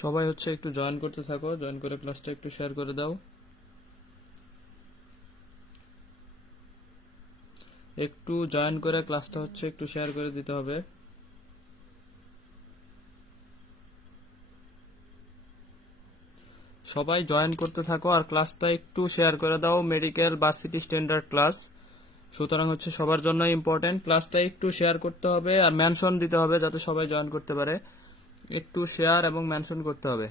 সবাই হচ্ছে একটু জয়েন করতে থাকো, জয়েন করে ক্লাসটা একটু শেয়ার করে দাও। একটু জয়েন করে ক্লাসটা হচ্ছে একটু শেয়ার করে দিতে হবে। সবাই জয়েন করতে থাকো আর ক্লাসটা একটু শেয়ার করে দাও। মেডিকেল ভার্সিটি স্ট্যান্ডার্ড ক্লাস, সুতরাং হচ্ছে সবার জন্য ইম্পর্টেন্ট। ক্লাসটা একটু শেয়ার করতে হবে আর মেনশন দিতে হবে যাতে সবাই জয়েন করতে পারে। একটু শেয়ার এবং মেনশন করতে হবে।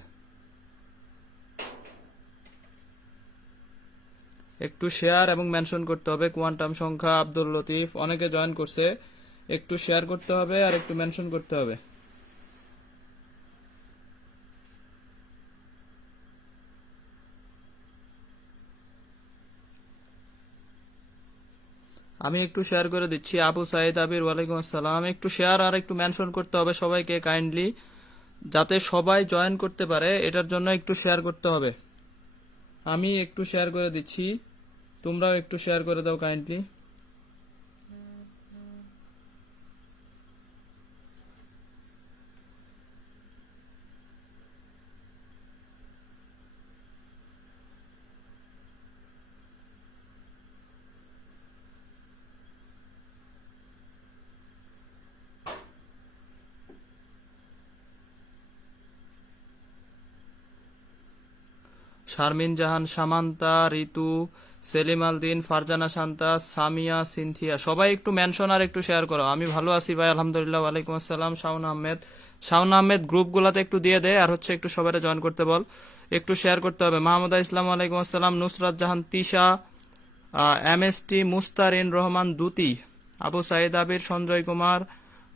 একটু শেয়ার এবং মেনশন করতে হবে। কোয়ান্টাম সংখ্যা, আব্দুল লতিফ, অনেকে জয়েন করছে। একটু শেয়ার করতে হবে আর একটু মেনশন করতে হবে। আমি একটু শেয়ার করে দিচ্ছি। আবু সাইদ আবির, ওয়ালাইকুম আসসালাম। একটু শেয়ার আর একটু মেনশন করতে হবে সবাইকে কাইন্ডলি, যাতে সবাই জয়েন করতে পারে। এটার জন্য একটু শেয়ার করতে হবে। আমি একটু শেয়ার করে দিচ্ছি, তোমরাও একটু শেয়ার করে দাও কাইন্ডলি। শারমিন জাহান, সামান্তা, ঋতু, সেলিম আলদিন, ফারজানা শান্তা, সামিয়া, সিনথিয়া, সবাই একটু মেনশন আর একটু শেয়ার করো। আমি ভালো আছি ভাই, আলহামদুলিল্লাহ। ওয়ালাইকুম আসসালাম। শাওন আহমেদ, শাওন আহমেদ গ্রুপগুলোতে একটু দিয়ে দে আর হচ্ছে একটু সবাই জয়েন করতে বল। একটু শেয়ার করতে হবে। মাহমুদা ইসলাম, ওয়ালাইকুম আসসালাম। Nusrat Jahan, Tisha, MST, Mustarin Rahman, Duti, Abu Saeed Abir, Sanjay Kumar,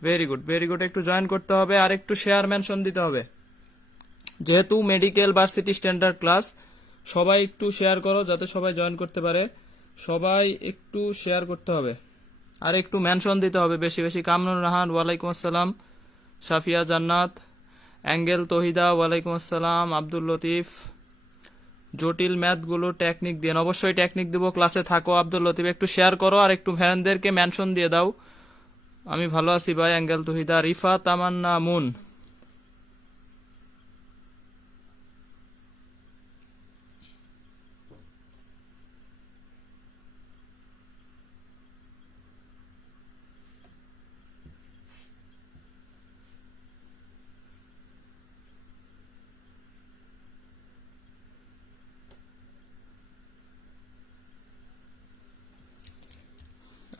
very good very good. একটু জয়েন করতে হবে আর একটু শেয়ার মেনশন দিতে হবে। যেহেতু মেডিকেল ভার্সিটি স্ট্যান্ডার্ড ক্লাস, সবাই একটু শেয়ার করো যাতে সবাই জয়েন করতে পারে। সবাই একটু শেয়ার করতে হবে আর একটু মেনশন দিতে হবে বেশি বেশি। কামরুন রাহান, ওয়ালাইকুম আসসালাম। সাফিয়া জান্নাত, অ্যাঙ্গেল তহিদা, ওয়ালাইকুম আসসালাম। আব্দুল লতিফ, জটিল ম্যাথগুলো টেকনিক দিয়ে, অবশ্যই টেকনিক দিব, ক্লাসে থাকো। আব্দুল লতিফ একটু শেয়ার করো আর একটু ফ্যানদেরকে মেনশন দিয়ে দাও। আমি ভালো আছি ভাই। অ্যাঙ্গেল তহিদা, রিফা তামান্না মুন।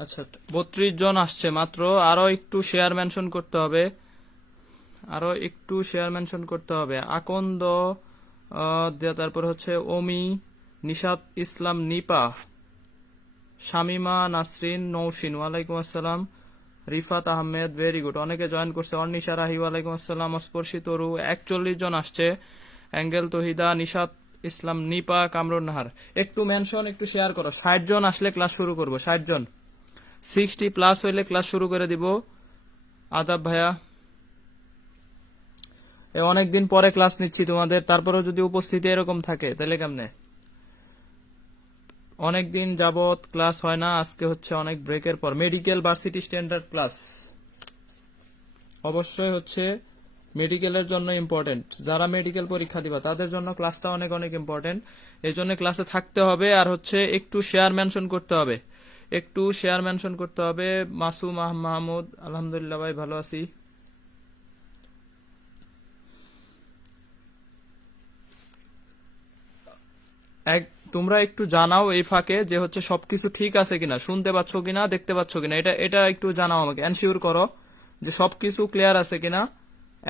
আচ্ছা, 32 জন আসছে মাত্র। আরো একটু শেয়ার মেনশন করতে হবে। আরো একটু শেয়ার মেনশন করতে হবে। আকন্দ, তারপর হচ্ছে ওমি, নিশাত ইসলাম, নিপা, শামিমা নাসরিন, নৌসিন, ওয়ালাইকুম আসসালাম। Rifat Ahmed, very good. অনেকে জয়েন করছে। অর্নিশা রাহি, ওয়ালাইকুম আসসালাম। অস্পর্শী তরু, 41 জন আসছে। অ্যাঙ্গেল তহিদা, নিশাত ইসলাম, নিপা, কামরুন নাহার। একটু মেনশন, একটু শেয়ার করো। 60 জন আসলে ক্লাস শুরু করবো। 60 জন, 60+ হইলে ক্লাস শুরু করে দিব। আদাব ভাইয়া, অনেকদিন পরে ক্লাস নিচ্ছি তোমাদের, তারপরেও যদি উপস্থিতি এরকম থাকে তাহলে কেমনে? অনেকদিন যাবত ক্লাস হয় না, আজকে হচ্ছে অনেক ব্রেকের পর। মেডিকেল ভার্সিটি স্ট্যান্ডার্ড ক্লাস অবশ্যই হচ্ছে মেডিকেলের জন্য ইম্পর্টেন্ট। যারা মেডিকেল পরীক্ষা দিবা তাদের জন্য ক্লাসটা অনেক অনেক ইম্পর্টেন্ট। এই জন্য ক্লাসে থাকতে হবে আর হচ্ছে একটু শেয়ার মেনশন করতে হবে। একটু শেয়ার মেনশন করতে হবে। মাসুম মাহমুদ, আলহামদুলিল্লাহ ভাই, ভালো আছি। এক, তোমরা একটু জানাও এই ফাঁকে যে হচ্ছে সবকিছু ঠিক আছে কিনা, শুনতে পাচ্ছ কিনা, দেখতে পাচ্ছ কিনা, এটা এটা একটু জানাও আমাকে। এনশিওর করো যে সবকিছু ক্লিয়ার আছে কিনা,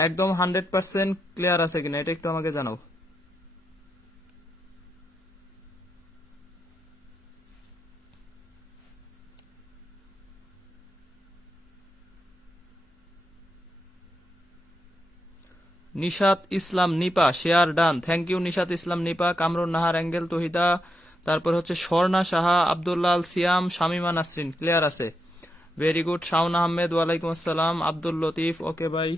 একদম 100% ক্লিয়ার আছে কিনা, এটা একটু আমাকে জানাও। Nishat Islam, Nipa, share done, thank you. Nishat Islam, Nipa, Kamrun Nahar, Angel Tahida, তারপর হচ্ছে স্বর্ণা সাহা, আব্দুল্লাহ সিয়াম, শামিমা নাসরিন, ক্লিয়ার আছে। Very good. শাওন আহমেদ, ওয়ালাইকুম আসসালাম। আব্দুল লতিফ, ওকে ভাই।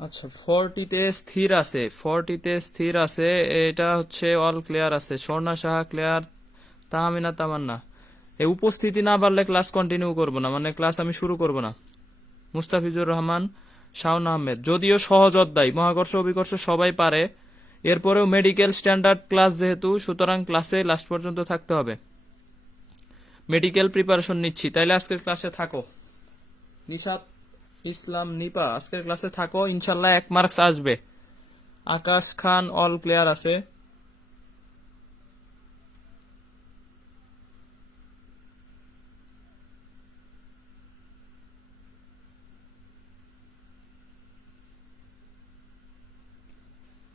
আচ্ছা 40-তে স্থির আছে, 40-তে স্থির আছে, এটা হচ্ছে অল ক্লিয়ার আছে, স্বর্ণা সাহা ক্লিয়ার, তাহমিনা তামান্না। এই উপস্থিতি না বাড়লে ক্লাস কন্টিনিউ করব না, মানে ক্লাস আমি শুরু করব না। মুস্তাফিজুর রহমান, শাওন আহমেদ, যদিও সহজ অধ্যায়, মহাকর্ষ অভিকর্ষ সবাই পারে, এরপরেও মেডিকেল স্ট্যান্ডার্ড ক্লাস যেহেতু, সুতরাং ক্লাসে লাস্ট পর্যন্ত থাকতে হবে। মেডিকেল প্রিপারেশন নিচ্ছি, তাইলে আজকের ক্লাসে থাকো। নিশাত ইসলাম নিপা, আজকের ক্লাসে থাকো, ইনশাল্লাহ 1 মার্কস আসবে। আকাশ খান অল ক্লিয়ার আছে।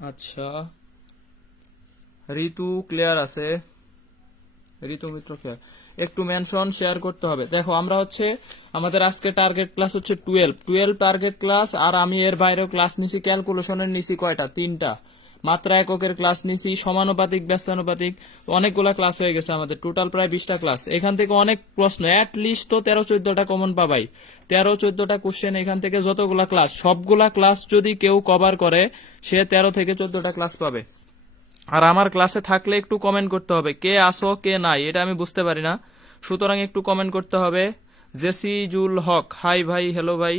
আচ্ছা ঋতু ক্লিয়ার আছে, ঋতু মিত্র ক্লিয়ার। একটু মেনশন শেয়ার করতে হবে। দেখো আমরা হচ্ছে আমাদের আজকে টার্গেট ক্লাস হচ্ছে 12 টার্গেট ক্লাস, আর আমি এর বাইরেও ক্লাস নিছি, ক্যালকুলেশনের নিছি কয়টা, 3টা, মাত্রা এককের ক্লাস নিছি, সমানুপাতিক ব্যস্তানুপাতিক, অনেকগুলা ক্লাস হয়ে গেছে আমাদের, টোটাল প্রায় 20টা ক্লাস। এখান থেকে অনেক প্রশ্ন, অ্যাটলিস্ট তো 13-14টা কমন পাবাই, 13-14টা কোশ্চেন এখান থেকে, যতগুলা ক্লাস সবগুলা ক্লাস যদি কেউ কভার করে সে 13 থেকে 14টা ক্লাস পাবে। আর আমার ক্লাসে থাকলে একটু কমেন্ট করতে হবে, কে আসো কে নাই এটা আমি বুঝতে পারি না, সুতরাং একটু কমেন্ট করতে হবে। জেসিজুল হক, হাই ভাই, হ্যালো ভাই।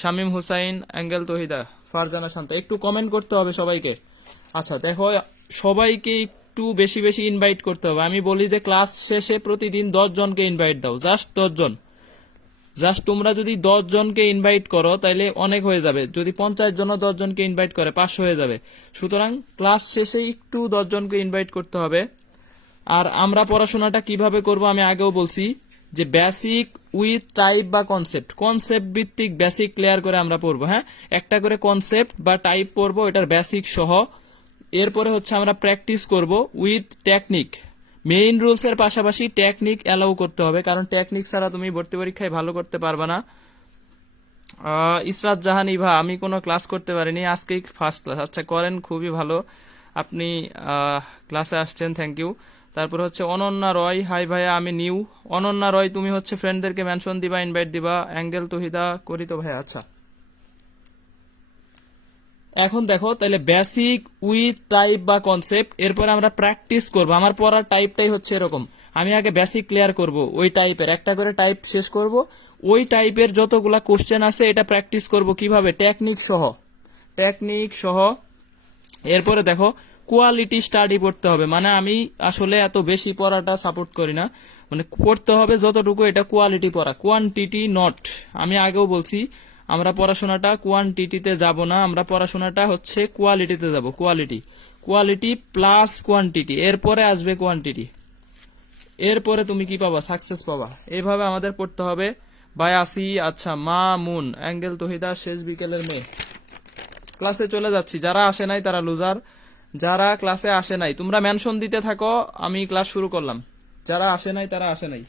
শামীম হুসাইন, অ্যাঙ্গেল তহিদা, ফারজানা শান্ত, একটু কমেন্ট করতে হবে সবাইকে। আচ্ছা দেখো, সবাইকে একটু বেশি বেশি ইনভাইট করতে হবে। আমি বলি যে ক্লাস শেষে প্রতিদিন 10 জনকে ইনভাইট দাও, জাস্ট 10 জন। জাস্ট তোমরা যদি 10 জনকে ইনভাইট করো তাইলে অনেক হয়ে যাবে, যদি 50 জন 10 জনকে ইনভাইট করে 500 হয়ে যাবে। সুতরাং ক্লাস শেষে একটু 10 জনকে ইনভাইট করতে হবে। আর আমরা পড়াশোনাটা কিভাবে করব আমি আগেও বলছি, যে বেসিক উইথ টাইপ বা কনসেপ্ট, কনসেপ্ট ভিত্তিক বেসিক ক্লিয়ার করে আমরা পড়বো। হ্যাঁ, একটা করে কনসেপ্ট বা টাইপ পড়বো, এটার বেসিক সহ। এরপরে হচ্ছে আমরা প্র্যাকটিস করব উইথ টেকনিক। মেইন রুলস এর পাশাপাশি টেকনিক অ্যালাউ করতে হবে, কারণ টেকনিক ছাড়া তুমি ভর্তি পরীক্ষায় ভালো করতে পারবে না। ইসরাত জাহান ইভা, আমি কোনো ক্লাস করতে পারিনি, আজকেই ফার্স্ট ক্লাস। আচ্ছা করেন, খুবই ভালো, আপনি ক্লাসে আসছেন, থ্যাংক ইউ। তারপর হচ্ছে অনন্যা রয়, হাই ভাইয়া আমি নিউ। অনন্যা রয়, তুমি হচ্ছে ফ্রেন্ডদেরকে মেনশন দিবা, ইনভাইট দিবা। অ্যাঙ্গেল তহিদা, করি তো ভাইয়া। আচ্ছা এখন দেখো, তাহলে বেসিক উইথ টাইপ বা কনসেপ্ট, এরপর আমরা প্র্যাকটিস করব। আমার পড়ার টাইপটাই হচ্ছে এরকম, আমি আগে বেসিক ক্লিয়ার করব, ওই টাইপের একটা করে টাইপ শেষ করব, ওই টাইপের যতগুলা কোশ্চেন আছে এটা প্র্যাকটিস করব কিভাবে, টেকনিক সহ, টেকনিক সহ। এরপরে দেখো কোয়ালিটি স্টাডি পড়তে হবে, মানে আমি আসলে এত বেশি পড়াটা সাপোর্ট করি না, মানে পড়তে হবে যতটুকু, এটা কোয়ালিটি পড়া, কোয়ান্টিটি নট। আমি আগেও বলছি আমরা পড়াশোনাটা কোয়ান্টিটিতে যাব না, আমরা পড়াশোনাটা হচ্ছে কোয়ালিটিতে যাব, কোয়ালিটি, কোয়ালিটি প্লাস কোয়ান্টিটি, এরপরে আসবে কোয়ান্টিটি, এরপরে তুমি কি পাবা, সাকসেস পাবা। এইভাবে আমাদের পড়তে হবে। বাই আসি। আচ্ছা মা মুন, অ্যাঙ্গেল তহিদা, শেষ বিকেলের মেয়ে। ক্লাসে চলে যাচ্ছি, যারা আসে নাই তারা লুজার, যারা ক্লাসে আসে নাই তোমরা মেনশন দিতে থাকো, আমি ক্লাস শুরু করলাম। যারা আসে নাই তারা আসে নাই।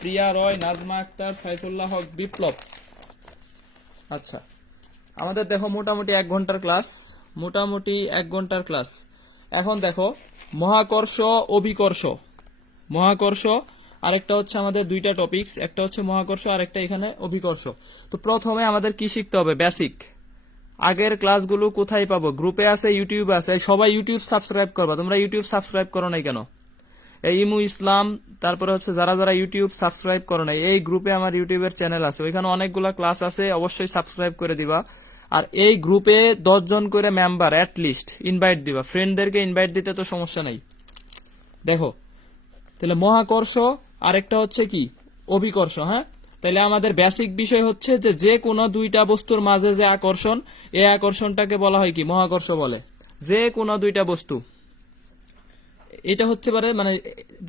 প্রিয়া রয়, নাজমা আক্তার, সাইফুল্লাহ হক, বিপ্লব। আচ্ছা আমাদের দেখো মোটামুটি 1 ঘন্টার ক্লাস, মোটামুটি 1 ঘন্টার ক্লাস। এখন দেখো মহাকর্ষ অভিকর্ষ, মহাকর্ষ আরেকটা হচ্ছে আমাদের 2টা টপিকস, একটা হচ্ছে মহাকর্ষ আর একটা এখানে অভিকর্ষ। তো প্রথমে আমাদের কি শিখতে হবে, বেসিক। আগের ক্লাসগুলো কোথায় পাবো, গ্রুপে আছে, ইউটিউবে আছে, সবাই ইউটিউব সাবস্ক্রাইব করবা। তোমরা ইউটিউব সাবস্ক্রাইব করো নাই কেন? এই ইমু ইসলাম, তারপরে হচ্ছে যারা যারা ইউটিউব সাবস্ক্রাইব করো নাই, এই গ্রুপে আমার ইউটিউবের চ্যানেল আছে, ওইখানে অনেকগুলা ক্লাস আছে, অবশ্যই সাবস্ক্রাইব করে দিবা। আর এই গ্রুপে 10 জন করে মেম্বার অ্যাটলিস্ট ইনভাইট দিবা, ফ্রেন্ডদেরকে ইনভাইট দিতে তো সমস্যা নাই। দেখো তাহলে মহাকর্ষ আরেকটা হচ্ছে কি, অভিকর্ষ। হ্যাঁ, তাহলে আমাদের বেসিক বিষয় হচ্ছে যে যে কোনো 2টা বস্তুর মাঝে যে আকর্ষণ, এই আকর্ষণটাকে বলা হয় কি, মহাকর্ষ বলে। যে কোনো 2টা বস্তু, এটা হচ্ছে পারে মানে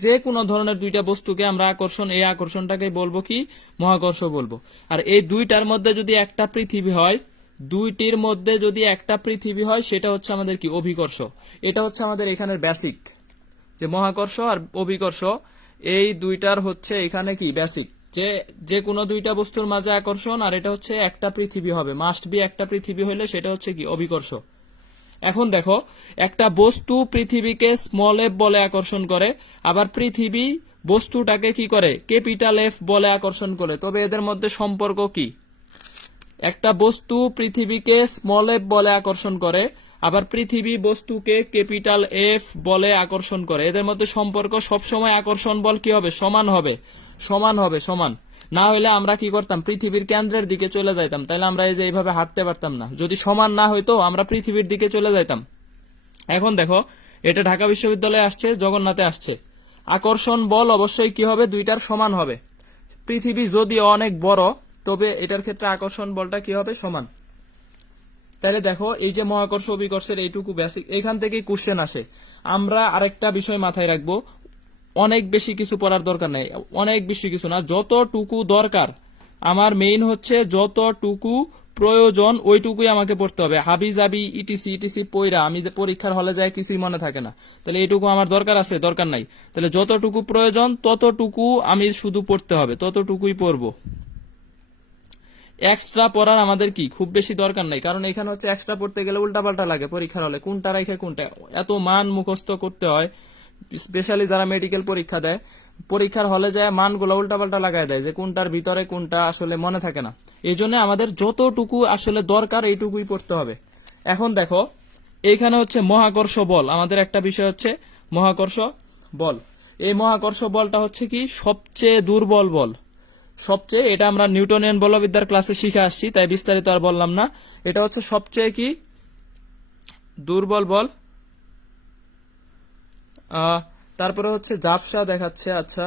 যে কোনো ধরনের 2টা বস্তুকে আমরা আকর্ষণ, এই আকর্ষণটাকে বলবো কি, মহাকর্ষ বলবো। আর এই 2টার মধ্যে যদি একটা পৃথিবী হয়, 2টির মধ্যে যদি একটা পৃথিবী হয়, সেটা হচ্ছে আমাদের কি, অভিকর্ষ। এটা হচ্ছে আমাদের এখানের বেসিক, যে মহাকর্ষ আর অভিকর্ষ এই 2টার হচ্ছে এখানে কি বেসিক, যে যে কোনো 2টা বস্তুর মাঝে আকর্ষণ, আর এটা হচ্ছে একটা পৃথিবী হবে, মাস্ট বি একটা পৃথিবী হলে সেটা হচ্ছে কি, অভিকর্ষ। এখন দেখো একটা বস্তু পৃথিবীকে স্মল এফ বলে আকর্ষণ করে, আবার পৃথিবী বস্তুটাকে কি করে, ক্যাপিটাল এফ বলে আকর্ষণ করে। তবে এদের মধ্যে সম্পর্ক কি, একটা বস্তু পৃথিবীকে স্মল এফ বলে আকর্ষণ করে, আবার পৃথিবী বস্তুকে ক্যাপিটাল এফ বলে আকর্ষণ করে। এদের মধ্যে সম্পর্ক সবসময় আকর্ষণ বল কি হবে? সমান হবে, সমান হবে, সমান। না হলে আমরা কি করতাম? পৃথিবীর কেন্দ্রের দিকে চলে যাইতাম, তাহলে আমরা এই যে এইভাবে হাঁটতে পারতাম না। যদি সমান না হইতো আমরা পৃথিবীর দিকে চলে যাইতাম। এখন দেখো, এটা ঢাকা বিশ্ববিদ্যালয়ে আসছে, জগন্নাথে আসছে। আকর্ষণ বল অবশ্যই কি হবে? দুইটার সমান হবে। পৃথিবী যদিও অনেক বড়, তবে এটার ক্ষেত্রে আকর্ষণ বলটা কি হবে? সমান। তাহলে দেখো, এই যে মহাকর্ষ অভিকর্ষের এইটুকু বেসিক, এখান থেকেই কোশ্চেন আসে। আমরা আরেকটা বিষয় মাথায় রাখবো, অনেক বেশি কিছু পড়ার দরকার নেই, অনেক বেশি কিছু না, যতটুকু দরকার। আমার মেইন হচ্ছে যতটুকু প্রয়োজন ওইটুকুই আমাকে পড়তে হবে। হাবি জাবি ইটিসি ইটিসি পইরা আমি পরীক্ষার হলে যায় কিছুই মনে থাকে না। তাহলে এইটুকু আমার দরকার আছে? দরকার নাই। তাহলে যতটুকু প্রয়োজন ততটুকু আমি শুধু পড়তে হবে, ততটুকুই পড়বো। এক্সট্রা পড়ার আমাদের কি খুব বেশি দরকার নাই, কারণ এখানে হচ্ছে এক্সট্রা পড়তে গেলে উল্টাপাল্টা লাগে পরীক্ষার হলে, কোনটা রেখে কোনটা, এত মান মুখস্থ করতে হয়। স্পেশালি যারা মেডিকেল পরীক্ষা দেয়, পরীক্ষার হলে যায় মানগুলো উল্টাপাল্টা লাগায় দেয়, যে কোনটার ভিতরে কোনটা আসলে মনে থাকে না। এই জন্য আমাদের যতটুকু আসলে দরকার এইটুকুই পড়তে হবে। এখন দেখো, এইখানে হচ্ছে মহাকর্ষ বল, আমাদের একটা বিষয় হচ্ছে মহাকর্ষ বল। এই মহাকর্ষ বলটা হচ্ছে কি সবচেয়ে দুর্বল বল, সবচেয়ে, এটা আমরা নিউটনিয়ান বলবিদ্যার ক্লাসে শিখে আসছি, তাই বিস্তারিত আর বললাম না। এটা হচ্ছে সবচেয়ে কি দুর্বল বল। তারপরে হচ্ছে ঝাপসা দেখাচ্ছে। আচ্ছা,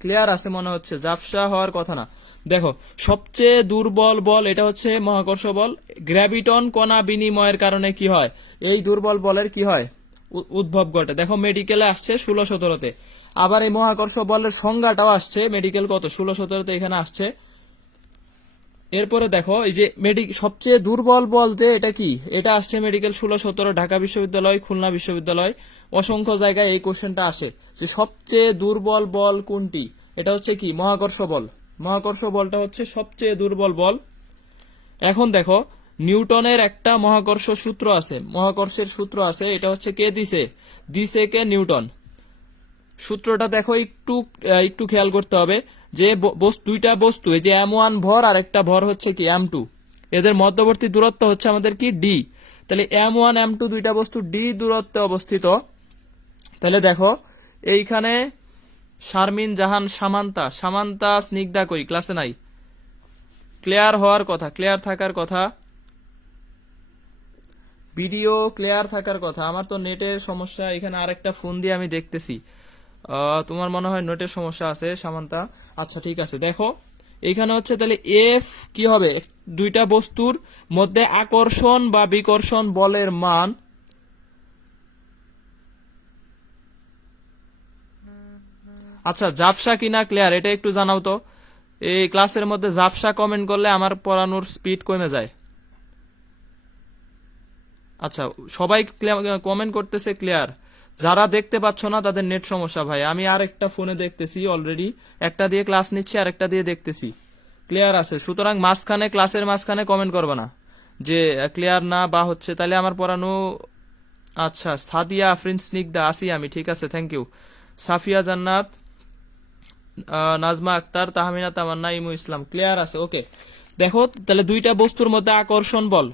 ক্লিয়ার আছে মনে হচ্ছে, ঝাপসা হওয়ার কথা না। দেখো, সবচেয়ে দুর্বল বল এটা হচ্ছে মহাকর্ষ বল। গ্র্যাভিটন কণা বিনিময়ের কারণে কি হয়? এই দুর্বল বলের কি হয়? উদ্ভব ঘটে। দেখো, মেডিকেলে আসছে 16-17-তে। আবার এই মহাকর্ষ বলের সংজ্ঞাটাও আসছে মেডিকেল কত 16-17-তে এখানে আসছে। এরপরে দেখো, এই যে সবচেয়ে দুর্বল বল যে এটা কি, এটা আসছে মেডিকেল 16-17, ঢাকা বিশ্ববিদ্যালয়, খুলনা বিশ্ববিদ্যালয়, অসংখ্য জায়গায় এই কোশ্চেনটা আসে যে সবচেয়ে দুর্বল বল কোনটি। এটা হচ্ছে কি মহাকর্ষ বল। মহাকর্ষ বলটা হচ্ছে সবচেয়ে দুর্বল বল। এখন দেখো, নিউটনের একটা মহাকর্ষ সূত্র আছে, মহাকর্ষের সূত্র আছে, এটা হচ্ছে কে দিছে? দিছে কে? নিউটন। সূত্রটা দেখো, একটু একটু খেয়াল করতে হবে যে দুইটা বস্তু, এই যে m1 ভর আর একটা ভর হচ্ছে কি m2, এদের মধ্যবর্তী দূরত্ব হচ্ছে আমাদের কি d। তাহলে m1 m2 দুইটা বস্তু d দূরত্বে অবস্থিত। তাহলে দেখো, এইখানে শারমিন জাহান সামান্তা, সামান্তা স্নিগ্ধা কই? ক্লাসে নাই। ক্লিয়ার হওয়ার কথা, ক্লিয়ার থাকার কথা, ভিডিও ক্লিয়ার থাকার কথা। আমার তো নেটের সমস্যা, এখানে আরেকটা ফোন দিয়ে আমি দেখতেছি। তোমার মনে হয় নেটের সমস্যা আছে সামান্তা। আচ্ছা, ঠিক আছে। দেখো, এখানে হচ্ছে তাহলে এফ কি হবে? দুইটা বস্তুর মধ্যে আকর্ষণ বা বিকর্ষণ বলের মান। আচ্ছা, ঝাপসা কিনা ক্লিয়ার এটা একটু জানাও তো। এই ক্লাসের মধ্যে ঝাপসা কমেন্ট করলে আমার পড়ানোর স্পিড কমে যায়। আচ্ছা, সবাই কমেন্ট করতেছে ক্লিয়ার। যারা দেখতে পাচ্ছ না তাদের নেট সমস্যা ভাই। আমি আর একটা ফোনে দেখতেছি, অলরেডি একটা দিয়ে ক্লাস নিচ্ছি আর একটা দিয়ে দেখতেছি। ক্লিয়ার আছে, সুতরাং মাঝখানে, ক্লাসের মাঝখানে কমেন্ট করবে না যে ক্লিয়ার না বা হচ্ছে, তাহলে আমার পড়ানো। আচ্ছা, সাদিয়া আফরিন স্নিগ্ধা আসি আমি, ঠিক আছে, থ্যাংক ইউ। সাফিয়া জান্নাত, নাজমা আক্তার, তাহমিনা তামান্না, ইমু ইসলাম, ক্লিয়ার আছে, ওকে। দেখো, তাহলে দুইটা বস্তুর মধ্যে আকর্ষণ বল।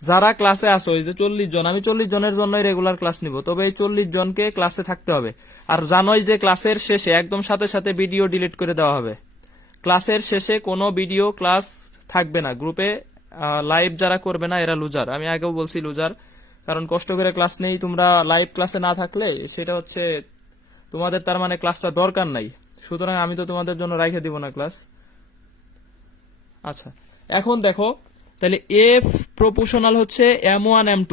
যারা ক্লাসে আসো, এই যে 40 জন, আমি 40 জনের জন্যই রেগুলার ক্লাস নিব, তবে এই 40 জনকে ক্লাসে থাকতে হবে। আর জানোই যে ক্লাসের শেষে একদম সাথে সাথে ভিডিও ডিলিট করে দেওয়া হবে। ক্লাসের শেষে কোনো ভিডিও ক্লাস থাকবে না। গ্রুপে লাইভ যারা করবে না এরা লুজার, আমি আগেও বলছি লুজার। কারণ কষ্ট করে ক্লাস নেই, তোমরা লাইভ ক্লাসে না থাকলে সেটা হচ্ছে তোমাদের তার মানে ক্লাসটা দরকার নাই। সুতরাং আমি তো তোমাদের জন্য রাইখে দিব না ক্লাস। আচ্ছা, এখন দেখো, তাহলে এফ প্রপোর্শনাল হচ্ছে m1 m2।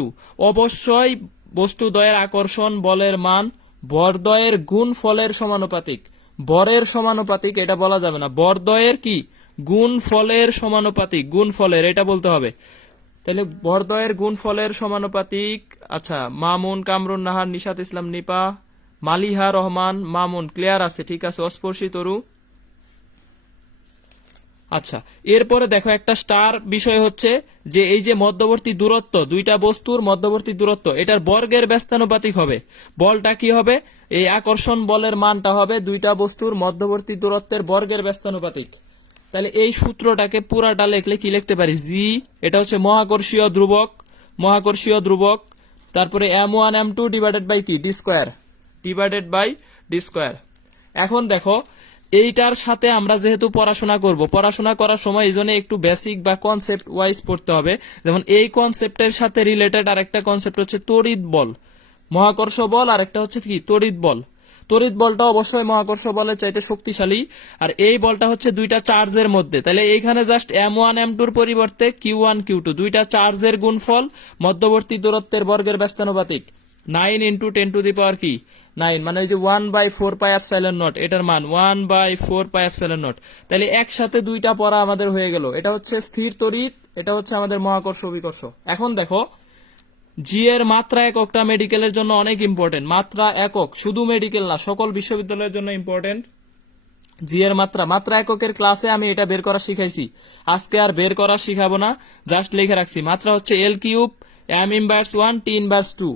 অবশ্যই বস্তুদ্বয়ের আকর্ষণ বলের মান ভরদ্বয়ের গুণ ফলের সমানুপাতিক। বরের সমানুপাতিক এটা বলা যাবে না, ভরদ্বয়ের কি গুণ ফলের সমানুপাতিক, গুণ ফলের এটা বলতে হবে। তাহলে ভরদ্বয়ের গুণ ফলের সমানুপাতিক। আচ্ছা, মামুন, কামরুন নাহার, নিশাত ইসলাম, নিপা, মালিহা রহমান, মামুন, ক্লিয়ার আছে, ঠিক আছে। অস্পর্শী তরু, আচ্ছা, এরপরে দেখো একটা স্টার বিষয় হচ্ছে যে এই যে মধ্যবর্তী দূরত্ব, দুইটা বস্তুর মধ্যবর্তী দূরত্ব, এটার বর্গের ব্যস্তানুপাতিক হবে। বলটা কি হবে? এই আকর্ষণ বলের মানটা হবে দুইটা বস্তুর মধ্যবর্তী দূরত্বের বর্গের ব্যস্তানুপাতিক। তাহলে এই সূত্রটাকে পুরাটা লিখলে কি লিখতে পারি? জি, এটা হচ্ছে মহাকর্ষীয় ধ্রুবক, মহাকর্ষীয় ধ্রুবক, তারপরে m1 m2 ডিভাইডেড বাই কি? D square, divided by D square. এখন দেখো এইটার সাথে আমরা যেহেতু পড়াশোনা করব, পড়াশোনা করার সময় এই জন্য একটু বেসিক বা কনসেপ্ট ওয়াইজ পড়তে হবে। যেমন এই কনসেপ্টের সাথে রিলেটেড আরেকটা কনসেপ্ট হচ্ছে তড়িৎ বল, মহাকর্ষ বল, আর একটা হচ্ছে কি? তড়িৎ বল। তড়িৎ বলটা অবশ্যই মহাকর্ষ বলের চাইতে শক্তিশালী, আর এই বলটা হচ্ছে দুইটা চার্জের মধ্যে। তাহলে এইখানে জাস্ট m1 m2 পরিবর্তে q1 q2, দুইটা চার্জের গুণফল মধ্যবর্তী দূরত্বের বর্গের ব্যস্তানুপাতিক। 9 ইন্টু 10 টু দি পাওয়ার কি? 9, মানে ওই যে 1/4 পাই এপসাইলন নট, এটার মান 1/4 পাই এপসাইলন নট। তাহলে একসাথে দুইটা পড়া আমাদের হয়ে গেল। এটা হচ্ছে স্থির তড়িৎ, এটা হচ্ছে আমাদের মহাকর্ষ অভিকর্ষ। এখন দেখো জি এর মাত্রা এককটা মেডিকেলের জন্য অনেক ইম্পর্টেন্ট। মাত্রা একক, শুধু মেডিকেল না, সকল বিশ্ববিদ্যালয়ের জন্য ইম্পর্টেন্ট। জি এর মাত্রা, মাত্রা এককের ক্লাসে আমি এটা বের করা শিখাইছি, আজকে আর বের করা শিখাবো না, জাস্ট লিখে রাখছি। মাত্রা হচ্ছে L cube M inverse 1 T inverse 2,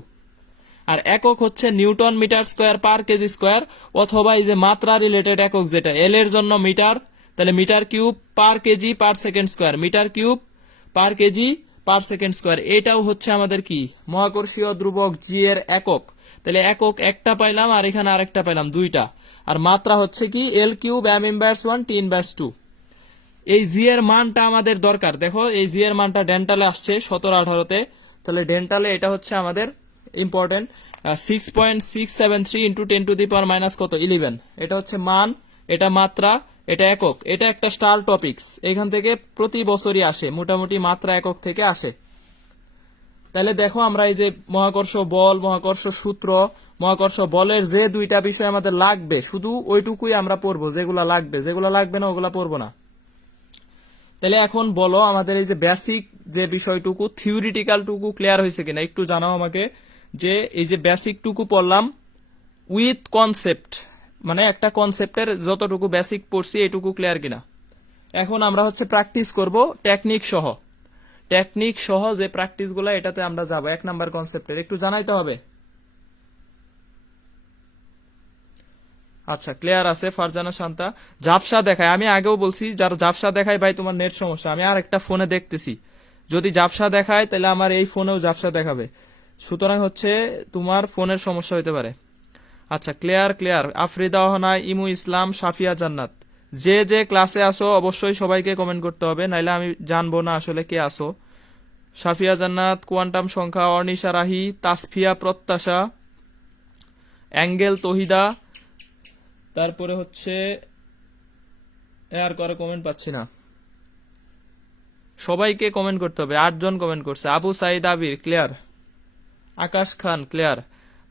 আর একক হচ্ছে newton metre square per K G square, অথবা এই যে মাত্রা রিলেটেড একক যেটা এল এর জন্য মিটার, তাহলে metre cube per KG per second square, metre cube per KG per second square. এটাও হচ্ছে আমাদের কি? মহাকর্ষীয় ধ্রুবক জি এর একক। তাহলে একক একটা পাইলাম, আর এখানে আরেকটা পাইলাম, দুইটা। আর মাত্রা হচ্ছে কি? L cube M inverse 1 T inverse 2। এই জি এর মানটা আমাদের দরকার। দেখো এই জি এর মানটা ডেন্টালে আসছে 17-18তে, তাহলে ডেন্টালে এটা হচ্ছে আমাদের important. 6.673 into 10 to the power minus কত? 11। এটা হচ্ছে মান, এটা মাত্রা, এটা একক। এটা একটা স্টার টপিকস, এখান থেকে প্রতি বছরই আসে, মোটামুটি মাত্রা একক থেকে আসে। তাহলে দেখো আমরা এই যে মহাকর্ষ বল, মহাকর্ষ সূত্র, মহাকর্ষ বলের যে দুইটা বিষয় আমাদের লাগবে, শুধু ওইটুকুই আমরা পড়বো, যেগুলা লাগবে, যেগুলা লাগবে না ওগুলা পড়বো না। তাহলে এখন বলো আমাদের এই যে বেসিক যে বিষয়টুকু, থিওরিটিক্যাল টুকু ক্লিয়ার হয়েছে কিনা একটু জানাও আমাকে। যে এই যে বেসিক টুকু পড়লাম উইথ কনসেপ্ট, মানে একটা কনসেপ্টের যতটুকু বেসিক পড়ছি এটুকু ক্লিয়ার কিনা। এখন আমরা হচ্ছে প্র্যাকটিস করব টেকনিক সহ, টেকনিক সহ যে প্র্যাকটিস গুলা, এটাতে আমরা যাবো 1 নাম্বার কনসেপ্টের, একটু জানাইতে হবে। আচ্ছা, ক্লিয়ার আছে ফারজানা শান্তা। ঝাপসা দেখায়, আমি আগেও বলছি যার ঝাপসা দেখায় ভাই তোমার নেট সমস্যা। আমি আর একটা ফোনে দেখতেছি, যদি ঝাপসা দেখায় তাহলে আমার এই ফোনেও ঝাপসা দেখাবে, সুতরাং হচ্ছে তোমার ফোনের সমস্যা হতে পারে। আচ্ছা, ক্লিয়ার ক্লিয়ার। আফরিদা ওহনা, ইমু ইসলাম, সাফিয়া জান্নাত, যে যে ক্লাসে আসো অবশ্যই সবাইকে কমেন্ট করতে হবে, নাইলে আমি জানবো না আসলে কে আসো। সাফিয়া জান্নাত, কোয়ান্টাম সংখ্যা, অর্নিশা রাহি, তাসফিয়া প্রত্যাশা, অ্যাঙ্গেল তহিদা, তারপরে হচ্ছে আর করে কমেন্ট পাচ্ছি না, সবাইকে কমেন্ট করতে হবে। 8 জন কমেন্ট করছে। আবু সাইদ আবির ক্লিয়ার, আকাশ খান ক্লিয়ার,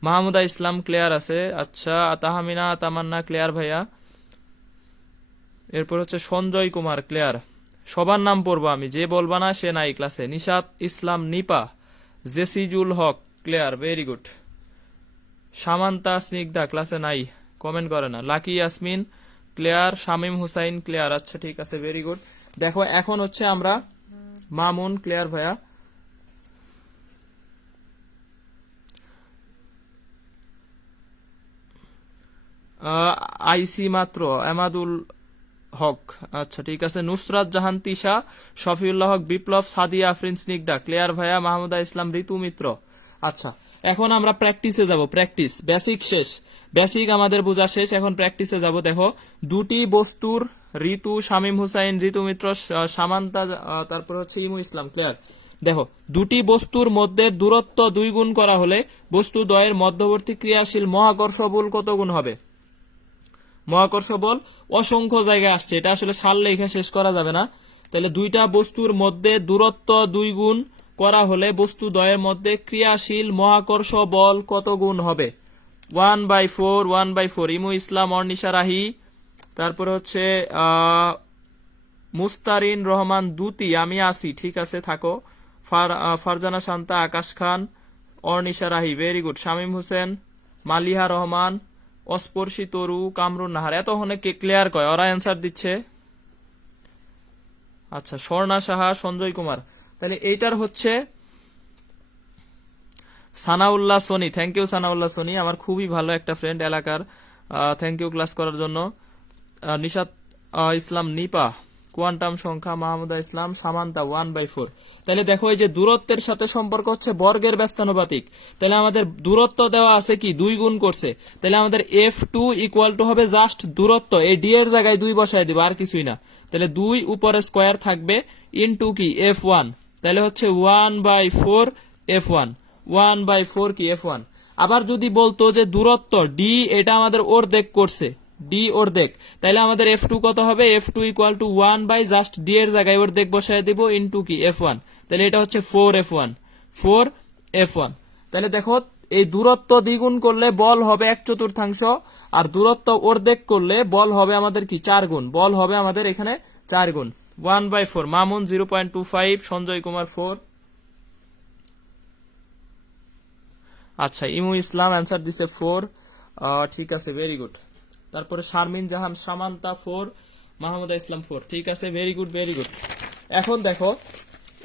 মাহমুদা ইসলাম ক্লিয়ার আছে। আচ্ছা, তাহমিনা তামান্না ক্লিয়ার ভাইয়া। এরপর হচ্ছে সঞ্জয় কুমার ক্লিয়ার। সবার নাম পড়বো আমি, যে বলবা না সে নাই ক্লাসে। Nishat Islam Nipa, Jesijul Haque clear, very good. Samanta Snigdha ক্লাসে নাই, কমেন্ট করে না। Lucky Yasmin clear, Shamim Hussain clear. আচ্ছা ঠিক আছে, ভেরি গুড। দেখো এখন হচ্ছে আমরা মামুন ক্লিয়ার ভাইয়া, আইসি মাত্র, এমাদুল হক, আচ্ছা ঠিক আছে। নুসরাত জাহান তিশা, শফিউল্লাহ হক, বিপ্লব, সাদিয়া আফরিন স্নিগ্ধা ক্লিয়ার ভাইয়া, মাহমুদা ইসলাম, ঋতু মিত্র। আচ্ছা, এখন আমরা প্র্যাকটিসে যাব। প্র্যাকটিস, বেসিক শেষ, বেসিক আমাদের বোঝা শেষ, এখন প্র্যাকটিসে যাব। দেখো দুটি বস্তুর, ঋতু, শামীম হুসাইন, ঋতু মিত্র, সামান্তা, তারপর হচ্ছে ইমু ইসলাম ক্লিয়ার। দেখো দুটি বস্তুর মধ্যে দূরত্ব 2 গুণ করা হলে বস্তু দ্বয়ের মধ্যবর্তী ক্রিয়াশীল মহাকর্ষ বল কত গুণ হবে? মহাকর্ষ বল অসংখ্য জায়গায় আসছে, এটা আসলে সাল লেখা শেষ করা যাবে না। তাহলে দুইটা বস্তুর মধ্যে দূরত্ব 2 গুণ করা হলে বস্তু দ্বয়ের মধ্যে ক্রিয়াশীল মহাকর্ষ বল কত গুণ হবে? 1/4, 1/4। ইমু ইসলাম, অর্নিশা রাহি, তারপরে হচ্ছে মুস্তারিন রহমান দুতি, আমি আসি, ঠিক আছে থাকো। ফারজানা শান্তা, আকাশ খান, অর্নিশা রাহি, ভেরি গুড। শামীম হোসেন, মালিহা রহমান, অস্পর্শী তরু, কামরুন নাহার। এতক্ষণে কে ক্লিয়ার কয়, ওরা অ্যান্সার দিচ্ছে। আচ্ছা, স্বর্ণা সাহা, সঞ্জয় কুমার। তাহলে এইটার হচ্ছে সানাউল্লাহ সোনি। থ্যাংক ইউ সানাউল্লাহ সোনি, আমার খুবই ভালো একটা ফ্রেন্ড এলাকার। থ্যাংক ইউ ক্লাস করার জন্য। নিশাত ইসলাম নিপা, কোয়ান্টাম সংখ্যা, মাহমুদা ইসলাম, সামান্তা 1/4। তাহলে দেখো এই যে দূরত্বের সাথে সম্পর্ক হচ্ছে বর্গের ব্যস্তানুপাতিক। তাহলে আমাদের দূরত্ব দেওয়া আছে কি 2 গুণ করছে, তাহলে আমাদের F2 ইকুয়াল টু হবে জাস্ট দূরত্ব, এই ডি এর জায়গায় 2 বসায় দিব, আর কিছুই না। তাহলে 2 উপরে স্কয়ার থাকবে ইনটু কি F1, তাহলে হচ্ছে 1/4 F1, 1/4 কি F1। আবার যদি বলতো যে দূরত্ব ডি এটা আমাদের অর্ধেক করছে, ডি অর্ধেক, তাহলে আমাদের F2 কত হবে, F2 equal to 1 by just D এর জায়গায় অর্ধেক বসায় দিব ইনটু কি F1, তাহলে এটা হচ্ছে 4F1, 4F1। তাহলে দেখো এই দূরত্ব দ্বিগুণ করলে বল হবে 1/4, আর দূরত্ব অর্ধেক করলে বল হবে আমাদের কি 4 গুণ, বল হবে আমাদের এখানে 4 গুণ। 1/4, মামুন 0.25, সঞ্জয় কুমার 4। আচ্ছা, ইমু ইসলাম অ্যান্সার দিছে 4। ঠিক আছে, ভেরি গুড। তারপরে শারমিন জাহান সামান্তা 4, মাহমুদা ইসলাম 4। ঠিক আছে, ভেরি গুড ভেরি গুড। এখন দেখো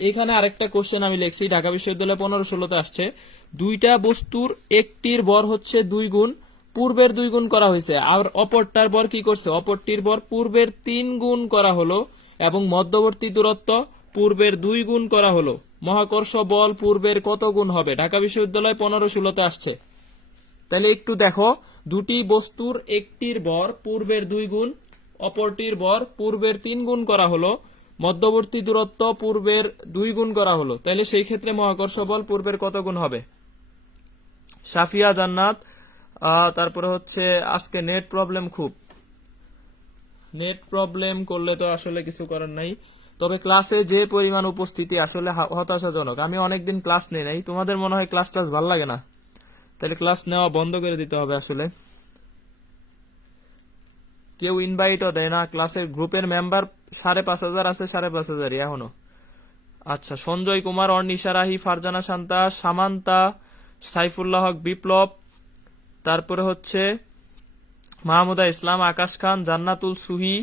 এখানে আরেকটা কোশ্চেন আমি লিখছি, ঢাকা বিশ্ববিদ্যালয় 15-16 আসছে। দুইটা বস্তুর একটির ভর হচ্ছে 2 গুণ, পূর্বের 2 গুণ করা হয়েছে, আর অপরটার ভর কি করছে, অপরটির ভর পূর্বের 3 গুণ করা হলো, এবং মধ্যবর্তী দূরত্ব পূর্বের 2 গুণ করা হলো। মহাকর্ষ বল পূর্বের কত গুণ হবে? ঢাকা বিশ্ববিদ্যালয় 15-16 আসছে। তাহলে একটু দেখো, দুটি বস্তুর একটির ভর পূর্বের 2 গুণ, অপরটির ভর পূর্বের 3 গুণ করা হলো, মধ্যবর্তী দূরত্ব পূর্বের 2 গুণ করা হলো, তাহলে সেই ক্ষেত্রে মহাকর্ষ বল পূর্বের কত গুণ হবে? সাফিয়া জান্নাত। তারপরে হচ্ছে আজকে নেট প্রবলেম, খুব নেট প্রবলেম করলে তো আসলে কিছু করার নাই। তবে ক্লাসে যে পরিমাণ উপস্থিতি আসলে হতাশাজনক। আমি অনেকদিন ক্লাস নেই নাই, তোমাদের মনে হয় ক্লাস ভালো লাগে না, তাহলে ক্লাস নেওয়া বন্ধ করে দিতে হবে আসলে। কেউ ইনভাইটও দেয় না, ক্লাসের গ্রুপের মেম্বার 5,500 আছে, 5,500 এখনো। আচ্ছা, সঞ্জয় কুমার, অর্নিশা রাহি, ফারজানা শান্তা, সামান্তা, সাইফুল্লাহ হক বিপ্লব, তারপরে হচ্ছে মাহমুদা ইসলাম, আকাশ খান, জান্নাতুল সুহি,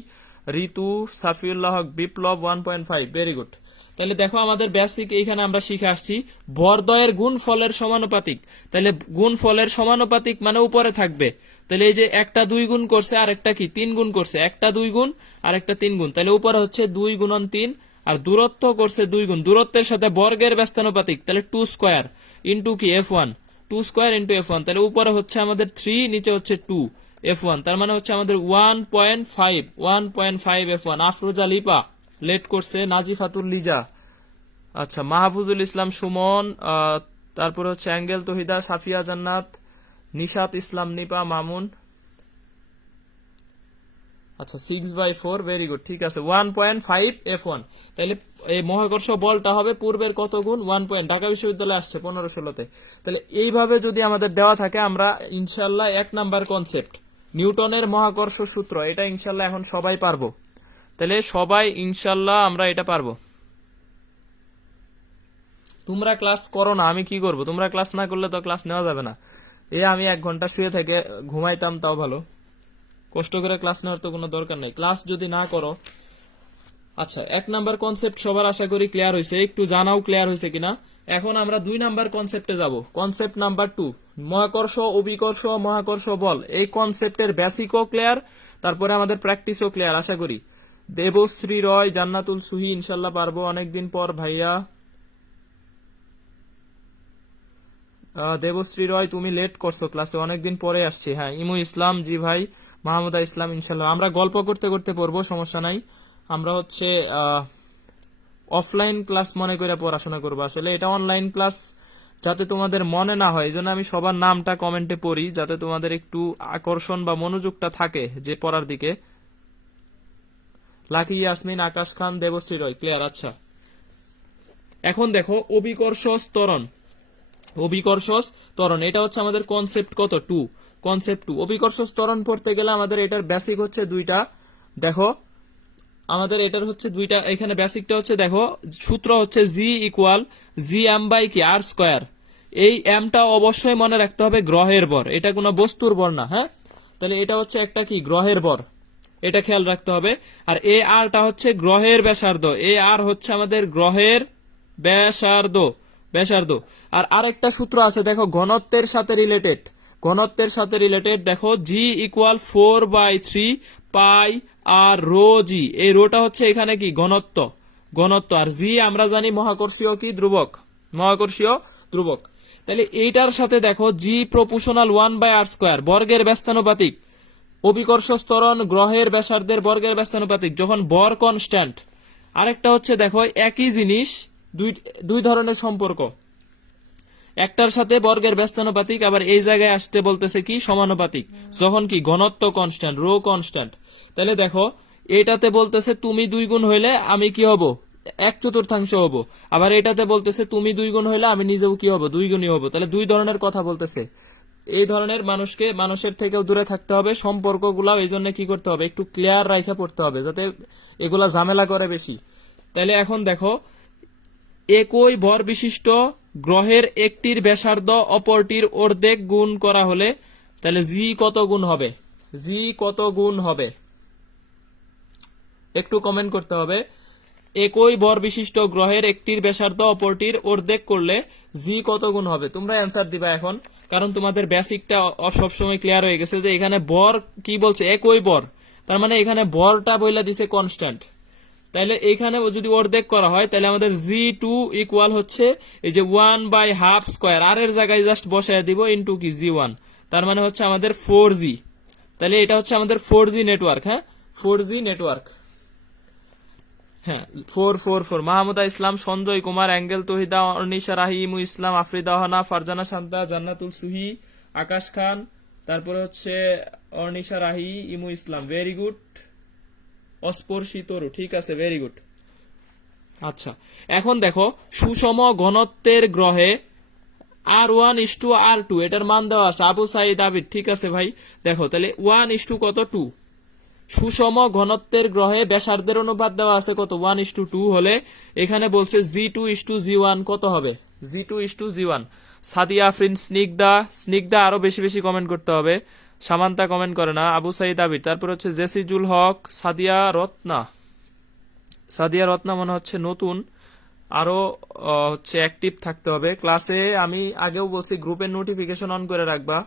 ঋতু, সাফিউল্লাহ হক বিপ্লব 1.5। Very good. তাহলে দেখো আমাদের বেসিক এইখানে আমরা শিখে আসছি ভরদ্বয়ের গুণ ফলের সমানুপাতিক। তাহলে গুণ ফলের সমানুপাতিক মানে উপরে থাকবে, তাহলে এই যে একটা 2 গুণ করছে আর একটা কি 3 গুণ করছে, একটা 2 গুণ আর একটা 3 গুণ, তাহলে উপরে হচ্ছে 2 গুণন 3, আর দূরত্ব করছে 2 গুণ, দূরত্বের সাথে বর্গের ব্যস্তানুপাতিক, তাহলে 2 স্কয়ার ইন্টু কি F1, 2 স্কয়ার ইন্টু F1, তাহলে উপরে হচ্ছে আমাদের 3, নিচে হচ্ছে 2 F1, তার মানে হচ্ছে আমাদের 1.5 F1। আফরোজা লিপা লেট করছে, নাজিফাতুল লিজা, আচ্ছা, মাহফুজুল ইসলাম সুমন, তারপরে হচ্ছে অ্যাঙ্গেল তহিদা, সাফিয়া জান্নাত, নিশাত ইসলাম নিপা, মামুন। আচ্ছা, 6/4, ভেরি গুড। ঠিক আছে, 1.5 F1। তাহলে এই মহাকর্ষ বলটা হবে পূর্বের কত গুণ? 1 পয়েন্ট। ঢাকা বিশ্ববিদ্যালয়ে আসছে 15-16-তে। তাহলে এইভাবে যদি আমাদের দেওয়া থাকে, আমরা ইনশাল্লাহ 1 নাম্বার কনসেপ্ট নিউটনের মহাকর্ষ সূত্র, এটা ইনশাল্লাহ এখন সবাই পারবো। তাহলে সবাই ইনশাল্লাহ আমরা এটা পারবো। তোমরা ক্লাস করো না, আমি কি করব? তোমরা ক্লাস না করলে তো ক্লাস নেওয়া যাবে না। আমি 1 ঘন্টা শুয়ে থেকে ঘুমাইতাম তাও ভালো, কষ্ট করে ক্লাস নেওয়ার তো কোনো দরকার নেই, ক্লাস যদি না করো। আচ্ছা, 1 নাম্বার কনসেপ্ট সবার আশা করি ক্লিয়ার হয়েছে, একটু জানাও ক্লিয়ার হয়েছে কিনা। এখন আমরা 2 নাম্বার কনসেপ্টে যাব। কনসেপ্ট নাম্বার 2, মহাকর্ষ, অভিকর্ষ, মহাকর্ষ বল। এই কনসেপ্টের বেসিকও ক্লিয়ার, তারপরে আমাদের প্র্যাকটিসও ক্লিয়ার আশা করি। দেবশ্রী রয়, জান্নাতুল সুহি, ইনশাল্লাহ পারবো। অনেকদিন পর ভাইয়া দেবশ্রী রয়, তুমি লেট করছো ক্লাসে, অনেকদিন পরে আসছি। হ্যাঁ, ইমু ইসলাম, জি ভাই, মাহমুদা ইসলাম, ইনশাল্লাহ আমরা গল্প করতে করতে পড়বো, সমস্যা নাই। আমরা হচ্ছে অফলাইন ক্লাস মনে করে পড়াশোনা করবো, আসলে এটা অনলাইন ক্লাস যাতে তোমাদের মনে না হয়, এই জন্য আমি সবার নামটা কমেন্টে পড়ি, যাতে তোমাদের একটু আকর্ষণ বা মনোযোগটা থাকে যে পড়ার দিকে। লাকি ইয়াসমিন, আকাশ খান, দেবশ্রী রয়, ক্লিয়ার। আচ্ছা, এখন দেখো অভিকর্ষ ত্বরণ। অভিকর্ষ ত্বরণ এটা হচ্ছে আমাদের কনসেপ্ট কত? 2, কনসেপ্ট 2। অভিকর্ষ ত্বরণ পড়তে গেলে আমাদের এটার বেসিক হচ্ছে 2টা। দেখো আমাদের এটার হচ্ছে 2টা, এখানে বেসিকটা হচ্ছে, দেখো সূত্র হচ্ছে G equal G M by কি আর স্কয়ার। এই এমটা অবশ্যই মনে রাখতে হবে গ্রহের ভর, এটা কোনো বস্তুর ভর না। হ্যাঁ, তাহলে এটা হচ্ছে একটা কি গ্রহের ভর, এটা খেয়াল রাখতে হবে। আর এ আরটা হচ্ছে গ্রহের ব্যাসার্ধ, এ আর হচ্ছে আমাদের গ্রহের ব্যাসার্ধ ব্যাসার্ধ। আর আরেকটা সূত্র আছে দেখো ঘনত্বের সাথে রিলেটেড, ঘনত্বের সাথে রিলেটেড দেখো জি ইকুয়াল 4/3 পাই আর রো জি। এই রোটা হচ্ছে এখানে কি ঘনত্ব, ঘনত্ব। আর জি আমরা জানি মহাকর্ষীয় কি ধ্রুবক, মহাকর্ষীয় ধ্রুবক। তাহলে এইটার সাথে দেখো জি প্রপোর্শনাল 1/r², বর্গের ব্যস্তানুপাতিক। অভিকর্ষ ত্বরণ গ্রহের ব্যাসার্ধের বর্গের ব্যস্তানুপাতিক যখন বর কনস্ট্যান্ট। আরেকটা হচ্ছে দেখো একই জিনিস দুই ধরনের সম্পর্ক, একটার সাথে বর্গের ব্যস্তানুপাতিক, আবার এই জায়গায় আসতে বলতেছে কি সমানুপাতিক, যখন কি ঘনত্ব কনস্ট্যান্ট, রো কনস্ট্যান্ট। তাহলে দেখো এটাতে বলতেছে তুমি 2 গুণ হইলে আমি কি হব 1/4 হব, আবার এটাতে বলতেছে তুমি 2 গুণ হইলে আমি নিজেও কি হব 2 গুণই হব। তাহলে দুই ধরনের কথা বলতেছে। এই ধরনের মানুষের থেকেও দূরে থাকতে হবে, সম্পর্কগুলা এই জন্য কি করতে হবে একটু ক্লিয়ার রাখা পড়তে হবে, যাতে এগুলা ঝামেলা করে বেশি। তাহলে এখন দেখো একই ভর বিশিষ্ট গ্রহের একটির ব্যাসার্ধ অপরটির অর্ধেক গুণ করা হলে তাহলে জি কত গুণ হবে, জি কত গুণ হবে একটু কমেন্ট করতে হবে। একই ভর বিশিষ্ট গ্রহের একটির ব্যাসার্ধ অপরটির অর্ধেক করলে জি কত গুণ হবে, তোমরা অ্যান্সার দিবা এখন, কারণ তোমাদের বেসিকটা সবসময় ক্লিয়ার হয়ে গেছে যে এখানে বর কি বলছে একই বর, তার মানে এখানে বরটা বইলা দিছে কনস্ট্যান্ট। তাহলে এখানে যদি অর্ধেক করা হয় তাহলে আমাদের জি2 ইকুয়াল হচ্ছে এই যে 1/2², আর এর জায়গায় জাস্ট বসায় দিব ইনটু কি জি1, তার মানে হচ্ছে আমাদের 4G। তাহলে এটা হচ্ছে আমাদের 4G নেটওয়ার্ক, হ্যাঁ 4G নেটওয়ার্ক। হ্যাঁ 444 মাহমুদা ইসলাম, সঞ্জয় কুমার, অ্যাঙ্গেল তহিদা, অর্নিশা রাহি, ইমু ইসলাম, আফরিদা হানা, ফারজানা শান্তা, জান্নাতুল সুহি, আকাশ খান, তারপরে হচ্ছে অর্নিশা রাহি, ইমু ইসলাম, ভেরি গুড। অস্পর্শিতরু, ঠিক আছে, ভেরি গুড। আচ্ছা এখন দেখো সুষম ঘনত্বের গ্রহে R1:R2 এটার মান দেওয়া আছে, আবু সাইদ আবিদ, ঠিক আছে ভাই। দেখো তাহলে 1:2 কত 2, সুষম ঘনত্বের গ্রহে ব্যাসার্ধের অনুপাত দেওয়া আছে কত 1:2 হলে এখানে বলছে G2:G1 কত হবে, G2:G1। সাদিয়া আফরিন, স্নিগ্ধা আরো বেশি বেশি কমেন্ট করতে হবে, সামান্তা কমেন্ট করে না, আবু সাইদ আবির, তারপর হচ্ছে জেসিজুল হক, সাদিয়া রত্না মনে হচ্ছে নতুন, আরো হচ্ছে অ্যাক্টিভ থাকতে হবে ক্লাসে। আমি আগেও বলছি গ্রুপের নোটিফিকেশন অন করে রাখবা,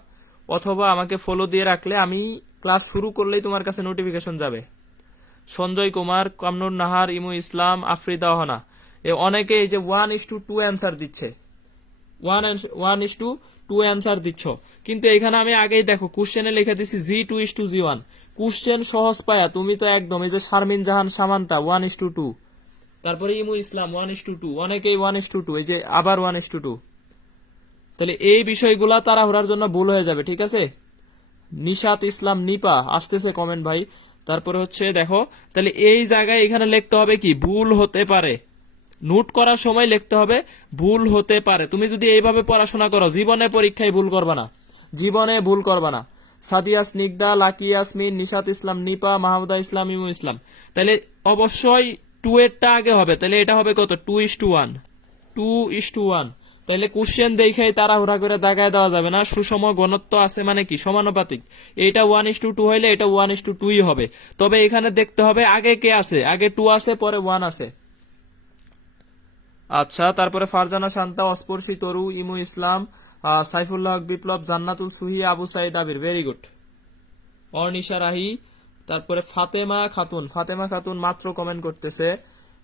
অথবা আমাকে ফলো দিয়ে রাখলে আমি ক্লাস শুরু করলেই তোমার কাছে নোটিফিকেশন যাবে। সঞ্জয় কুমার, কামনুর নাহার, ইমু ইসলাম, আফরিদা হানা, অনেকে এই যে 1:2 অ্যান্সার দিচ্ছে, 1:2 অ্যান্সার দিচ্ছ, কিন্তু এখানে আমি আগেই দেখো কোশ্চেনে লিখে দিছি G2:G1। কোশ্চেন সহজ পায়া তুমি তো একদম এই যে শারমিন জাহান সামান্তা 1:2, তারপরে ইমু ইসলাম 1:2, অনেকেই 1:2, এই যে আবার 1:2। তাহলে এই বিষয়গুলা তাড়াহুড়ার জন্য ভুল হয়ে যাবে, ঠিক আছে। নিশাত ইসলাম নিপা আসতেছে কমেন্ট ভাই। তারপরে হচ্ছে দেখো তাহলে এই জায়গায় এখানে লিখতে হবে কি ভুল হতে পারে, নোট করার সময় লিখতে হবে ভুল হতে পারে। তুমি যদি এইভাবে পড়াশোনা করো জীবনে পরীক্ষায় ভুল করবা না, জীবনে ভুল করবা না। সাদিয়া, স্নিগ্ধা, লাকি ইয়াসমিন, নিশাত ইসলাম নিপা, মাহমুদা ইসলাম, ইমু ইসলাম, তাহলে অবশ্যই 2 এরটা আগে হবে, তাহলে এটা হবে কত 2:1, 2:1। তাহলে কোশ্চেন দেখেই তাড়াহুড়া করে দাগায় দেওয়া যাবে না, সুষম ঘনত্ব আছে মানে কি সমানুপাতিক, এটা 1:2 হইলে এটা 1:2 হবে। তবে এখানে দেখতে হবে আগে কে আছে, আগে 2 আছে পরে 1 আছে। আচ্ছা তারপরে ফারজানা শান্তা, অস্পর্শী তরু, ইমু ইসলাম, সাইফুল্লাহ হক বিপ্লব, জান্নাতুল সুহি, আবু সাইদ আবির, ভেরি গুড। অর্নিশা রাহি, তারপরে ফাতেমা খাতুন মাত্র কমেন্ট করতেছে,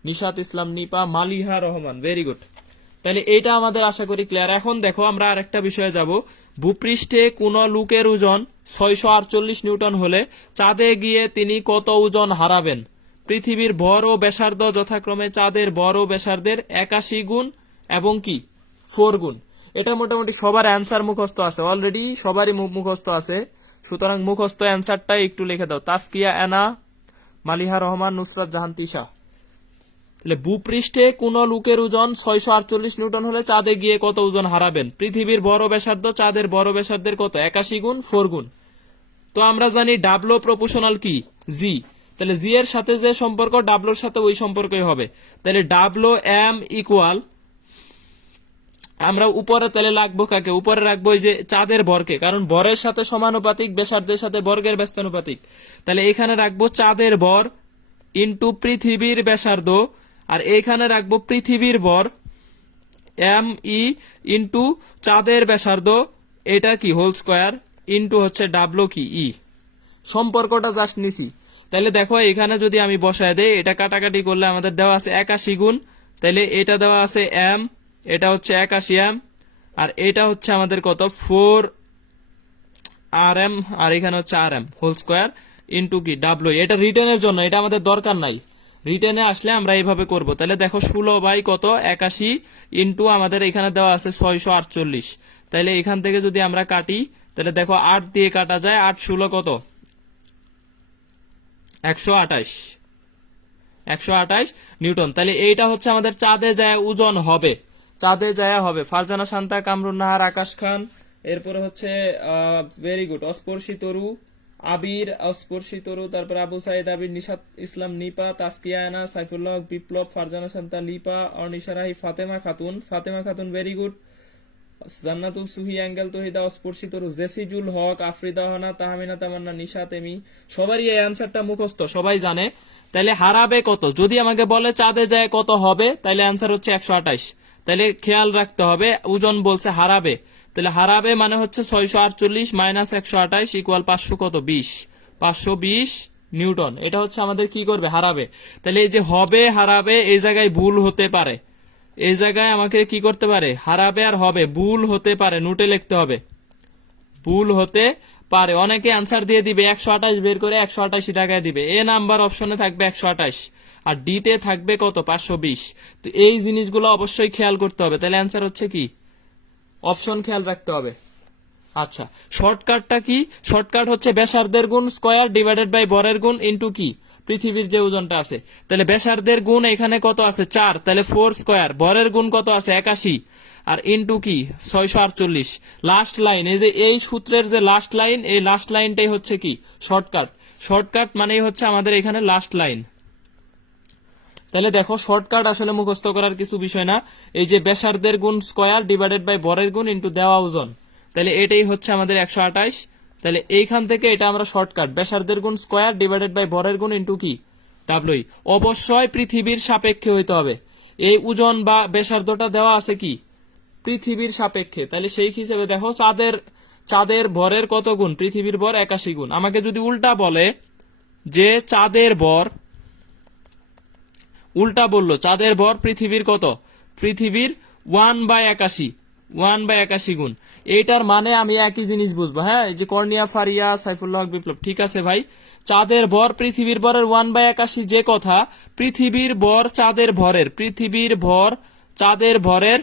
নিশাত ইসলাম নিপা, মালিহা রহমান, ভেরি গুড। তাহলে এটা আমাদের আশা করি ক্লিয়ার। এখন দেখো আমরা আরেকটা বিষয়ে যাব। ভূপৃষ্ঠে কোন লোকের ওজন 648 নিউটন হলে চাঁদে গিয়ে তিনি কত ওজন হারাবেন? পৃথিবীর ভর ও ব্যাসার্ধ যথাক্রমে চাঁদের ভর ও ব্যাসার্ধের 81 গুণ এবং কি 4 গুণ। এটা মোটামুটি সবার অ্যান্সার মুখস্থ আছে, অলরেডি সবারই মুখস্থ আছে, সুতরাং মুখস্থ অ্যান্সারটাই একটু লিখে দাও। তাসকিয়া এনা, মালিহা রহমান, নুসরাত জাহান তিশা। তাহলে ভূপৃষ্ঠে কোন লোকের ওজন 648 নিউটন হলে চাঁদে গিয়ে কত ওজন হারাবেন? পৃথিবীর বড় ব্যাসার্ধ চাঁদের বড় ব্যাসার্ধের কত 81 গুণ 4 গুণ। তো আমরা জানি ডাবলো প্রপোর্শনাল কি জি, তাহলে জি এর সাথে যে সম্পর্ক ডাবলোর সাথে ওই সম্পর্কই হবে। তাহলে ডাবলো এম ইকুয়াল আমরা উপরে তাহলে রাখবো কাকে? উপরে রাখবো এই যে চাঁদের ভরকে, কারণ ভরের সাথে সমানুপাতিক, ব্যাসার্ধের সাথে বর্গের ব্যস্তানুপাতিক। তাহলে এখানে রাখবো চাঁদের ভর ইন্টু পৃথিবীর ব্যাসার্ধ, আর এইখানে রাখবো পৃথিবীর ভর এম ই ইন্টু চাঁদের ব্যাসার্ধ, এটা কি হোল স্কোয়ার ইন্টু হচ্ছে ডাব্লু কি ই। সম্পর্কটা জাস্ট নিছি। তাহলে দেখো এখানে যদি আমি বসায় দেই, এটা কাটাকাটি করলে আমাদের দেওয়া আছে 81 গুণ, তাহলে এটা দেওয়া আছে এম, এটা হচ্ছে 81 এম, আর এটা হচ্ছে আমাদের কত 4 আর এম, আর এখানে হচ্ছে R M whole square into কি ডাব্লু। এটা রিটেনের জন্য, এটা আমাদের দরকার নাই, রিটেনে আসলে আমরা এইভাবে করব। তাহলে দেখো 16 বাই কত 81 ইন্টু আমাদের এখানে দেওয়া আছে 648। তাহলে এখান থেকে যদি আমরা কাটি, তাহলে দেখো 8 দিয়ে কাটা যায়, 8 16 কত 128, 128 নিউটন। তাহলে এইটা হচ্ছে আমাদের চাঁদে যায় ওজন হবে, চাঁদে যায় হবে। ফারজানা শান্তা, কামরুন নাহার, আকাশ খান, এরপরে হচ্ছে ভেরি গুড অস্পর্শী তরু, আবির অস্পর্শী তরু, তারপরে আবু সাইদ আবির, Nishat Islam Nipa, Taskia Ana, Saifullah Biplob, Farzana Shanta Lipa, Anisha Rahi, Fatema Khatun, Fatema Khatun very good, Jannatul Suhi, Angel Tahida, Asparshi Taru, Jesijul Haque, Afrida Hana, Tahmina তামান্না, নিশাত এমি। সবারই এই অ্যান্সারটা মুখস্থ, সবাই জানে। তাহলে হারাবে কত? যদি আমাকে বলে চাঁদে যায় কত হবে, তাহলে অ্যান্সার হচ্ছে 128। তাহলে খেয়াল রাখতে হবে, ওজন বলছে হারাবে, তাহলে হারাবে মানে হচ্ছে 648 মাইনাস 128 ইকুয়াল 500 কত 20, 520 নিউটন। এটা হচ্ছে আমাদের কি করবে? হারাবে। তাহলে এই যে হবে হারাবে, এই জায়গায় ভুল হতে পারে, এই জায়গায় আমাকে কি করতে পারে? হারাবে আর হবে ভুল হতে পারে, নোটে লিখতে হবে ভুল হতে পারে। অনেকে আনসার দিয়ে দিবে 128 বের করে 128 টাকায় দিবে, এ নাম্বার অপশনে থাকবে 128 আর ডি তে থাকবে কত 520। তো এই জিনিসগুলো অবশ্যই খেয়াল করতে হবে। তাহলে অ্যান্সার হচ্ছে কি অপশন খেয়াল রাখতে হবে। আচ্ছা, শর্টকাটটা কি? শর্টকাট হচ্ছে ব্যাসার্ধের গুণ স্কয়ার ডিভাইডেড বাই ভরের গুণ ইন্টু কি পৃথিবীর যে ওজনটা আছে। তাহলে ব্যাসার্ধের গুণ এখানে কত আছে 4, তাহলে 4 স্কয়ার, ভরের গুণ কত আছে 81 আর ইন্টু কি 648। লাস্ট লাইন, এই যে এই সূত্রের যে লাস্ট লাইন, এই লাস্ট লাইনটাই হচ্ছে কি শর্টকাট। শর্টকাট মানেই হচ্ছে আমাদের এখানে লাস্ট লাইন। তাহলে দেখো শর্টকাট আসলে মুখস্থ করার কিছু বিষয় না, এই যে ব্যাসার্ধের গুণ স্কয়ার ডিভাইডেড বাই ভরের গুণ ইন্টু দেওয়া ওজন, তাহলে এটাই হচ্ছে আমাদের 128। তাহলে এইখান থেকে এটা আমরা শর্টকাট, ব্যাসার্ধের গুণ স্কয়ার ডিভাইডেড বাই ভরের গুণ ইন্টু কি ডাব্লুই। অবশ্যই পৃথিবীর সাপেক্ষে হইতে হবে, এই ওজন বা ব্যাসার্ধটা দেওয়া আছে কি পৃথিবীর সাপেক্ষে। তাহলে সেই হিসেবে দেখো চাঁদের ভরের কত গুণ পৃথিবীর ভর 81 গুণ। আমাকে যদি উল্টা বলে যে চাঁদের ভর, উল্টা বললো চাঁদের ভর পৃথিবীর কত, পৃথিবীর 1/81, 1/81 গুণ, এইটার মানে আমি একই জিনিস বুঝবো। হ্যাঁ, এই যে কর্নিয়া ফারিয়া, সাইফুল্লাহ হক বিপ্লব, ঠিক আছে ভাই, চাঁদের ভর পৃথিবীর ভরের 1/81 যে কথা, পৃথিবীর ভর চাঁদের ভরের, পৃথিবীর ভর চাঁদের ভরের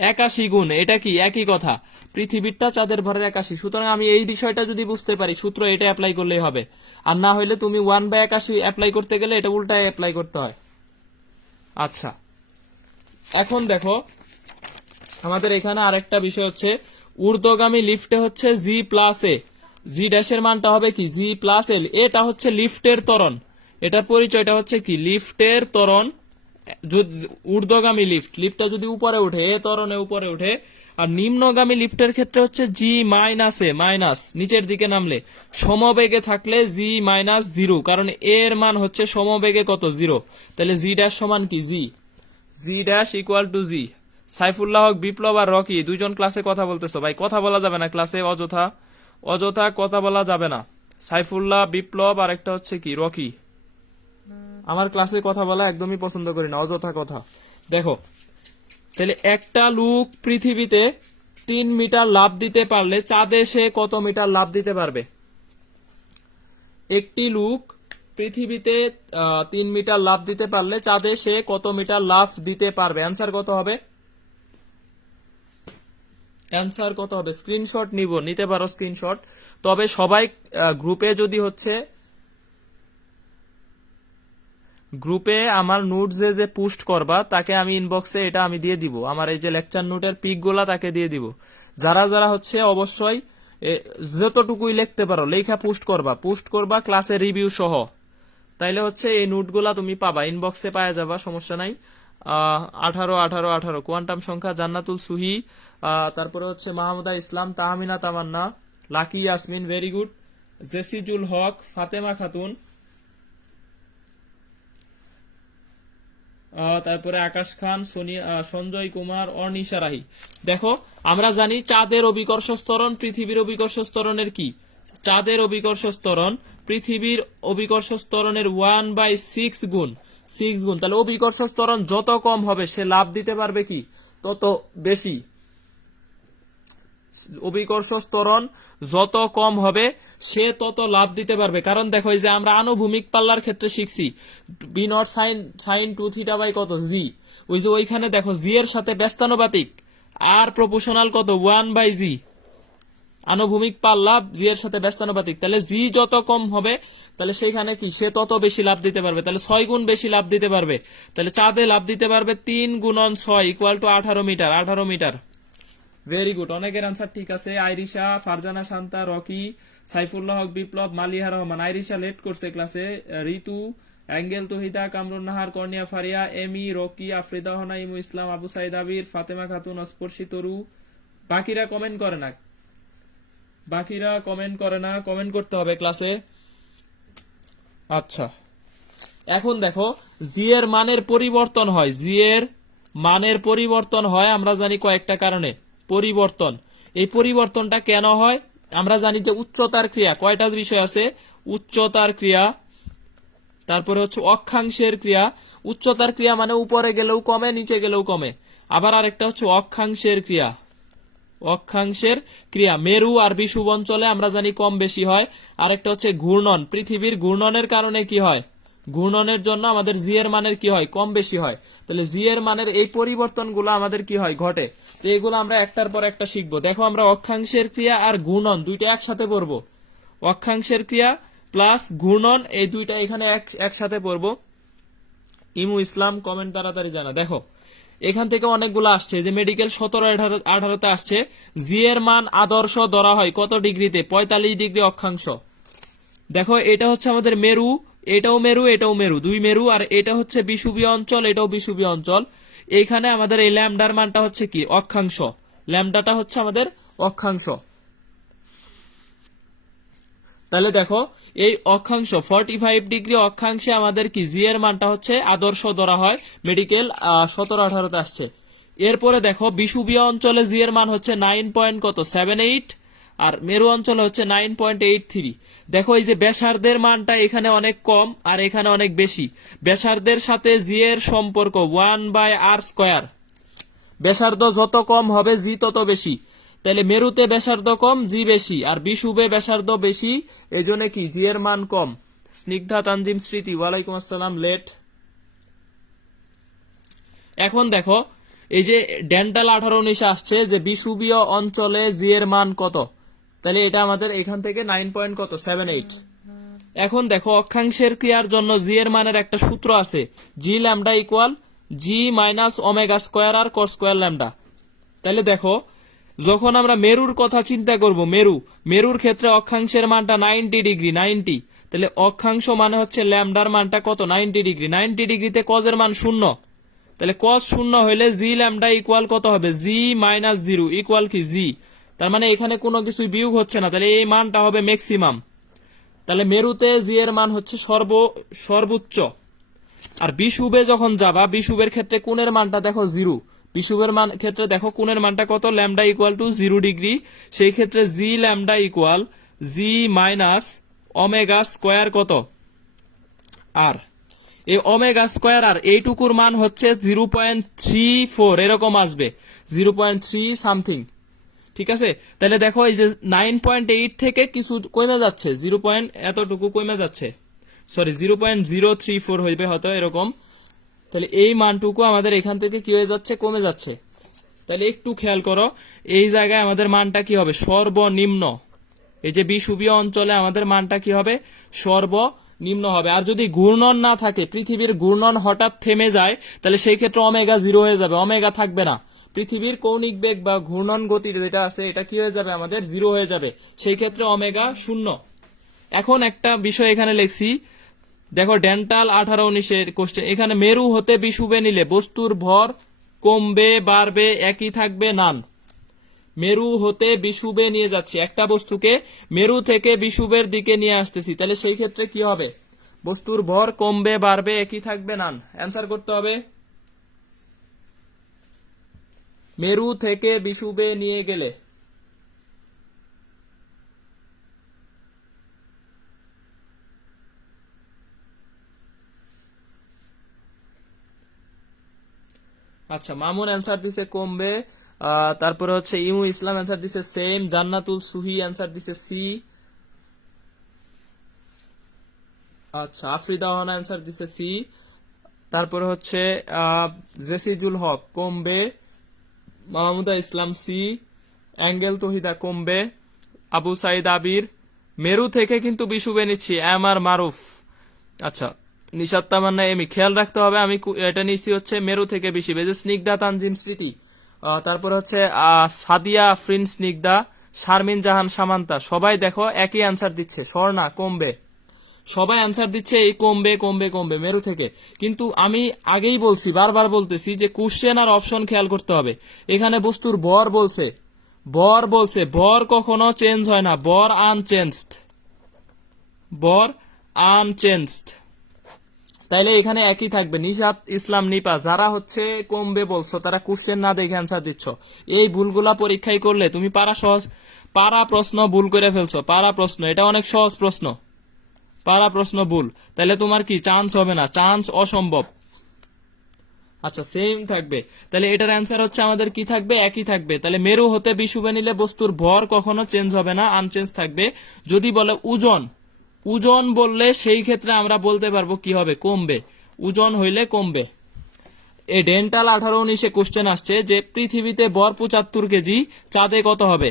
81 গুণ, এটা কি একই কথা, পৃথিবীরটা চাঁদের ভরের 81। সুতরাং আমি এই বিষয়টা যদি বুঝতে পারি, সূত্র এটা অ্যাপ্লাই করলেই হবে। আর না হলে তুমি 1/81 অ্যাপ্লাই করতে গেলে এটা উল্টায় অ্যাপ্লাই করতে হয়। আচ্ছা, এখন দেখো আমাদের এখানে আরেকটা বিষয় হচ্ছে ঊর্ধ্বগামী লিফটে হচ্ছে জি প্লাস এ, জি ড্যাশের মানটা হবে কি জি প্লাস এল। এটা হচ্ছে লিফটের ত্বরণ, এটার পরিচয়টা হচ্ছে কি লিফটের ত্বরণ। ঊর্ধ্বগামী লিফটটা যদি উপরে উঠে, এ ত্বরণে উপরে উঠে, আর নিম্নগামী লিফটের ক্ষেত্রে হচ্ছে জি মাইনাস এ, মাইনাস নিচের দিকে নামলে, সমবেগে থাকলে জি মাইনাস 0, কারণ এর মান হচ্ছে সমবেগে কত 0। তাহলে জি ড্যাশ সমান কি G dash equal to G. Saifullah Haque Biplob আর রকি দুইজন ক্লাসে কথা বলতেছো ভাই, কথা বলা যাবে না ক্লাসে, অযথা কথা বলা যাবে না। সাইফুল্লাহ বিপ্লব আর একটা হচ্ছে কি রকি, আমার ক্লাসে কথা বলা একদমই পছন্দ করি না, অযথা কথা। দেখো তাহলে একটা লোক পৃথিবীতে 3 মিটার লাফ দিতে পারলে চাঁদে সে কত মিটার লাফ দিতে পারবে? একটি লোক পৃথিবীতে 3 মিটার লাফ দিতে পারলে চাঁদে সে কত মিটার লাফ দিতে পারবে? অ্যান্সার কত হবে? অ্যান্সার কত হবে? স্ক্রিনশট নিতে পারো স্ক্রিনশট। তবে সবাই গ্রুপে যদি হচ্ছে গ্রুপে আমার নোটস যে পোস্ট করবা তাকে আমি ইনবক্সে এটা আমি দিয়ে দিব, আমার এই যে লেকচার নোটের পিক গুলা তাকে দিয়ে দিব। যারা যারা হচ্ছে অবশ্যই যতটুকুই লিখতে পারো লেখা পোস্ট করবা ক্লাসের রিভিউ সহ, তাইলে হচ্ছে এই নোটগুলা তুমি পাবা, ইনবক্সে পাওয়া যাবা, সমস্যা নাই। 18 18 18 কোয়ান্টাম সংখ্যা জান্নাতুল সুহি, তারপরে হচ্ছে মাহমুদা ইসলাম, তাহমিনা তামান্না, lucky Yasmin, very good, জেসিজুল Haque, Fatema Khatun, তারপরে আকাশ খান, সঞ্জয় কুমার, অর্নিশা রাহি। দেখো আমরা জানি চাঁদের অভিকর্ষ ত্বরণ পৃথিবীর অভিকর্ষ ত্বরণের কি, চাঁদের অভিকর্ষ ত্বরণ পৃথিবীর অভিকর্ষ ত্বরণের 1/6 গুণ, 6 গুণ। তাহলে অভিকর্ষ ত্বরণ যত কম হবে সে লাভ দিতে পারবে কি তত বেশি, অভিকর্ষ ত্বরণ যত কম হবে সে তত লাভ দিতে পারবে। কারণ দেখো এই যে আমরা আনুভূমিক পাল্লার ক্ষেত্রে শিখছি V not sine 2 theta by কত জি, ওই যে ওইখানে দেখো জি এর সাথে ব্যস্তানুপাতিক আর প্রপোর্শনাল কত 1/জি, আনুভূমিক পাল্লা জি এর সাথে ব্যস্তানুপাতিক। তাহলে জি যত কম হবে তাহলে সেইখানে কি সে তত বেশি লাভ দিতে পারবে, তাহলে 6 গুণ বেশি লাভ দিতে পারবে। তাহলে চাঁদে লাভ দিতে পারবে 3 গুণন 6 equal to 18 metre, 18 metre. Very good, অনেকের আনসার ঠিক আছে। আইরিশা, ফারজানা শান্তা, রকি, সাইফুল্লাহ হক, বিপ্লব, মালিহা রহমান। আইরিশা লেট করছে ক্লাসে, ঋতু, অ্যাঙ্গেল তহিদা, কামরুন নাহার, কর্নিয়া ফারিয়া, এমি, রকি, আফ্রিদা হনা, ইমু ইসলাম, আবু সাইদ আবির, ফাতেমা খাতুন, অস্পর্শী তরু। বাকিরা কমেন্ট করে না, বাকিরা কমেন্ট করে না, কমেন্ট করতে হবে ক্লাসে। আচ্ছা এখন দেখো জি এর মানের পরিবর্তন হয়, জি এর মানের পরিবর্তন হয় আমরা জানি কয়েকটা কারণে পরিবর্তন। এই পরিবর্তনটা কেন হয় আমরা জানি যে উচ্চতার ক্রিয়া, কয়টা বিষয় আছে, উচ্চতার ক্রিয়া, তারপরে হচ্ছে অক্ষাংশের ক্রিয়া। উচ্চতার ক্রিয়া মানে উপরে গেলেও কমে নিচে গেলেও কমে। আবার আরেকটা হচ্ছে অক্ষাংশের ক্রিয়া, অক্ষাংশের ক্রিয়া মেরু আর বিষুব অঞ্চলে আমরা জানি কম বেশি হয়। আরেকটা হচ্ছে ঘূর্ণন, পৃথিবীর ঘূর্ণনের কারণে কি হয়, ঘূর্ণনের জন্য আমাদের জি এর মানের কি হয় কম বেশি হয়। তাহলে জি এর মানের এই পরিবর্তনগুলো আমাদের কি হয় ঘটে, তো এগুলো আমরা একটার পর একটা শিখবো। দেখো আমরা অক্ষাংশের ক্রিয়া আর ঘূর্ণন দুইটা একসাথে পড়বো, অক্ষাংশের ক্রিয়া প্লাস ঘূর্ণন এই দুইটা এখানে একসাথে পড়বো। ইমু ইসলাম কমেন্ট তাড়াতাড়ি জানা। দেখো এখান থেকে অনেকগুলো আসছে, যে মেডিকেল 17 18 আসছে। জি এর মান আদর্শ ধরা হয় কত ডিগ্রিতে, 45 ডিগ্রি অক্ষাংশ। দেখো এটা হচ্ছে আমাদের মেরু, এটাও মেরু এটাও মেরু, দুই মেরু, আর এটা হচ্ছে বিষুবীয় অঞ্চল এটাও বিষুবীয় অঞ্চল। এইখানে আমাদের এই ল্যামডার মানটা হচ্ছে কি অক্ষাংশ, ল্যামডাটা হচ্ছে আমাদের অক্ষাংশ। তাহলে দেখো এই অক্ষাংশ 45 ডিগ্রি অক্ষাংশে আমাদের কি জি এর মানটা হচ্ছে আদর্শ ধরা হয়, মেডিকেল 17 18 আসছে। এরপরে দেখো বিষুবীয় অঞ্চলে জি এর মান হচ্ছে 9.78 আর মেরু অঞ্চলে হচ্ছে 9.83। দেখো এই যে ব্যাসার্ধের মানটা এখানে অনেক কম আর এখানে অনেক বেশি। ব্যাসার্ধের সাথে জি এর সম্পর্ক 1/r², ব্যাসার্ধ যত কম হবে জি তত বেশি। তাহলে মেরুতে ব্যাসার্ধ কম জি বেশি, আর বিষুবে ব্যাসার্ধ বেশি এই জন্য কি জি এর মান কম। স্নিগ্ধা তানজিম স্মৃতি, ওয়ালাইকুম আসসালাম, লেট। এখন দেখো এই যে ডেন্টাল 18 19 আসছে যে বিষুবীয় অঞ্চলে জি এর মান কত, তাহলে এটা আমাদের এখান থেকে 9.78। এখন দেখো অক্ষাংশের ক্রিয়ার জন্য জি এর মানের একটা সূত্র আছে, G lambda equal G minus omega square R cos square lambda. তাহলে দেখো যখন আমরা মেরুর কথা চিন্তা করব, মেরুর ক্ষেত্রে অক্ষাংশের মানটা 90 ডিগ্রি, 90। তাহলে অক্ষাংশ মানে হচ্ছে ল্যামডার মানটা কত 90 ডিগ্রি, 90 ডিগ্রিতে কজের মান 0। তাহলে কস 0 হইলে জি ল্যামডা ইকুয়াল কত হবে, জি মাইনাস 0 ইকুয়াল কি জি। তার মানে এখানে কোনো কিছুই বিয়োগ হচ্ছে না, তাহলে এই মানটা হবে ম্যাক্সিমাম। তাহলে মেরুতে জি এর মান হচ্ছে সর্বোচ্চ। আর বিষুবে যখন যাবা, বিষুবের ক্ষেত্রে কোণের মানটা দেখো 0, বিষুবের মান ক্ষেত্রে দেখো কোণের মানটা কত, ল্যামডা ইকুয়াল টু 0 ডিগ্রি। সেই ক্ষেত্রে জি lambda equal G minus omega square কত আর, এই ওমেগা স্কোয়ার আর এইটুকুর মান হচ্ছে 0.34 এরকম আসবে, 0.3 সামথিং। ঠিক আছে, তাহলে দেখো এই যে 9.8 থেকে কিছু কমে যাচ্ছে, 0. এতটুকু কমে যাচ্ছে, সরি 0.034 হইবে হয়তো এরকম। তাহলে এই মানটুকু আমাদের এখান থেকে কি হয়ে যাচ্ছে, কমে যাচ্ছে। তাহলে একটু খেয়াল করো এই জায়গায় আমাদের মানটা কি হবে, সর্বনিম্ন। এই যে বিষুবীয় অঞ্চলে আমাদের মানটা কি হবে, সর্বনিম্ন হবে। আর যদি ঘূর্ণন না থাকে, পৃথিবীর ঘূর্ণন হঠাৎ থেমে যায়, তাহলে সেই ক্ষেত্রে ওমেগা 0 হয়ে যাবে, ওমেগা থাকবে না। পৃথিবীর কৌণিক বেগ বা ঘূর্ণন গতি যেটা আছে এটা কি হয়ে যাবে, আমাদের 0 হয়ে যাবে, সেই ক্ষেত্রে ওমেগা 0। এখন একটা বিষয় এখানে লিখছি, দেখো ডেন্টাল 18-19 কোশ্চেন, এখানে মেরু হতে বিষুবে নিলে বস্তুর ভর কমবে বাড়বে একই থাকবে নান। মেরু হতে বিষুবে নিয়ে যাচ্ছি, একটা বস্তুকে মেরু থেকে বিষুবের দিকে নিয়ে আসতেছি, তাহলে সেই ক্ষেত্রে কি হবে? বস্তুর ভর কমবে বাড়বে একই থাকবে নান। অ্যান্সার করতে হবে। মেরু থেকে বিষুবে নিয়ে গেলে আচ্ছা, মামুন অ্যান্সার দিছে কমবে। তারপরে হচ্ছে ইমু ইসলাম অ্যান্সার দিছে সেম। জান্নাতুল সুহি অ্যান্সার দিছে সি। আচ্ছা, আফরিদা ওহানা অ্যান্সার দিছে সি। তারপরে হচ্ছে জেসিজুল হক কমবে। মাহমুদা ইসলাম সি। অ্যাঙ্গেল তহিদা কমবে। আবু সাইদ আবির মেরু থেকে কিন্তু বিষুবে নিচ্ছি, এম আর মারুফ। আচ্ছা, নিশাত তামান্না এমি খেয়াল রাখতে হবে, আমি এটা নিচ্ছি হচ্ছে মেরু থেকে বিষুবে, যে স্নিগ্ধা তানজিম স্মৃতি। তারপর হচ্ছে সাদিয়া আফরিন স্নিগ্ধা, শারমিন জাহান সামান্তা, সবাই দেখো একই অ্যান্সার দিচ্ছে, স্বর্ণা কমবে। সবাই অ্যান্সার দিচ্ছে এই কমবে কমবে কমবে মেরু থেকে। কিন্তু আমি আগেই বলছি, বারবার বলতেছি যে কোশ্চেন আর অপশন খেয়াল করতে হবে। এখানে বস্তুর ভর বলছে, ভর কখনো চেঞ্জ হয় না, ভর আনচেঞ্জড, ভর আনচেঞ্জড। তাইলে এখানে একই থাকবে। নিশাত ইসলাম নিপা, যারা হচ্ছে কমবে বলছো তারা কোশ্চেন না দেখে অ্যান্সার দিচ্ছ। এই ভুলগুলা পরীক্ষায় করলে তুমি পারা প্রশ্ন ভুল করে ফেলছো। পারা প্রশ্ন এটা অনেক সহজ প্রশ্ন, পারা প্রশ্ন ভুল, তাহলে তোমার কি চান্স হবে না, চান্স অসম্ভব। আচ্ছা, সেম থাকবে। তাহলে এটার অ্যান্সার হচ্ছে আমাদের কি থাকবে? একই থাকবে। তাহলে মেরু হতে বিষুবে নিলে বস্তুর ভর কখনো চেঞ্জ হবে না, আনচেঞ্জ থাকবে। যদি বলে ওজন, ওজন বললে সেই ক্ষেত্রে আমরা বলতে পারবো কি হবে? কমবে। ওজন হইলে কমবে। এই ডেন্টাল 18-19 কোশ্চেন আসছে যে পৃথিবীতে ভর 75 কেজি, চাঁদে কত হবে?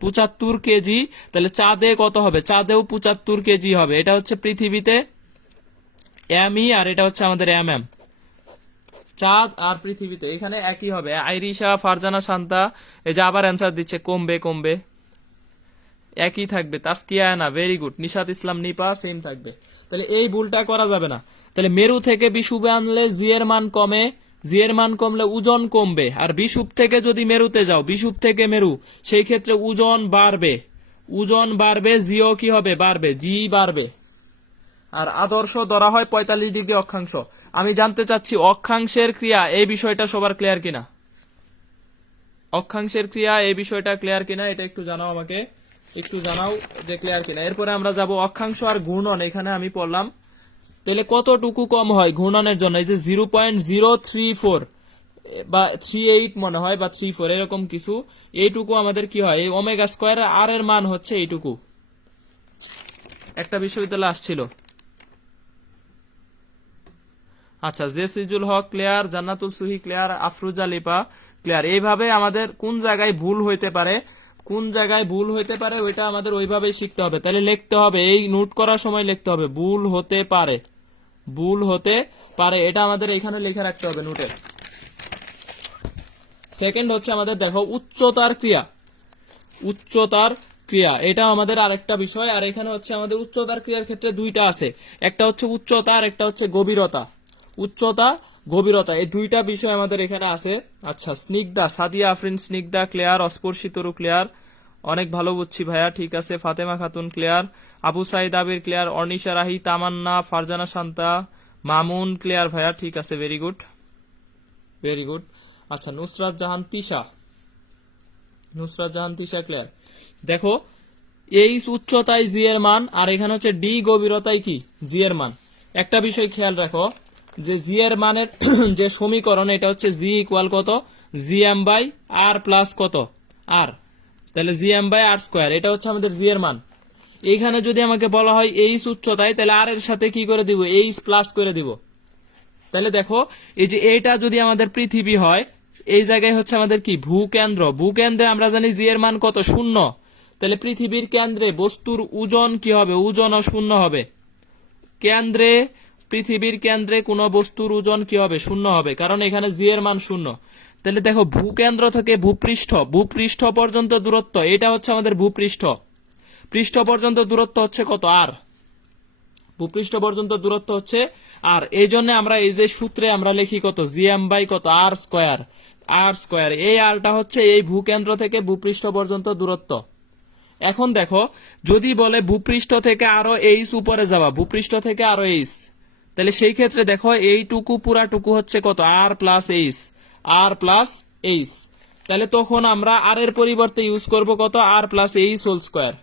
75 কেজি, তাহলে চাঁদে কত হবে? চাঁদেও 75 কেজি হবে। এটা হচ্ছে পৃথিবীতে এমই, আর এটা হচ্ছে আমাদের এম। চাঁদ আর পৃথিবীতে এখানে একই হবে। আইরিশা ফারজানা শান্তা এই যে আবার অ্যান্সার দিচ্ছে কমবে কমবে, একই থাকবে। তাসকিয়া না, very good. Nishat Islam Nipa same থাকবে। তাহলে এই ভুলটা করা যাবে না। তাহলে মেরু থেকে বিষুবে আনলে জি এর মান কমে, জি এর মান কমলে ওজন কমবে। আর বিষুব থেকে যদি মেরুতে যাও, বিষুব থেকে মেরু, সেই ক্ষেত্রে ওজন বাড়বে, ওজন বাড়বে, জিও কি হবে? বাড়বে, জি বাড়বে। আর আদর্শ ধরা হয় 45 ডিগ্রি অক্ষাংশ। আমি জানতে চাচ্ছি অক্ষাংশের ক্রিয়া, এই বিষয়টা সবার ক্লিয়ার কিনা? অক্ষাংশের ক্রিয়া এই বিষয়টা ক্লিয়ার কিনা, এটা একটু জানাও আমাকে, একটু জানাও যে ক্লিয়ার কিনা। এরপরে আমরা যাব অক্ষাংশ আর ঘূর্ণন। এখানে আমি পড়লাম, তাহলে কতটুকু কম হয় ঘূর্ণনের জন্য? এই যে 0.034 বা 38 মনে হয়, বা 34 এরকম কিছু, এইটুকু আমাদের কি হয়? এই ওমেগা স্কয়ার আর এর মান হচ্ছে এইটুকু। একটা বিশ্ববিদ্যালয় আসছিল। আচ্ছা, জেসিজুল হক ক্লিয়ার, জান্নাতুল সুহি ক্লিয়ার, আফরুজা লিপা ক্লিয়ার। এইভাবে আমাদের কোন জায়গায় ভুল হইতে পারে, কোন জায়গায় ভুল হইতে পারে ওইটা আমাদের ওইভাবেই শিখতে হবে। তাহলে লিখতে হবে, এই নোট করার সময় লিখতে হবে ভুল হতে পারে, ভুল হতে পারে, এটা আমাদের এখানে লিখে রাখতে হবে নোটে। সেকেন্ড হচ্ছে আমাদের দেখো উচ্চতার ক্রিয়া, উচ্চতার ক্রিয়া এটা আমাদের আরেকটা বিষয়। আর এখানে হচ্ছে আমাদের উচ্চতার ক্রিয়ার ক্ষেত্রে দুইটা আছে, একটা হচ্ছে উচ্চতা আর একটা হচ্ছে গভীরতা। উচ্চতা গভীরতা এই দুইটা বিষয় আমাদের এখানে আছে। আচ্ছা, স্নিগ্ধা, সাদিয়া আফরিন স্নিগ্ধা ক্লিয়ার, অস্পর্শিতরু ক্লিয়ার, অনেক ভালো বুঝছি ভাইয়া, ঠিক আছে। ফাতেমা খাতুন ক্লিয়ার, আবু সাইদ আবির ক্লিয়ার, অর্নিশা রাহি, তামান্না, ফারজানা শান্তা, মামুন ক্লিয়ার ভাইয়া, ঠিক আছে, ভেরি গুড, ভেরি গুড। আচ্ছা, নুসরাত জাহান তিশা, নুসরাত জাহান তিশা ক্লিয়ার। দেখো এইচ উচ্চতায় জি এর মান, আর এখানে হচ্ছে ডি গভীরতায় কি? জি এর মান। একটা বিষয় খেয়াল রাখো যে জি এর মানের যে সমীকরণ, এটা হচ্ছে জি ইকুয়াল কত? G M by R plus কত? আর। তাহলে G M by R square, এটা হচ্ছে আমাদের জি এর মান। এইখানে যদি আমাকে বলা হয় এইচ উচ্চতায়, তাহলে আর এর সাথে কি করে দিব? এইচ প্লাস করে দিব। তাহলে দেখো এই যে এটা যদি আমাদের পৃথিবী হয়, এই জায়গায় হচ্ছে আমাদের কি? ভূকেন্দ্র। ভূকেন্দ্রে আমরা জানি জি এর মান কত? 0। তাহলে পৃথিবীর কেন্দ্রে বস্তুর ওজন কি হবে? ওজনও 0 হবে। কেন্দ্রে, পৃথিবীর কেন্দ্রে কোন বস্তুর ওজন কি হবে? 0 হবে, কারণ এখানে জি এর মান 0। তাহলে দেখো ভূকেন্দ্র থেকে ভূপৃষ্ঠ, ভূপৃষ্ঠ পর্যন্ত দূরত্ব, এটা হচ্ছে আমাদের ভূপৃষ্ঠ, পৃষ্ঠ পর্যন্ত দূরত্ব হচ্ছে কত? আর। ভূপৃষ্ঠ পর্যন্ত দূরত্ব হচ্ছে আর, এই জন্য আমরা এই যে সূত্রে আমরা লিখি কত, জিএম বাই কত, আর স্কয়ার। আর স্কয়ার, এই আরটা হচ্ছে এই ভূকেন্দ্র থেকে ভূপৃষ্ঠ পর্যন্ত দূরত্ব। এখন দেখো, যদি বলে ভূপৃষ্ঠ থেকে আরো এইচ উপরে যাওয়া, ভূপৃষ্ঠ থেকে আরো এইচ, তাহলে সেই ক্ষেত্রে দেখো এইটুকু পুরাটুকু হচ্ছে কত, R plus H, R plus H. তাহলে তখন আমরা আর এর পরিবর্তে ইউজ করব কত, R plus H whole square,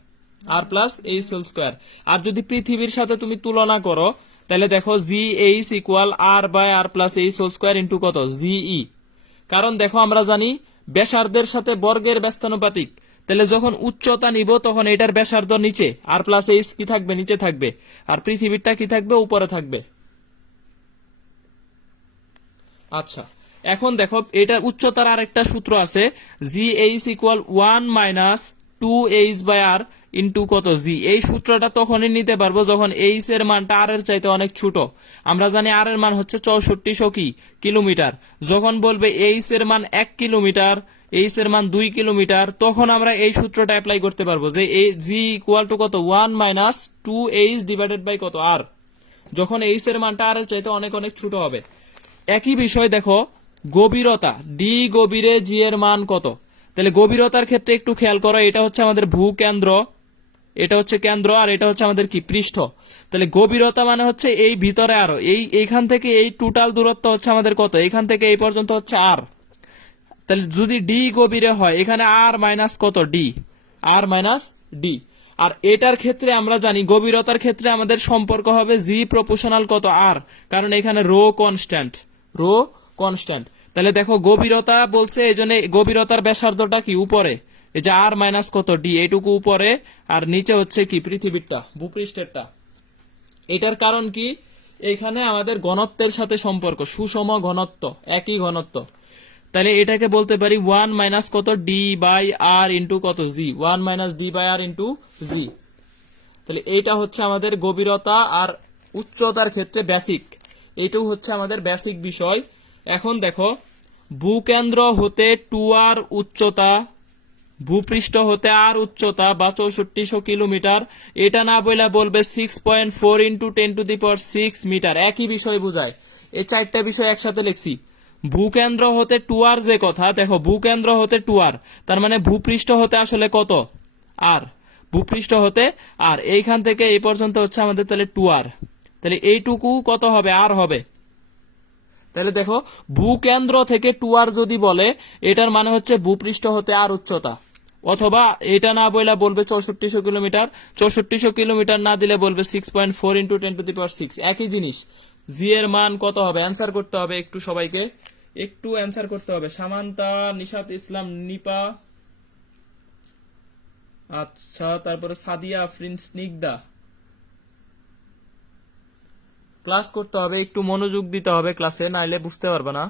R plus H whole square. আর যদি পৃথিবীর সাথে তুমি তুলনা করো, তাহলে দেখো G H equal R by R plus H whole square into কত, জিই। কারণ দেখো আমরা জানি ব্যাসার্ধের সাথে বর্গের ব্যস্তানুপাতিক, তাহলে যখন উচ্চতা নিব তখন এটার ব্যাসার্ধ নিচে, আর প্লাস এইচ কি থাকবে, নিচে থাকবে, আর পৃথিবীরটা কি থাকবে, উপরে থাকবে। আচ্ছা, এখন দেখো এটার উচ্চতার আরেকটা সূত্র আছে, G H equal 1 minus 2h by R into কত, জি। এই সূত্রটা তখনই নিতে পারবো যখন এইচ এর মানটা আর এর চাইতে অনেক ছোট। আমরা জানি আর এর মান হচ্ছে 6400 কিলোমিটার। যখন বলবে এইচ এর মান 1 কিলোমিটার, এইচ এর মান 2 কিলোমিটার, তখন আমরা এই সূত্রটা অ্যাপ্লাই করতে পারবো যে জি ইকুয়াল টু কত, 1 মাইনাস 2h ডিভাইডেড বাই কত, আর, যখন এইচ এর মানটা আর এর চাইতে অনেক অনেক ছোট হবে। একই বিষয় দেখো, গভীরতা, ডি গভীরে জি এর মান কত। তাহলে গভীরতার ক্ষেত্রে একটু খেয়াল করো, এটা হচ্ছে আমাদের ভূকেন্দ্র, এটা হচ্ছে কেন্দ্র, আর এটা হচ্ছে আমাদের কি, পৃষ্ঠ। তাহলে গভীরতা মানে হচ্ছে এই ভিতরে আরো, এইখান থেকে এই টোটাল দূরত্ব হচ্ছে আমাদের কত, এখান থেকে এই পর্যন্ত হচ্ছে আর। তাহলে যদি ডি গভীরে হয়, এখানে আর মাইনাস কত, ডি, আর মাইনাস ডি। আর এটার ক্ষেত্রে আমরা জানি গভীরতার ক্ষেত্রে আমাদের সম্পর্ক হবে জি প্রপোর্শনাল কত, আর, কারণ এখানে রো কনস্ট্যান্ট, রো কনস্ট্যান্ট। তাহলে দেখো গভীরতা বলছে, এই জন্য গভীরতার ব্যাসার্ধটা কি, উপরে, এই যে আর মাইনাস কত, ডি, এইটুকু উপরে, আর নিচে হচ্ছে কি, পৃথিবীরটা, ভূপৃষ্ঠেরটা। এটার কারণ কি, এখানে আমাদের ঘনত্বের সাথে সম্পর্ক, সুষম ঘনত্ব, একই ঘনত্ব। তাহলে এটাকে বলতে পারি 1 মাইনাস কত, ডি বাই আর ইন্টু কত, G, 1 minus D by R into G. তাহলে এইটা হচ্ছে আমাদের গভীরতা আর উচ্চতার ক্ষেত্রে বেসিক, এইটাও হচ্ছে আমাদের বেসিক বিষয়। এখন দেখো, ভূকেন্দ্র হতে 2r উচ্চতা, ভূপৃষ্ঠ হতে আর উচ্চতা বা 6400 কিলোমিটার, এটা না বইলা বলবে 6.4 ইন্টু 10⁶ মিটার, একই বিষয় বোঝায়। এই চারটা বিষয় একসাথে লিখছি। ভূকেন্দ্র হতে 2r যে কথা, দেখো ভূকেন্দ্র হতে 2r, তার মানে ভূপৃষ্ঠ হতে আসলে কত, আর, ভূপৃষ্ঠ হতে আর, এইখান থেকে এই পর্যন্ত হচ্ছে আমাদের তাহলে 2r, তাহলে এইটুকু কত হবে, আর হবে। তাহলে দেখো ভূকেন্দ্র থেকে 2r যদি বলে, এটার মানে হচ্ছে ভূপৃষ্ঠ হতে আর উচ্চতা, অথবা এটা না বইলা বলবে 6400 কিলোমিটার, 6400 কিলোমিটার না দিলে বলবে 6.4 ইন্টু 10⁶, একই জিনিস। জি এর মান কত হবে, অ্যান্সার করতে হবে একটু, সবাইকে একটু অ্যান্সার করতে হবে। সামান্তা, নিশাত ইসলাম, নিপা, আচ্ছা, তারপরে সাদিয়া আফরিন, স্নিগ্ধা, ক্লাস করতে হবে, একটু মনোযোগ দিতে হবে ক্লাসে, নাইলে বুঝতে পারবে না।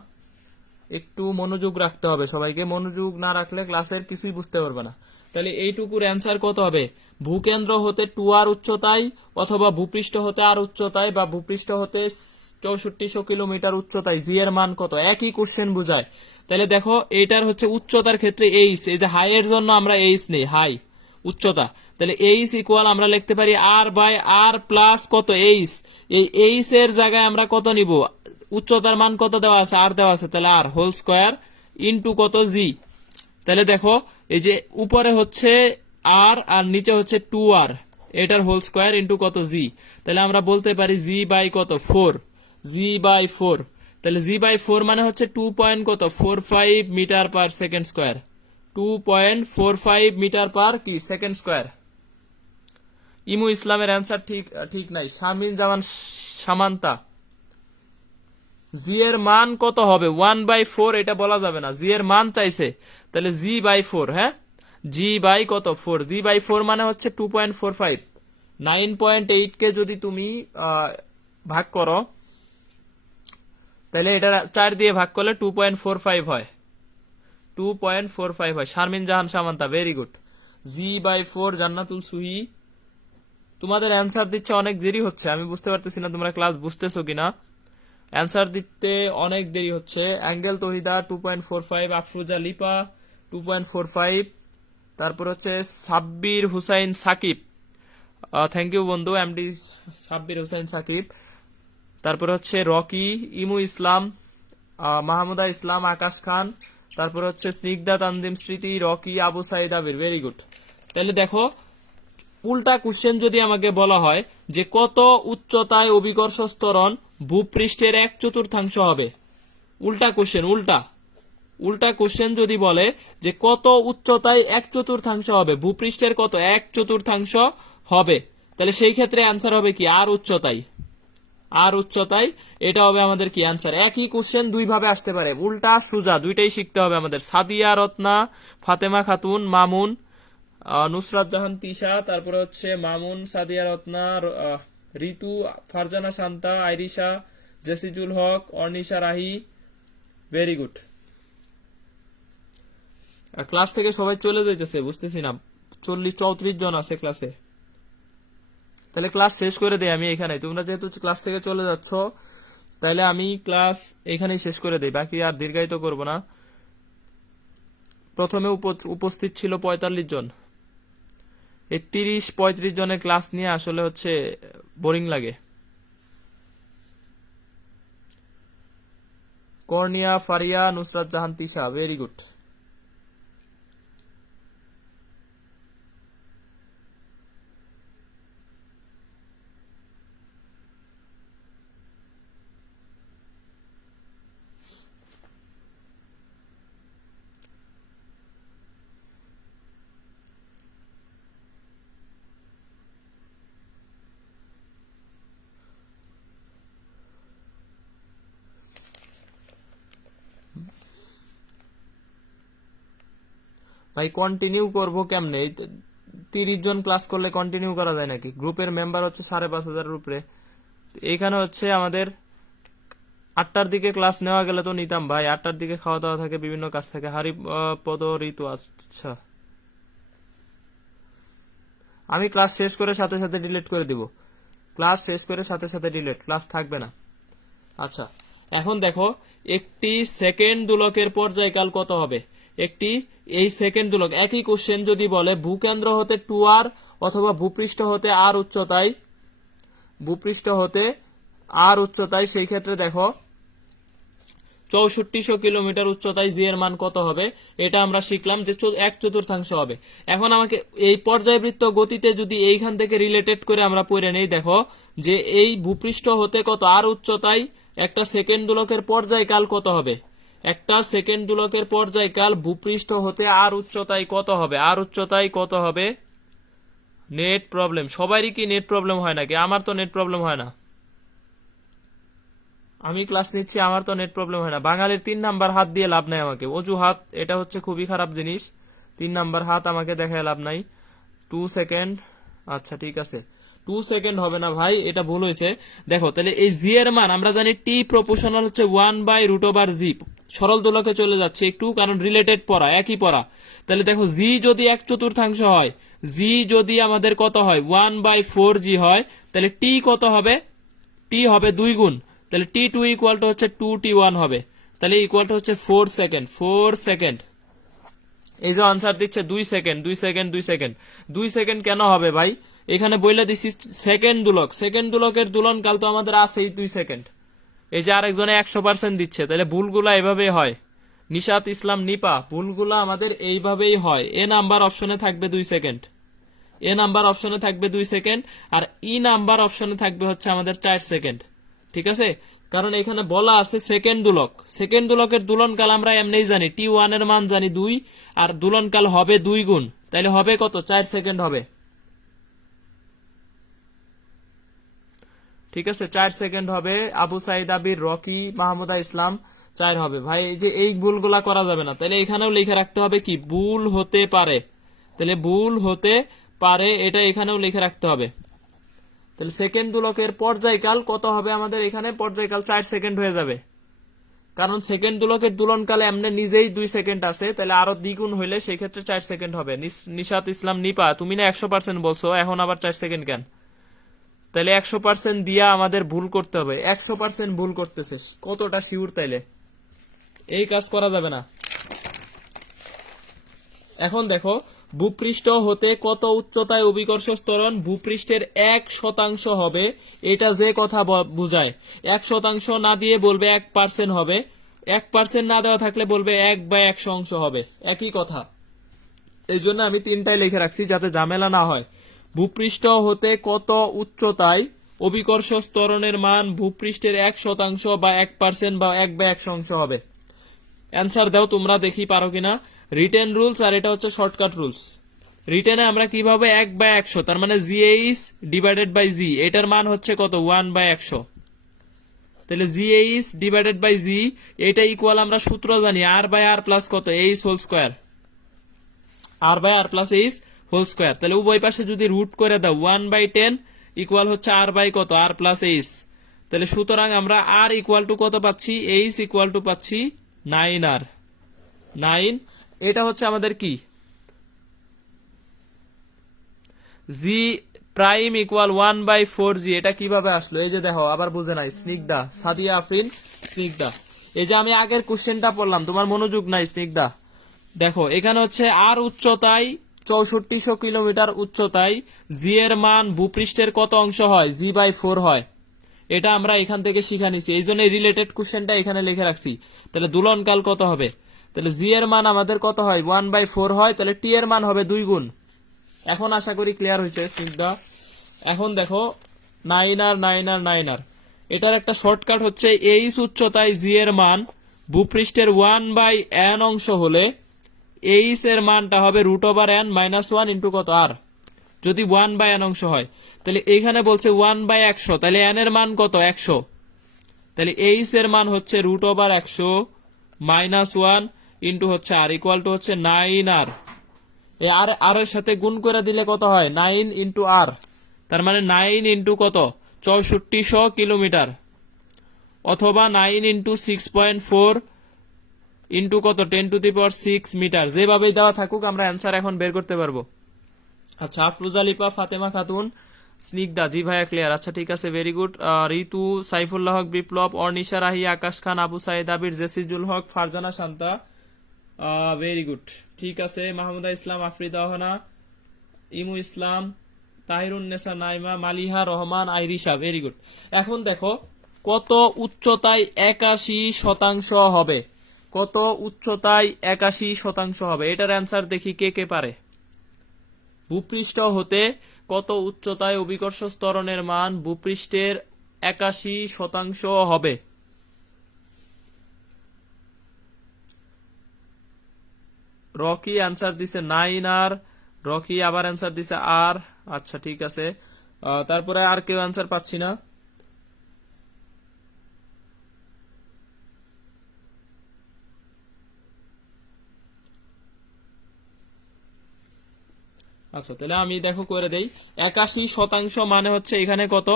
একটু মনোযোগ রাখতে হবে সবাইকে, মনোযোগ না রাখলে ক্লাসের কিছুই বুঝতে পারবে না। তাহলে এইটুকুর অ্যান্সার কত হবে, ভূকেন্দ্র হতে 2r উচ্চতায়, অথবা ভূপৃষ্ঠ হতে আর উচ্চতায়, বা ভূপৃষ্ঠ হতে 6400 কিলোমিটার উচ্চতায়, জি এর মান কত, একই কোশ্চেন বুঝায়। তাহলে দেখো এটার হচ্ছে উচ্চতার ক্ষেত্রে এইচ, এই যে হাই এর জন্য আমরা এইচ নেই, হাই উচ্চতা, তাহলে এইচ ইকুয়াল আমরা লিখতে পারি আর বাই আর প্লাস কত, এইচ। এই এইচ এর জায়গায় আমরা কত নিব, উচ্চতার মান কত দেওয়া আছে, আর দেওয়া আছে, তাহলে আর হোল স্কয়ার ইন্টু কত, জি। তাহলে দেখো এই যে উপরে হচ্ছে আর, আর নিচে হচ্ছে 2r, এটার হোল স্কয়ার ইন্টু কত, জি। তাহলে আমরা বলতে পারি জি বাই কত, 4, জি বাই 4। তাহলে জি বাই 4 মানে হচ্ছে 2.45 metre per second square, 2.45 metre per কি সেকেন্ড স্কয়ার। ইমু ইসলামের অ্যান্সার ঠিক নাই। শারমিন জামান সামান্তা, জি এর মান কত হবে, 1/4, এটা বলা যাবে না, জি এর মান চাইছে, তাহলে জি বাই 4, হ্যাঁ, জি বাই কত, 4, জি বাই 4 মানে হচ্ছে 2.45, 9.8 কে যদি তুমি ভাগ করো, তাহলে এটা 4 দিয়ে ভাগ করলে 2.45 হয়, 2.45 হয়। Sharmin Jahan Samanta, very good. G by 4, Jannatul Suhi, তোমাদের অ্যান্সার দিচ্ছে অনেক দেরি হচ্ছে, আমি বুঝতে পারতেছি না তোমরা ক্লাস বুঝতেছো কিনা, অ্যান্সার দিতে অনেক দেরি হচ্ছে। অ্যাঙ্গেল তহিদা 2.45, আফরুজা লিপা 2.45, তারপর হচ্ছে সাব্বির হুসাইন সাকিব থ্যাংক ইউ বন্ধু, এমডি সাব্বির হোসেন সাকিব। তারপর হচ্ছে রকি, ইমু ইসলাম, মাহমুদা ইসলাম, আকাশ খান, তারপর হচ্ছে Snigdha Tanjim Smriti, Rocky, Abu Saeed Abir. Very good. তাহলে দেখো, উল্টা কোশ্চেন যদি আমাকে বলা হয় যে কত উচ্চতায় অভিকর্ষ ত্বরণ ভূপৃষ্ঠের 1/4 হবে, উল্টা কোশ্চেন, উল্টা কোশ্চেন যদি বলে যে কত উচ্চতায় 1/4 হবে, ভূপৃষ্ঠের কত 1/4 হবে, তাহলে সেই ক্ষেত্রে অ্যান্সার হবে কি আর উচ্চতায়। এটা হবে আমাদের কি অ্যান্সার। একই কোশ্চেন দুই ভাবে আসতে পারে, উল্টা সুজা দুইটাই শিখতে হবে আমাদের। সাদিয়া রত্না, ফাতেমা খাতুন, মামুন, নুসরাত জাহান তিশা, তারপরে হচ্ছে Mamun, Sadia Ratna, Ritu, Farzana Shanta, Airisha, Jesijul Haque, Arnisha Rahi. Very good. Class থেকে সবাই চলে যাইতেছে, বুঝতেছি না, 34 জন আছে ক্লাসে। তাহলে ক্লাস শেষ করে দেই আমি এখানে, তোমরা যেহেতু ক্লাস থেকে চলে যাচ্ছ, তাহলে আমি ক্লাস এখানেই শেষ করে দেই, বাকি আর দীর্ঘায়িত করব না। প্রথমে উপস্থিত ছিল 45 জন। এই 30-35 জনের ক্লাস নিয়ে আসলে হচ্ছে বোরিং লাগে। কর্নিয়া, ফারিয়া, নুসরাত জাহান তিশা। Very good. ভাই কন্টিনিউ করব কেমনে? 30 জন ক্লাস করলে কন্টিনিউ করা যায় নাকি? গ্রুপের মেম্বার হচ্ছে 5,500 উপরে। এখানে হচ্ছে আমাদের 8টার দিকে ক্লাস নেওয়া গেলে তো নিতাম ভাই, 8টার দিকে খাওয়া দাওয়া থাকে, বিভিন্ন কাজ থাকে। পদ ঋতু, আচ্ছা আমি ক্লাস শেষ করে সাথে সাথে ডিলিট করে দিব, ক্লাস শেষ করে সাথে সাথে ডিলিট, ক্লাস থাকবে না। আচ্ছা এখন দেখো, একটি সেকেন্ড দোলকের পর্যায়কাল কত হবে? এই সেকেন্ড দোলক, একই কোশ্চেন যদি বলে ভূকেন্দ্র হতে 2r অথবা ভূপৃষ্ঠ হতে আর উচ্চতায়, সেই ক্ষেত্রে দেখো 6400 কিলোমিটার উচ্চতায় জি এর মান কত হবে? এটা আমরা শিখলাম যে 1/4 হবে। এখন আমাকে এই পর্যায়বৃত্ত গতিতে যদি এইখান থেকে রিলেটেড করে আমরা পড়ে নেই, দেখো যে এই ভূপৃষ্ঠ হতে কত আর উচ্চতায় একটা সেকেন্ড দোলকের পর্যায়কাল কত হবে? একটা সেকেন্ড দোলকের পর্যায়কাল ভূপৃষ্ঠ হতে আর উচ্চতায় কত হবে? নেট প্রবলেম, সবারই কি নেট প্রবলেম হয় নাকি? আমার তো নেট প্রবলেম হয় না, আমি ক্লাস নিচ্ছি, আমার তো নেট প্রবলেম হয় না। বাঙালির 3 নাম্বার হাত দিয়ে লাভ নাই আমাকে, অজুহাত, এটা হচ্ছে খুবই খারাপ জিনিস। 3 নাম্বার হাত আমাকে দেখায় লাভ নাই। 2 সেকেন্ড, আচ্ছা ঠিক আছে, 2 সেকেন্ড হবে না ভাই, এটা ভুল হয়েছে। দেখো তাহলে এই জি এর মান আমরা জানি টি প্রপোর্শনাল হচ্ছে 1/√জি। সরল দোলকে চলে যাচ্ছে একটু, কারণ রিলেটেড পড়া, একই পড়া। তাহলে দেখো জি যদি 1/4 হয়, জি যদি আমাদের কত হয় 1/4জি হয়, তাহলে টি কত হবে? টি হবে 2 গুণ, তাহলে T2 ইকুয়াল টু হচ্ছে 2T1 হবে, তাহলে ইকুয়াল টু হচ্ছে 4 সেকেন্ড। এই যে আনসার দিচ্ছে 2 সেকেন্ড 2 সেকেন্ড কেন হবে ভাই? এখানে বইলে দিছি সেকেন্ড দুলকের দুলন কাল তো আমাদের আছেই 2 সেকেন্ড। এই যে আরেকজনে 100% দিচ্ছে, তাহলে ভুলগুলা এভাবেই হয়। নিশাত ইসলাম নিপা, ভুলগুলা আমাদের এইভাবেই হয়। এ নাম্বার অপশনে থাকবে 2 সেকেন্ড, আর ই নাম্বার অপশনে থাকবে হচ্ছে আমাদের 4 সেকেন্ড। ঠিক আছে, কারণ এখানে বলা আছে সেকেন্ড দুলকের দুলনকাল আমরা এমনিই জানি, T1 এর মান জানি 2, আর দুলনকাল হবে 2 গুণ, তাহলে হবে কত? 4 সেকেন্ড হবে। ঠিক আছে, 4 সেকেন্ড হবে। আবু সাইদ আবির, রকি, মাহমুদা ইসলাম 4 হবে। ভাই এই যে এই ভুলগুলা করা যাবে না, তাহলে এখানেও লিখে রাখতে হবে কি ভুল হতে পারে, এটা এখানেও লিখে রাখতে হবে। তাহলে সেকেন্ড দুলকের পর্যায়কাল কত হবে? আমাদের এখানে পর্যায়কাল 4 সেকেন্ড হয়ে যাবে, কারণ সেকেন্ড দুলকের দুলনকালে এমনি নিজেই 2 সেকেন্ড আছে, তাহলে আরো দ্বিগুণ হইলে সেই ক্ষেত্রে 4 সেকেন্ড হবে। নিশাত ইসলাম নিপা, তুমি না 100% বলছো, এখন আবার 4 সেকেন্ড কেন? তাহলে 100% দিয়া আমাদের ভুল করতে হবে, 100% ভুল করতেছে, কতটা শিওর? তাইলে এই কাজ করা যাবে না। এখন দেখো ভূপৃষ্ঠ হতে কত উচ্চতায় অভিকর্ষ ত্বরণ ভূপৃষ্ঠের 1% হবে, এটা যে কথা বুঝায়। 1% না দিয়ে বলবে 1% হবে, 1% না দেওয়া থাকলে বলবে 1/100 অংশ হবে, একই কথা। এই জন্য আমি তিনটাই লিখে রাখছি যাতে ঝামেলা না হয়। ভূপৃষ্ঠ হতে কত উচ্চতায় অভিকর্ষ ত্বরণের মান ভূপৃষ্ঠের 1% বা 1% বা 1/100 অংশ হবে। অ্যান্সার দাও তোমরা, দেখি পারো কিনা। রিটেন রুলস আর এটা হচ্ছে শর্টকাট রুলস। রিটেনে আমরা কিভাবে 1/100, তার মানে জিএইচ ডিভাইডেড বাই জি, এটার মান হচ্ছে কত 1/100। তাহলে জিএইচ ডিভাইডেড বাই জি এটা ইকুয়াল আমরা সূত্র জানি আর বাই আর প্লাস কত H whole square, R by R plus H whole square. তাহলে উভয় পাশে যদি রুট করে দাও 1/10 ইকুয়াল হচ্ছে আর বাই কত আর প্লাস এইচ। তাহলে সুতরাং আমরা আর ইকুয়াল টু কত পাচ্ছি, এইচ ইকুয়াল টু পাচ্ছি 9r, 9। এটা হচ্ছে আমাদের কি জি প্রাইম ইকুয়াল 1/4g। এটা কিভাবে আসলো, এই যে দেখো, আবার বুঝে নাই স্নিগ্ধা, সাদিয়া আফরিন, স্নিগ্ধা। এই যে আমি আগের কোশ্চেনটা পড়লাম, তোমার মনোযোগ নাই স্নিগ্ধা। দেখো এখানে হচ্ছে আর উচ্চতায় 6400 কিলোমিটার উচ্চতায় জি এর মান ভূপৃষ্ঠের কত অংশ হয়, g/4 হয়। এটা আমরা এখান থেকে শিখা নিছি, এই জন্য রিলেটেড কোশ্চেনটা এখানে লিখে রাখছি। তাহলে দুলনকাল কত হবে, তাহলে জি এর মান আমাদের কত হয় 1/4 হয়, তাহলে টি এর মান হবে 2 গুণ। এখন আশা করি ক্লিয়ার হয়েছে স্নিগ্ধা। এখন দেখো 9r 9r 9r, এটার একটা শর্টকাট হচ্ছে এইচ উচ্চতায় জি এর মান ভূপৃষ্ঠের 1/n অংশ হলে এইচ এর মানটা হবে √n - 1 ইন্টু কত আর, যদি 1/n অংশ হয়। তাহলে এখানে বলছে 1/100, তাহলে n এর মান কত 100, তাহলে এইচ এর মান হচ্ছে √100 - 1 ইন্টু হচ্ছে আর ইকুয়াল টু হচ্ছে 9r। এই আর এর সাথে গুণ করে দিলে কত হয় 9 ইন্টু আর, তার মানে 9 ইন্টু কত 6400 কিলোমিটার, অথবা 9 ইন্টু 6.4 ইন্টু কত 10⁶ মিটার। যেভাবেই দেওয়া থাকুক আমরা অ্যান্সার এখন বের করতে পারবো। আচ্ছা, আফরুজা লিপা, ফাতেমা খাতুন, স্নিগ্ধা, জি ভাইয়া ক্লিয়ার। আচ্ছা ঠিক আছে, ভেরি গুড। ঋতু, সাইফুল্লাহ হক, বিপ্লব, অর্নিশা রাহি, আকাশ খান, আবু সাইদ আবির, জেসিজুল হক, ফারজানা শান্তা, ভেরি গুড। ঠিক আছে, মাহমুদা ইসলাম, আফরিদা আহনা, ইমু ইসলাম, তাহিরুন্নেসা নাইমা, মালিহা রহমান, আইরিশা, ভেরি গুড। এখন দেখো কত উচ্চতায় 81% হবে, কত উচ্চতায় 81% হবে, এটার অ্যান্সার দেখি কে কে পারে। ভূপৃষ্ঠ হতে কত উচ্চতায় অভিকর্ষ ত্বরণের মান ভূপৃষ্ঠের 81% হবে। রকি অ্যান্সার দিছে 9r, রকি আবার অ্যান্সার দিছে আর। আচ্ছা ঠিক আছে, তারপরে আর কেউ অ্যান্সার পাচ্ছি না। আচ্ছা তাহলে আমি দেখো করে দেই। 81% মানে হচ্ছে এখানে কত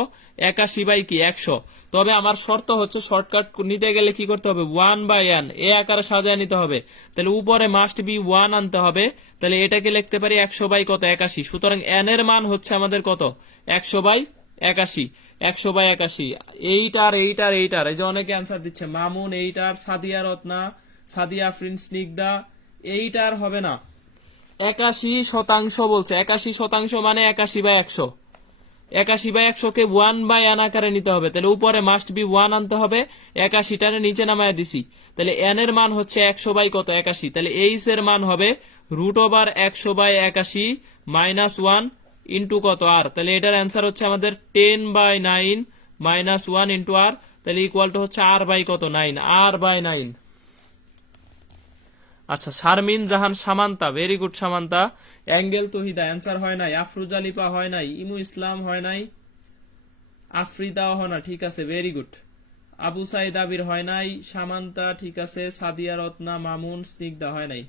81 বাই কি 100। তবে আমার শর্ত হচ্ছে শর্টকাট নিতে গেলে কি করতে হবে 1/n এ আকারে সাজায় নিতে হবে। তাহলে উপরে মাস্ট বি 1 আনতে হবে। তাহলে এটাকে লিখতে পারি 100 বাই কত 81। সুতরাং n এর মান হচ্ছে আমাদের কত 100 বাই 81, 100 বাই 81। এইটার এইটার এইটার, এই যে অনেকে অ্যান্সার দিচ্ছে, মামুন এইটার, সাদিয়া রত্না, সাদিয়া আফরিন, স্নিগ্ধা, এইটার হবে না। 81% বলছে, 81% মানে 81/100। 81/100 কে 1/n আকারে নিতে হবে, তাহলে উপরে মাস্ট বি 1 আনতে হবে, 81টারে নিচে নামায় দিছি। তাহলে n এর মান হচ্ছে 100 বাই কত 81। তাহলে এইচ এর মান হবে √100/81 - 1 ইন্টু কত আর। তাহলে এটার অ্যান্সার হচ্ছে আমাদের 10/9 - 1 ইন্টু আর। তাহলে ইকুয়াল টু হচ্ছে আর বাই কত 9, r/9। আচ্ছা, Sharmin Jahan Samanta, very good Samanta. Angel Tahida answer হয় নাই, আফরুজা লিপা হয় নাই, ইমু ইসলাম হয় নাই, আফ্রিদাও হয় না, ঠিক আছে ভেরি গুড। আবু সাইদ আবির হয় নাই, সামান্তা ঠিক আছে, সাদিয়া রত্না, মামুন, স্নিগ্ধা হয় নাই,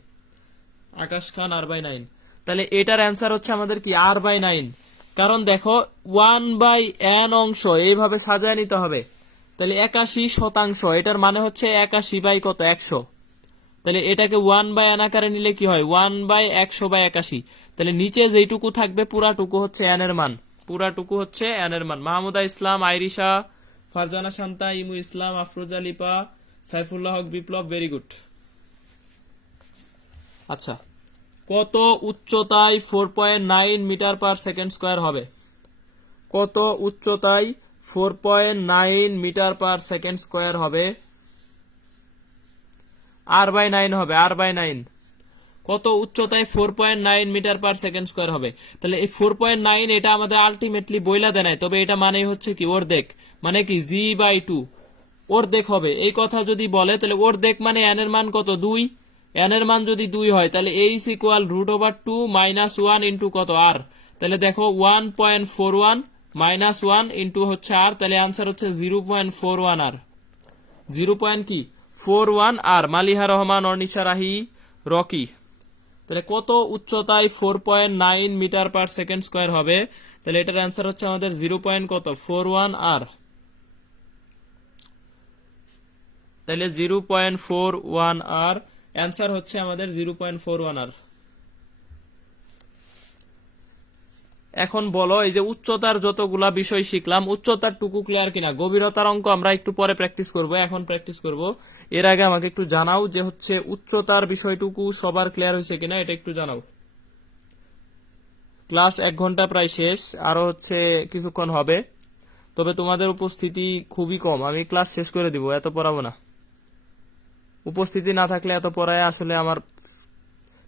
আকাশ খান r/9। তাহলে এটার অ্যান্সার হচ্ছে আমাদের কি r/9। কারণ দেখো 1/n অংশ এইভাবে সাজায় নিতে হবে। তাহলে 81%, এটার মানে হচ্ছে 81 বাই কত 100। তাহলে এটাকে 1/n আকারে নিলে কি হয় 1/100/81। তাহলে নিচে যেইটুকু থাকবে পুরাটুকু হচ্ছে n এর মান, পুরাটুকু হচ্ছে n এর মান। মাহমুদা ইসলাম, আইরিশা, ফারজানা শান্তা, ইমু ইসলাম, আফরোজা লিপা, সাইফুল্লাহ হক, বিপ্লব, ভেরি গুড। আচ্ছা, কত উচ্চতায় 4.9 মিটার পার সেকেন্ড স্কয়ার হবে? কত উচ্চতায় 4.9 মিটার পার সেকেন্ড স্কয়ার হবে? r/9 হবে, r/9। কত উচ্চতায় 4.9 মিটার পার সেকেন্ড স্কয়ার হবে? তাহলে এই 4.9 এটা আমাদের আলটিমেটলি বইলা দেয় নাই, তবে এটা মানে হচ্ছে কি অর্ধেক, মানে কি g/2 অর্ধেক হবে। এই কথা যদি বলে তাহলে অর্ধেক মানে n এর মান কত? 2। n এর মান যদি 2 হয় তাহলে h ইকুয়াল √2 মাইনাস 1 ইন্টু কত? r। তাহলে দেখো 1.41 মাইনাস 1 ইন্টু হচ্ছে r, তাহলে আনসার হচ্ছে 0.41 r। 0.41 r। Maliha Rahman, Arnisha Rahi, Rocky. তাহলে কত উচ্চতায় 4.9 মিটার পার সেকেন্ড স্কয়ার হবে? তাহলে এটার অ্যান্সার হচ্ছে আমাদের 0.41 r। তাহলে 0.41 r অ্যান্সার হচ্ছে আমাদের 0.41 r। এখন বলো, এই যে উচ্চতার যতগুলা বিষয় শিখলাম, উচ্চতার টুকু ক্লিয়ার কিনা? গভীরতার অঙ্ক আমরা একটু পরে প্র্যাকটিস করব, এখন প্র্যাকটিস করব। এর আগে আমাকে একটু জানাও যে হচ্ছে উচ্চতার বিষয়টুকু সবার ক্লিয়ার হয়েছে কিনা, এটা একটু জানাও। ক্লাস 1 ঘন্টা প্রায় শেষ, আরো হচ্ছে কিছুক্ষণ হবে, তবে তোমাদের উপস্থিতি খুবই কম। আমি ক্লাস শেষ করে দিব, এত পড়াবো না। উপস্থিতি না থাকলে এত পড়ায় আসলে আমার,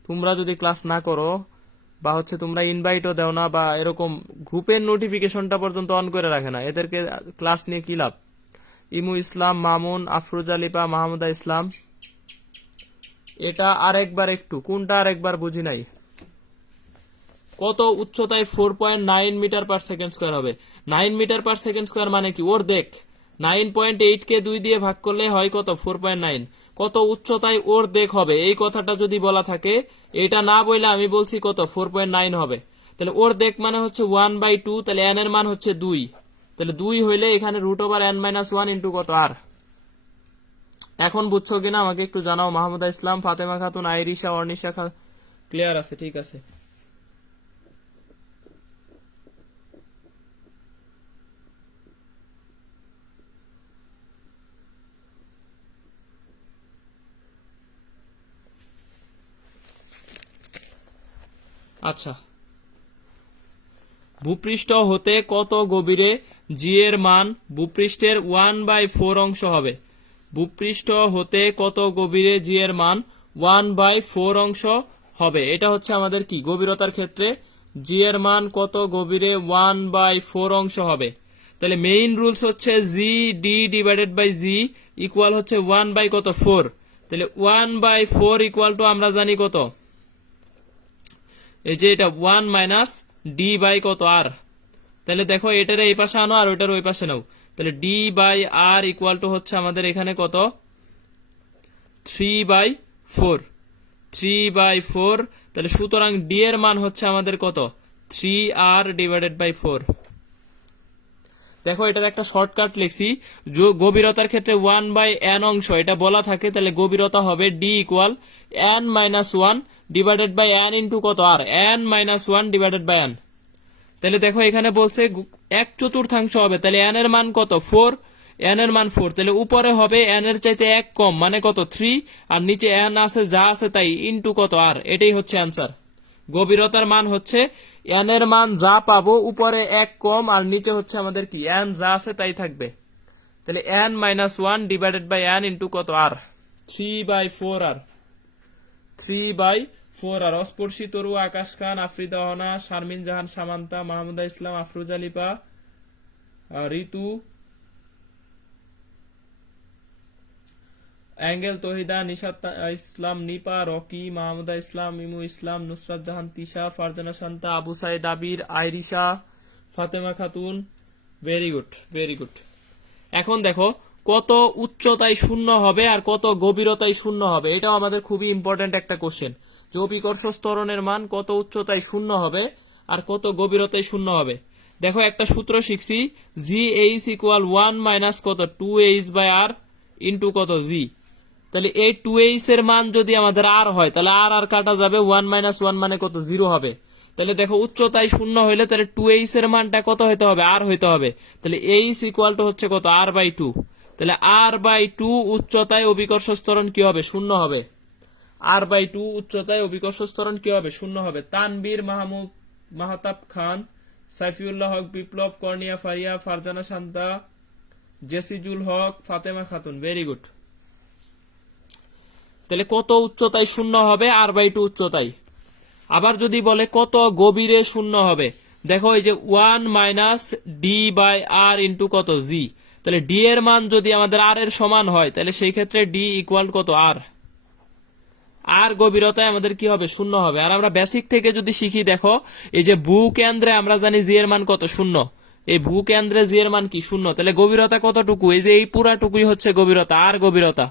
তোমরা যদি ক্লাস না করো বা হচ্ছে তোমরা ইনভাইটও দাও না বা এরকম গ্রুপের নোটিফিকেশনটা পর্যন্ত অন করে রাখে না, এদেরকে ক্লাস নিয়ে কি লাভ? ইমু ইসলাম, মামুন, আফরোজ আলিপা, মাহমুদা ইসলাম, এটা আরেকবার একটু, কোনটা আরেকবার বুঝি নাই। কত উচ্চতায় 4.9 মিটার পার সেকেন্ড স্কয়ার হবে? 9 মিটার পার সেকেন্ড স্কয়ার মানে কি অর্ধেক। 9.8 কে 2 দিয়ে ভাগ করলে হয় কত? 4.9। কত উচ্চতায় অর্ধেক হবে, এই কথাটা যদি বলা থাকে, এটা না বললে আমি বলছি কত? 4.9 হবে। তাহলে অর্ধেক মানে হচ্ছে 1/2, তাহলে n এর মান হচ্ছে 2। তাহলে 2 হইলে এখানে √n-1 ইন্টু কত? r। এখন বুঝছো কিনা আমাকে একটু জানাও। মাহমুদা ইসলাম, ফাতেমা খাতুন, আইরিশা, অর্নিশা, ক্লিয়ার আছে? ঠিক আছে। আচ্ছা, ভূপৃষ্ঠ হতে কত গভীরে জি এর মান ভূপৃষ্ঠের 1/4 অংশ হবে? ভূপৃষ্ঠ হতে কত গভীরে জি এর মান 1/4 অংশ হবে? এটা হচ্ছে আমাদের কি গভীরতার ক্ষেত্রে জি এর মান কত গভীরে 1/4 অংশ হবে? তাহলে মেইন রুলস হচ্ছে G D divided by G equal হচ্ছে 1/4। তাহলে 1/4 ইকুয়াল টু আমরা জানি কত? এই যে এটা 1 মাইনাস ডি বাই কত? আর। তাহলে দেখো এটার এই পাশে আনো আর ওইটার ওই পাশে নাও, তাহলে D by R equal to হচ্ছে আমাদের এখানে কত? 3/4। 3/4। তাহলে সুতরাং ডি এর মান হচ্ছে আমাদের কত? 3r divided by 4। দেখো এটার একটা শর্টকাট লিখছি, গভীরতার ক্ষেত্রে 1/n অংশ এটা বলা থাকে, তাহলে গভীরতা হবে D equal n-1 divided by n into কত? R. n-1 divided by n। তাহলে দেখো এখানে বলছে 1/4 হবে, তাহলে n এর মান কত? 4। n এর মান 4, তাহলে উপরে হবে n এর চাইতে 1 কম, মানে কত? 3, আর নিচে n আছে যা আছে তাই ইন্টু কত? আর। এটাই হচ্ছে অ্যান্সার। গভীরতার মান হচ্ছে n এর মান যা পাবো উপরে 1 কম আর নিচে হচ্ছে আমাদের কি n যা আছে তাই থাকবে। তাহলে n-1 divided by n into কত? আর। 3/4 আর। 3/4 আর। Asporshi Toru, Akash Khan, Afrida Hona, Sharmin Jahan, Samanta, Mahmuda Islam, Afroz Alipa, Ritu, Angel, Tohida, Nishat Islam, Nipa, Rocky, Mahmuda Islam, Imu Islam, Nusrat Jahan, Tisha, Farzana Shanta, Abu Saeed Abir, Airisha, Fatema Khatun. Very good, very good. এখন দেখো কত উচ্চতায় শূন্য হবে আর কত গভীরতায় শূন্য হবে, এটাও আমাদের খুবই ইম্পর্টেন্ট একটা কোশ্চেন। যে অভিকর্ষ ত্বরণের মান কত উচ্চতায় শূন্য হবে আর কত গভীরতায় শূন্য হবে। দেখো একটা সূত্র শিখছি, জি এইচ ইকুয়াল 1 মাইনাস কত? 2h বাই আর ইন্টু কত? জি। তাহলে এই 2h এর মান যদি আমাদের আর হয় তাহলে আর আর কাটা যাবে, 1-1 মানে কত? 0 হবে। তাহলে দেখো উচ্চতায় শূন্য হইলে তাহলে 2h এর মানটা কত হইতে হবে? আর হইতে হবে। তাহলে h ইকুয়াল টু হচ্ছে কত? r/2। তাহলে r/2 উচ্চতায় অভিকর্ষ ত্বরণ কি হবে? শূন্য হবে। r/2 উচ্চতায় অভিকর্ষ ত্বরণ কি হবে? শূন্য হবে। তানবীর মাহতাব খান, সাইফিউল্লাহ হক বিপ্লব, কর্নিয়া ফারিয়া, ফারজানা শান্তা, জেসিজুল হক, ফাতেমা খাতুন। Very good. তাহলে কত উচ্চতায় শূন্য হবে? r/2 উচ্চতায়। আবার যদি বলে কত গভীরে শূন্য হবে, দেখো এই যে 1 - d/r ইন্টু কত জি। তাহলে ডি এর মান যদি আমাদের আর এর সমান হয়, তাহলে সেই ক্ষেত্রে ডি ইকুয়াল কত? আর। আর গভীরতায় আমাদের কি হবে? শূন্য হবে। আর আমরা বেসিক থেকে যদি শিখি, দেখো এই যে ভূকেন্দ্রে আমরা জানি জি এর মান কত? শূন্য। এই ভূকেন্দ্রে জি এর মান কি? শূন্য। তাহলে গভীরতা কতটুকু? এই যে এই পুরাটুকুই হচ্ছে গভীরতা, আর গভীরতা।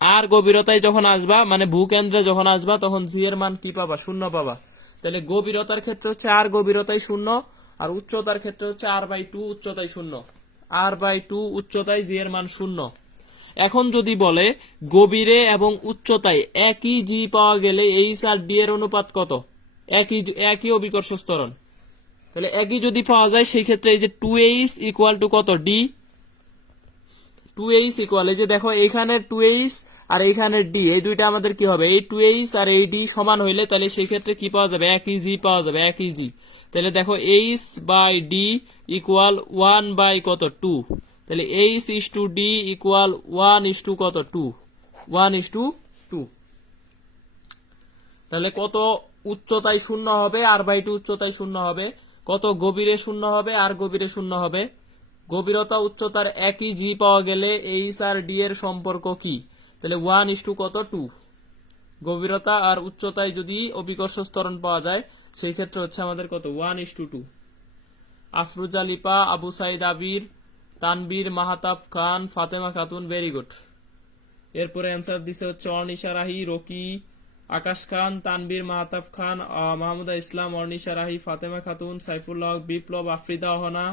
আর গভীরতায় যখন আসবা, মানে ভূকেন্দ্রে যখন আসবা, তখন জি এর মান কি পাবা? শূন্য পাবা। তাহলে গভীরতার ক্ষেত্রে হচ্ছে আর গভীরতায় শূন্য, আর উচ্চতার ক্ষেত্রে হচ্ছে r/2 উচ্চতায় শূন্য। r/2 উচ্চতায় জি এর মান শূন্য। এখন যদি বলে গভীরে এবং উচ্চতায় একই জি পাওয়া গেলে এইচ আর ডি এর অনুপাত কত? একই অভিকর্ষ ত্বরণ। তাহলে একই যদি পাওয়া যায়, সেই ক্ষেত্রে এই যে 2h ইকুয়াল টু কত? ডি। 2h ইকুয়াল, এই যে দেখো এখানে 2h আর এইখানে ডি, এই দুইটা আমাদের কি হবে? এই 2h আর এই ডি সমান হইলে তাহলে সেই ক্ষেত্রে কি পাওয়া যাবে? একই জি পাওয়া যাবে, একই জি। তাহলে দেখো h by D equal 1 by কত? 2। তাহলে h is to D equal 1 is to কত? 2। 1 ইস টু 2। তাহলে কত উচ্চতায় শূন্য হবে? r/2 উচ্চতায় শূন্য হবে। কত গভীরে শূন্য হবে? আর গভীরে শূন্য হবে। গভীরতা উচ্চতার একই জি পাওয়া গেলে এইচ আর ডি এর সম্পর্ক কি? তাহলে 1 ইস টু কত? 2। গভীরতা আর উচ্চতায় যদি অভিকর্ষ ত্বরণ পাওয়া যায়, সেই ক্ষেত্রে হচ্ছে আমাদের কত? 1 is to 2। Afruza Lipa, Abu Saeed Abir, Tanvir Mahtab Khan, Fatema Khatun. Very good. এরপরে অ্যান্সার দিছে হচ্ছে Ornisha Rahi, Rocky, Akash Khan, Tanvir Mahtab Khan, Mahmuda Islam, Ornisha Rahi, Fatema Khatun, Saifullah Haque Biplob, Afrida Ohona,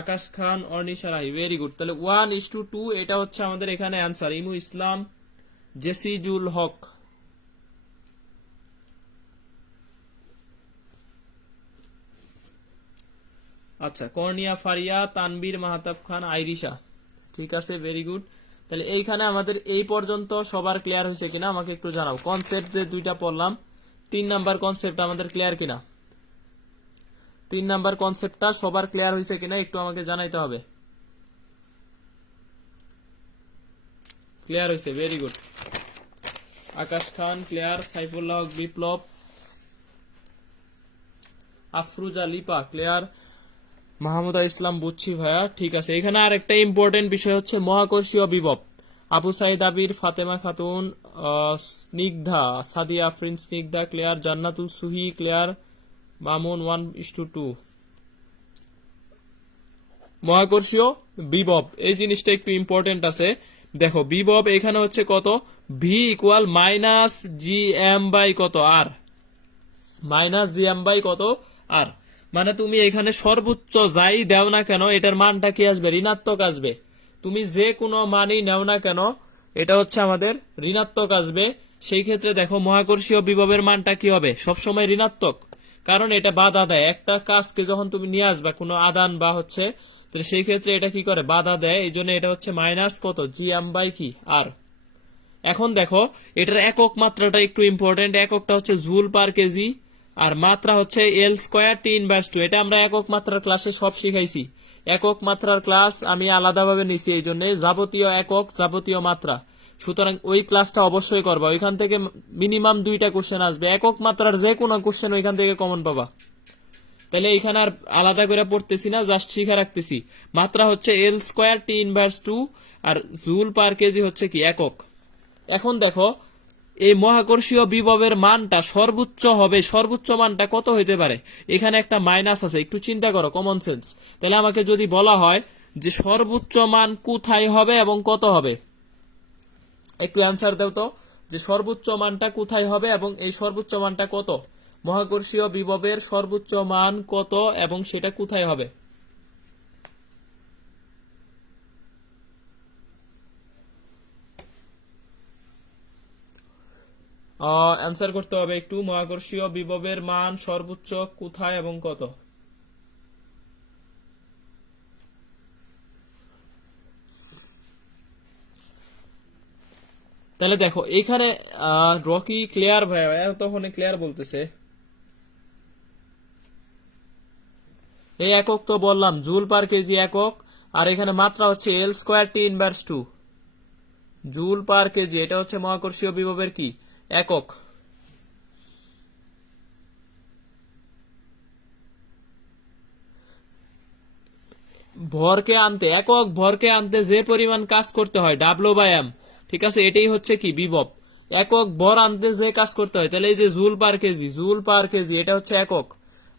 Akash Khan, Ornisha Rahi. Very good. তাহলে 1 ইস টু 2 এটা হচ্ছে আমাদের এখানে অ্যান্সার। ইমু ইসলাম, জেসিজুল হক। আচ্ছা, কর্নিয়া ফারিয়া, তানবীর মাহতাব খান, আইরিশা। ঠিক আছে, ভেরি গুড। তাহলে এইখানে আমাদের এই পর্যন্ত সবার ক্লিয়ার হয়েছে কিনা আমাকে একটু জানাও। কনসেপ্ট যে দুইটা পড়লাম, 3 নাম্বার কনসেপ্ট আমাদের ক্লিয়ার কিনা? 3 নাম্বার কনসেপ্টটা সবার ক্লিয়ার হয়েছে কিনা একটু আমাকে জানাইতে হবে। ক্লিয়ার হয়েছে, ভেরি গুড। আকাশ খান ক্লিয়ার, সাইফুল্লাহ হক বিপ্লব, আফরুজা লিপা ক্লিয়ার, মাহমুদা ইসলাম বুঝছি ভাইয়া। ঠিক আছে, এখানে আর একটা ইম্পর্টেন্ট বিষয় হচ্ছে মহাকর্ষীয় বিভব। আবু সাইদ আবির, Fatema Khatun, Snigdha, Sadia Afrin Snigdha clear, Jannatul সুহি clear, Mamun 1 is to 2। মহাকর্ষীয় বিভব এই জিনিসটা একটু ইম্পর্টেন্ট আছে। দেখো বিভব এখানে হচ্ছে কত? V equal minus G M by কত? R. Minus G M by কত? আর। মানে তুমি এখানে সর্বোচ্চ যাই দাও না কেন, এটার মানটা কি আসবে? ঋণাত্মক আসবে। তুমি যে কোনো মানই নাও না কেন, এটা হচ্ছে আমাদের ঋণাত্মক আসবে। সেই ক্ষেত্রে দেখো মহাকর্ষীয় বিভবের মানটা কি হবে? সবসময় ঋণাত্মক। কারণ এটা বাধা দেয়। একটা কাজকে যখন তুমি নিয়ে আসবা কোনো আদান বা হচ্ছে, তাহলে সেই ক্ষেত্রে এটা কি করে? বাধা দেয়। এই জন্য এটা হচ্ছে মাইনাস কত? জি এম বাই কি? আর। এখন দেখো এটার একক মাত্রাটা একটু ইম্পর্টেন্ট। এককটা হচ্ছে জুল পার কেজি, আর মাত্রা হচ্ছে L square T inverse two. এটা আমরা একক মাত্রার ক্লাসে সব শিখাইছি। একক মাত্রার ক্লাস আমি আলাদাভাবে নিছি, এই জন্য যাবতীয় একক, যাবতীয় মাত্রা। সুতরাং ওই ক্লাসটা অবশ্যই করবা। ওইখান থেকে মিনিমাম 2টা কোশ্চেন আসবে। একক মাত্রার যে কোনো কোশ্চেন ওইখান থেকে কমন পাবা। তাহলে এখানে আর আলাদা করে পড়তেছি না, জাস্ট শিখা রাখতেছি। মাত্রা হচ্ছে L square T inverse two, আর জুল পার কেজি হচ্ছে কি? একক। এখন দেখো এই মহাকর্ষীয় বিভবের মানটা সর্বোচ্চ হবে, সর্বোচ্চ মানটা কত হইতে পারে? এখানে একটা মাইনাস আছে, একটু চিন্তা করো, কমন সেন্স। তাহলে আমাকে যদি বলা হয় যে সর্বোচ্চ মান কোথায় হবে এবং কত হবে, একটু অ্যান্সার দাও তো, যে সর্বোচ্চ মানটা কোথায় হবে এবং এই সর্বোচ্চ মানটা কত? মহাকর্ষীয় বিভবের সর্বোচ্চ মান কত এবং সেটা কোথায় হবে? অ্যান্সার করতে হবে একটু। মহাকর্ষীয় বিভবের মান সর্বোচ্চ কোথায় এবং কত? তাহলে দেখো এখানে রকি ক্লিয়ার ভাইয়া তখন ক্লিয়ার বলতেছে এই একক তো বললাম জুল পার কেজি একক, আর এখানে মাত্রা হচ্ছে L square T inverse 2 joule per KG, এটা হচ্ছে মহাকর্ষীয় বিভবের কি একক। ভরকে আনতে একক ভরকে আনতে যে পরিমাণ কাজ করতে হয় W/m, ঠিক আছে, এটাই হচ্ছে কি বিভব। একক ভর আনতে যে কাজ করতে হয়, তাহলে এই যে জুল পার কেজি এটা হচ্ছে একক।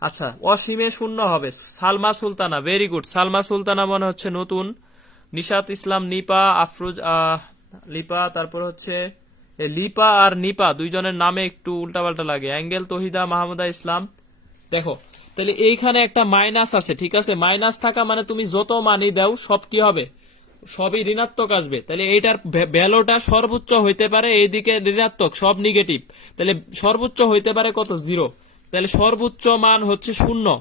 আচ্ছা, অসীমে শূন্য হবে সালমা সুলতানা, ভেরি গুড। সালমা সুলতানা মনে হচ্ছে নতুন। নিশাত ইসলাম নিপা, আফরোজ লিপা, তারপর হচ্ছে লিপা আর নিপা দুইজনের নামে একটু উল্টাপাল্টা লাগে। অ্যাঙ্গেল তহিদা মাহমুদা ইসলাম। দেখো তাহলে এইখানে একটা মাইনাস আছে, ঠিক আছে, মাইনাস থাকা মানে তুমি যত মানই দাও সব কি হবে, সবই ঋণাত্মক আসবে। তাহলে এইটার ভ্যালুটা সর্বোচ্চ হইতে পারে এইদিকে ঋণাত্মক, সব নেগেটিভ, তাহলে সর্বোচ্চ হইতে পারে কত 0, তাহলে সর্বোচ্চ মান হচ্ছে 0।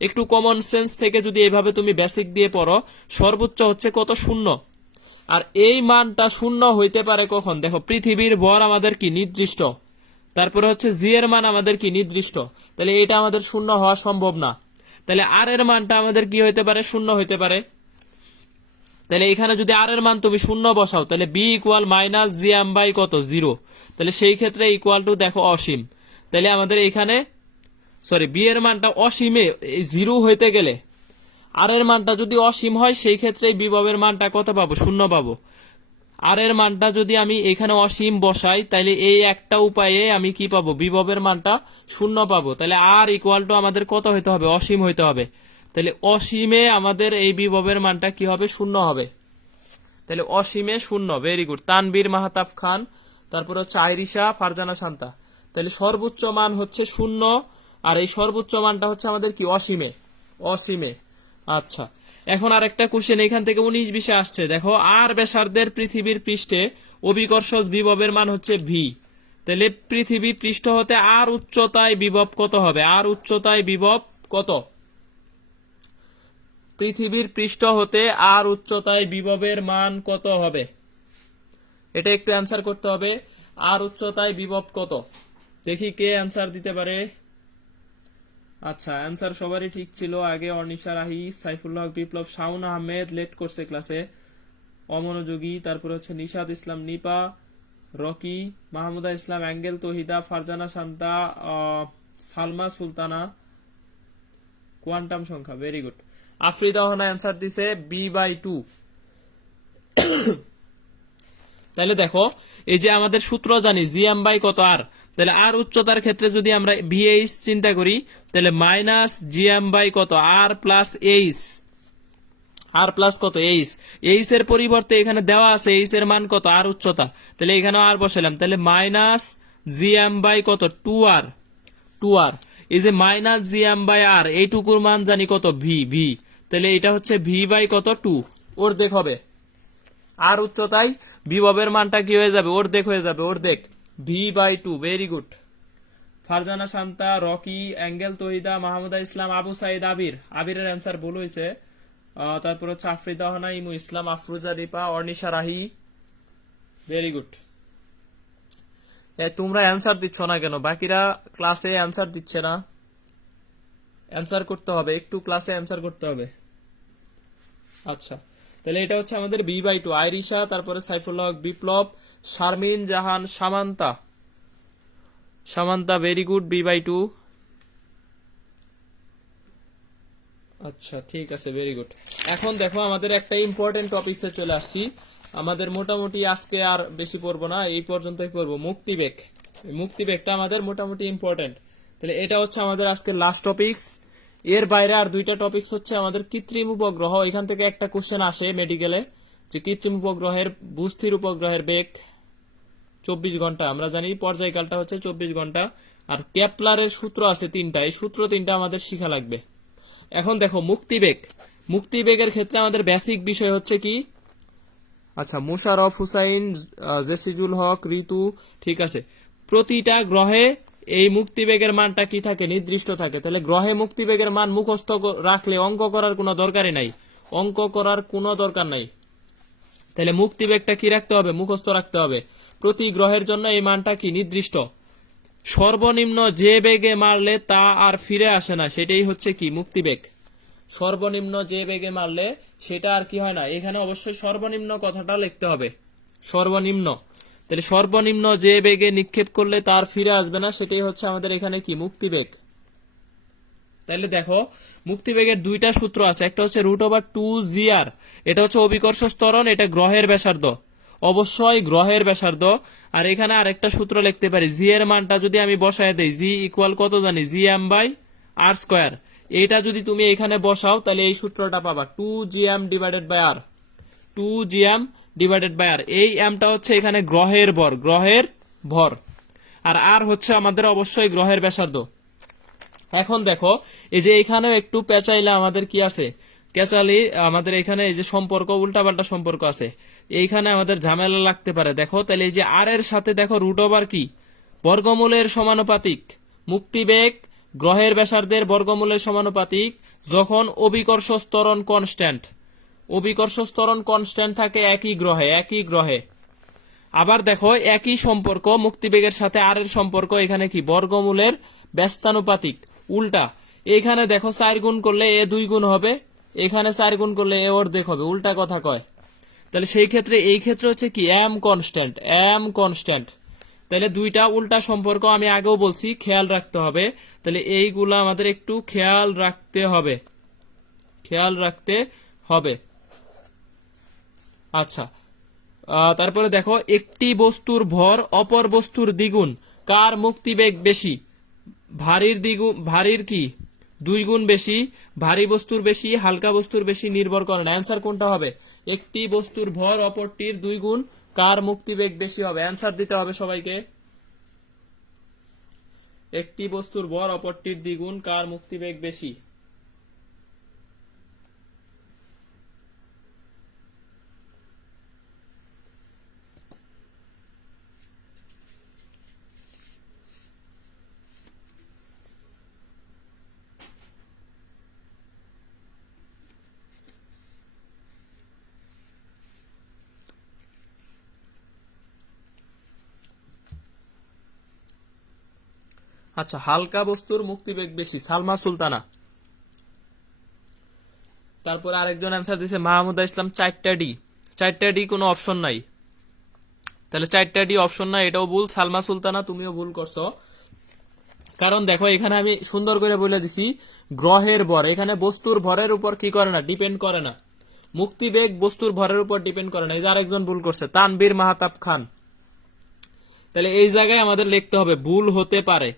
একটু কমন সেন্স থেকে যদি এইভাবে তুমি বেসিক দিয়ে পড়ো, সর্বোচ্চ হচ্ছে কত 0। আর এই মানটা 0 হইতে পারে কখন, দেখো পৃথিবীর ভর আমাদের কি নির্দিষ্ট, তারপরে হচ্ছে জি এর মান আমাদের কি নির্দিষ্ট, তাহলে এটা আমাদের 0 হওয়া সম্ভব না। তাহলে আর এর মানটা আমাদের কি হইতে পারে 0 হইতে পারে। তাহলে এখানে যদি আর এর মান তুমি 0 বসাও, তাহলে B equal minus G M by কত 0, তাহলে সেই ক্ষেত্রে ইকুয়াল টু দেখো অসীম। তাহলে আমাদের এখানে বি এর মানটা অসীমে 0 হইতে গেলে আর এর মানটা যদি অসীম হয়, সেই ক্ষেত্রে বিভবের মানটা কত পাবো 0 পাবো। আর এর মানটা যদি আমি এখানে অসীম বসাই, তাহলে এই একটা উপায়ে আমি কি পাবো, বিভবের মানটা 0 পাবো। তাহলে আর ইকুয়াল টু আমাদের কত হইতে হবে, অসীম হইতে হবে। তাহলে অসীমে আমাদের এই বিভবের মানটা কি হবে 0 হবে। তাহলে অসীমে 0, ভেরি গুড। তানবীর মাহতাব খান, তারপর হচ্ছে আইরিশা ফারজানা শান্তা। তাহলে সর্বোচ্চ মান হচ্ছে 0, আর এই সর্বোচ্চ মানটা হচ্ছে আমাদের কি অসীমে। আচ্ছা, এখন আর একটা কোশ্চেন এখান থেকে 19-20 আসছে। দেখো আর ব্যাসার্ধের পৃথিবীর পৃষ্ঠে অভিকর্ষজ বিভবের মান হচ্ছে ভি। তাহলে পৃথিবী পৃষ্ঠ হতে আর উচ্চতায় বিভব কত হবে, আর উচ্চতায় বিভব কত, পৃথিবীর পৃষ্ঠ হতে আর উচ্চতায় বিভবের মান কত হবে, এটা একটু অ্যান্সার করতে হবে। আর উচ্চতায় বিভব কত, দেখি কে অ্যান্সার দিতে পারে। আচ্ছা, অ্যান্সার সবারই ঠিক ছিল আগে। অর্নিশা রাহি, সাইফুল্লাহ হক বিপ্লব, শাউন আহমেদ লেট করছে ক্লাসে, অমনোযোগী, তারপর হচ্ছে নিশাদ ইসলাম নিপা, রকি, মাহমুদা ইসলাম, অ্যাঙ্গেল তহিদা, ফারজানা শান্তা, সালমা সুলতানা, কোয়ান্টাম সংখ্যা, ভেরি গুড। আফ্রিদা হনা অ্যান্সার দিছে B/2। তাহলে দেখো এই যে আমাদের সূত্র জানি জিএম বাই কত আর, তাহলে আর উচ্চতার ক্ষেত্রে যদি আমরা ভিএইচ চিন্তা করি, তাহলে মাইনাস জিএম বাই কত R plus H, R plus কত এইচ এর পরিবর্তে এখানে দেওয়া আছে এইচ এর মান কত আর উচ্চতা, তাহলে এখানে আর বসালাম, তাহলে মাইনাস জিএম বাই কত 2r। এই যে মাইনাস জিএম বাই আর এইটুকুর মান জানি কত ভি, তাহলে এটা হচ্ছে ভি বাই কত 2, অর্ধেক হবে। আর উচ্চতায় বিভবের মানটা কি হয়ে যাবে, অর্ধেক হয়ে যাবে, অর্ধেক, V/2, very good. Farzana Shanta, Rocky, Angel Tohida, Mahmuda Islam, Abu Saeed, আবিরের অ্যান্সার ভুল হয়েছে। তারপর হচ্ছে আফ্রিদা হনা, ইমু ইসলাম, আফরুজা রিপা, অর্নিশা রাহি, ভেরি গুড। তোমরা অ্যান্সার দিচ্ছ না কেন, বাকিরা ক্লাসে অ্যান্সার দিচ্ছে না? অ্যান্সার করতে হবে, একটু ক্লাসে অ্যান্সার করতে হবে। আচ্ছা, তাহলে এটা হচ্ছে আমাদের B/2। আইরিশা, তারপরে সাইফুল্লাহ হক বিপ্লব, Sharmin Jahan, Samanta, very good, B/2। আচ্ছা, ঠিক আছে, ভেরি গুড। এখন দেখো আমাদের একটা ইম্পর্টেন্ট টপিকসে চলে আসছি। আমাদের মোটামুটি আজকে আর বেশি পড়বো না, এই পর্যন্তই পড়বো। মুক্তিবেগটা আমাদের মোটামুটি ইম্পর্টেন্ট। তাহলে এটা হচ্ছে আমাদের আজকে লাস্ট টপিকস। এর বাইরে আর দুইটা টপিকস হচ্ছে আমাদের কৃত্রিম উপগ্রহ। এখান থেকে একটা কোশ্চেন আসে মেডিকেলে, যে কৃত্রিম উপগ্রহের বুস্থির উপগ্রহের বেগ 24 ঘন্টা। আমরা জানি পর্যায়কালটা হচ্ছে 24 ঘন্টা। আর কেপলারের সূত্র আছে 3টা, এই সূত্র 3টা আমাদের শিখা লাগবে। এখন দেখো মুক্তিবেগের ক্ষেত্রে আমাদের বেসিক বিষয় হচ্ছে কি, আচ্ছা, মুশারফ হুসাইন, জেসিজুল হক, ঋতু, ঠিক আছে। প্রতিটা গ্রহে এই মুক্তিবেগের মানটা কি থাকে, নির্দিষ্ট থাকে। তাহলে গ্রহে মুক্তিবেগের মান মুখস্থ রাখলে অঙ্ক করার কোনো দরকারই নাই, তাহলে মুক্তিবেগটা কি রাখতে হবে, মুখস্থ রাখতে হবে। প্রতি গ্রহের জন্য এই মানটা কি নির্দিষ্ট। সর্বনিম্ন যে বেগে মারলে তা আর ফিরে আসে না, সেটাই হচ্ছে কি মুক্তিবেগ। সর্বনিম্ন যে বেগে মারলে সেটা আর কি হয় না, এখানে অবশ্যই সর্বনিম্ন কথাটা লিখতে হবে, সর্বনিম্ন। তাহলে সর্বনিম্ন যে বেগে নিক্ষেপ করলে তার ফিরে আসবে না, সেটাই হচ্ছে আমাদের এখানে কি মুক্তিবেগ। তাহলে দেখো মুক্তিবেগের দুইটা সূত্র আছে, একটা হচ্ছে √2gr, এটা হচ্ছে অভিকর্ষ ত্বরণ, এটা গ্রহের ব্যাসার্ধ, অবশ্যই গ্রহের ব্যাসার্ধ। আর এখানে আরেকটা সূত্র লিখতে পারি, জি এর মানটা যদি আমি বসায় দেই, জি ইকুয়াল কত জানি, gm/r²। এইটা যদি তুমি এখানে বসাও তাহলে এই সূত্রটা পাবা 2gm/r, 2gm/r। এই এমটা হচ্ছে এখানে গ্রহের ভর, গ্রহের ভর, আর আর হচ্ছে আমাদের অবশ্যই গ্রহের ব্যাসার্ধ। এখন দেখো এই যে এখানেও একটু পেঁচাইলে আমাদের কি আছে, কেচালি আমাদের এখানে এই যে সম্পর্ক উল্টাপাল্টা সম্পর্ক আছে, এইখানে আমাদের ঝামেলা লাগতে পারে। দেখো তাহলে এই যে আর এর সাথে দেখো √ওভার কি বর্গমূলের সমানুপাতিক, মুক্তিবেগ গ্রহের ব্যাসার্ধের বর্গমূলের সমানুপাতিক যখন অভিকর্ষ ত্বরণ কনস্ট্যান্ট, অভিকর্ষ ত্বরণ কনস্ট্যান্ট থাকে একই গ্রহে, একই গ্রহে। আবার দেখো একই সম্পর্ক মুক্তিবেগের সাথে আর এর সম্পর্ক এখানে কি বর্গমূলের ব্যস্তানুপাতিক, উল্টা। এখানে দেখো 4 গুণ করলে এ 2 গুণ হবে, এখানে 4 গুণ করলে এ অর্ধেক হবে, উল্টা কথা কয়। তাহলে সেই ক্ষেত্রে এই ক্ষেত্রে হচ্ছে কি এম কনস্ট্যান্ট, এম কনস্ট্যান্ট। তাহলে দুইটা উল্টা সম্পর্ক আমি আগেও বলছি, খেয়াল রাখতে হবে। তাহলে এইগুলা আমাদের একটু খেয়াল রাখতে হবে, খেয়াল রাখতে হবে। আচ্ছা, তারপরে দেখো একটি বস্তুর ভর অপর বস্তুর দ্বিগুণ, কার মুক্তিবেগ বেশি? ভারীর দ্বিগুণ, ভারীর কি 2 গুণ বেশি, ভারী বস্তুর বেশি, হালকা বস্তুর বেশি নির্ভর করে না। অ্যান্সার কোনটা হবে? একটি বস্তুর ভর অপরটির 2 গুণ, কার মুক্তিবেগ বেশি হবে? অ্যান্সার দিতে হবে সবাইকে। একটি বস্তুর ভর অপরটির 2 গুণ, কার মুক্তিবেগ বেশি? আচ্ছা, হালকা বস্তুর মুক্তিবেগ বেশি, সালমা সুলতানা। তারপর আরেকজন অ্যান্সার দিয়েছে মাহমুদা ইসলাম 4টা ডি, 4টা ডি কোনো অপশন নাই, তাহলে 4টা ডি অপশন নাই, এটাও ভুল। সালমা সুলতানা তুমিও ভুল করছো, কারণ দেখো এখানে আমি সুন্দর করে বলে দিছি গ্রহের ভর, এখানে বস্তুর ভরের উপর কি করে না, ডিপেন্ড করে না। মুক্তিবেগ বস্তুর ভরের উপর ডিপেন্ড করে না। এই যে আরেকজন ভুল করছে, তানবীর মাহতাব খান। তাহলে এই জায়গায় আমাদের লিখতে হবে ভুল হতে পারে।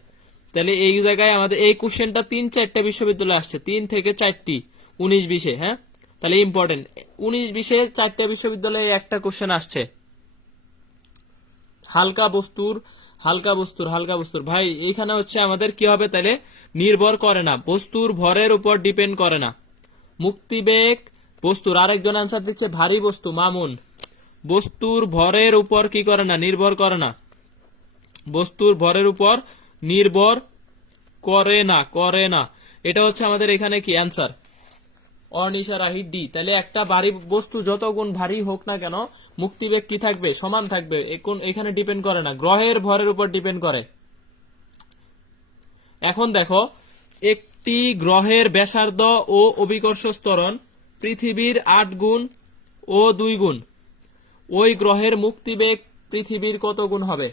তাহলে এই জায়গায় আমাদের এই কোশ্চেনটা 3-4টা বিশ্ববিদ্যালয়ে আসছে, 3 থেকে 4টি 19-20-এ। হ্যাঁ, তাহলে ইম্পর্টেন্ট 19-20-এ 4টা বিশ্ববিদ্যালয়ে একটা কোশ্চেন আসছে। হালকা বস্তুর, হালকা বস্তুর, হালকা বস্তুর ভাই এইখানে হচ্ছে আমাদের কি হবে, তাহলে নির্ভর করে না, বস্তুর ভরের উপর ডিপেন্ড করে না। মুক্তিবেগ বস্তুর, আরেকজন আনসার দিচ্ছে ভারী বস্তু মামুন, বস্তুর ভরের উপর কি করে না, নির্ভর করে না, বস্তুর ভরের উপর নির্ভর করে না, করে না। এটা হচ্ছে আমাদের এখানে কি অ্যান্সার, অনিশা রাহি ডি। তাহলে একটা ভারী বস্তু যত গুণ ভারী হোক না কেন মুক্তিবেগ কি থাকবে, সমান থাকবে, এখানে ডিপেন্ড করে না, গ্রহের ভরের উপর ডিপেন্ড করে। এখন দেখো একটি গ্রহের ব্যাসার্ধ ও অভিকর্ষ ত্বরণ পৃথিবীর 8 গুণ ও 2 গুণ, ওই গ্রহের মুক্তিবেগ পৃথিবীর কত গুণ হবে?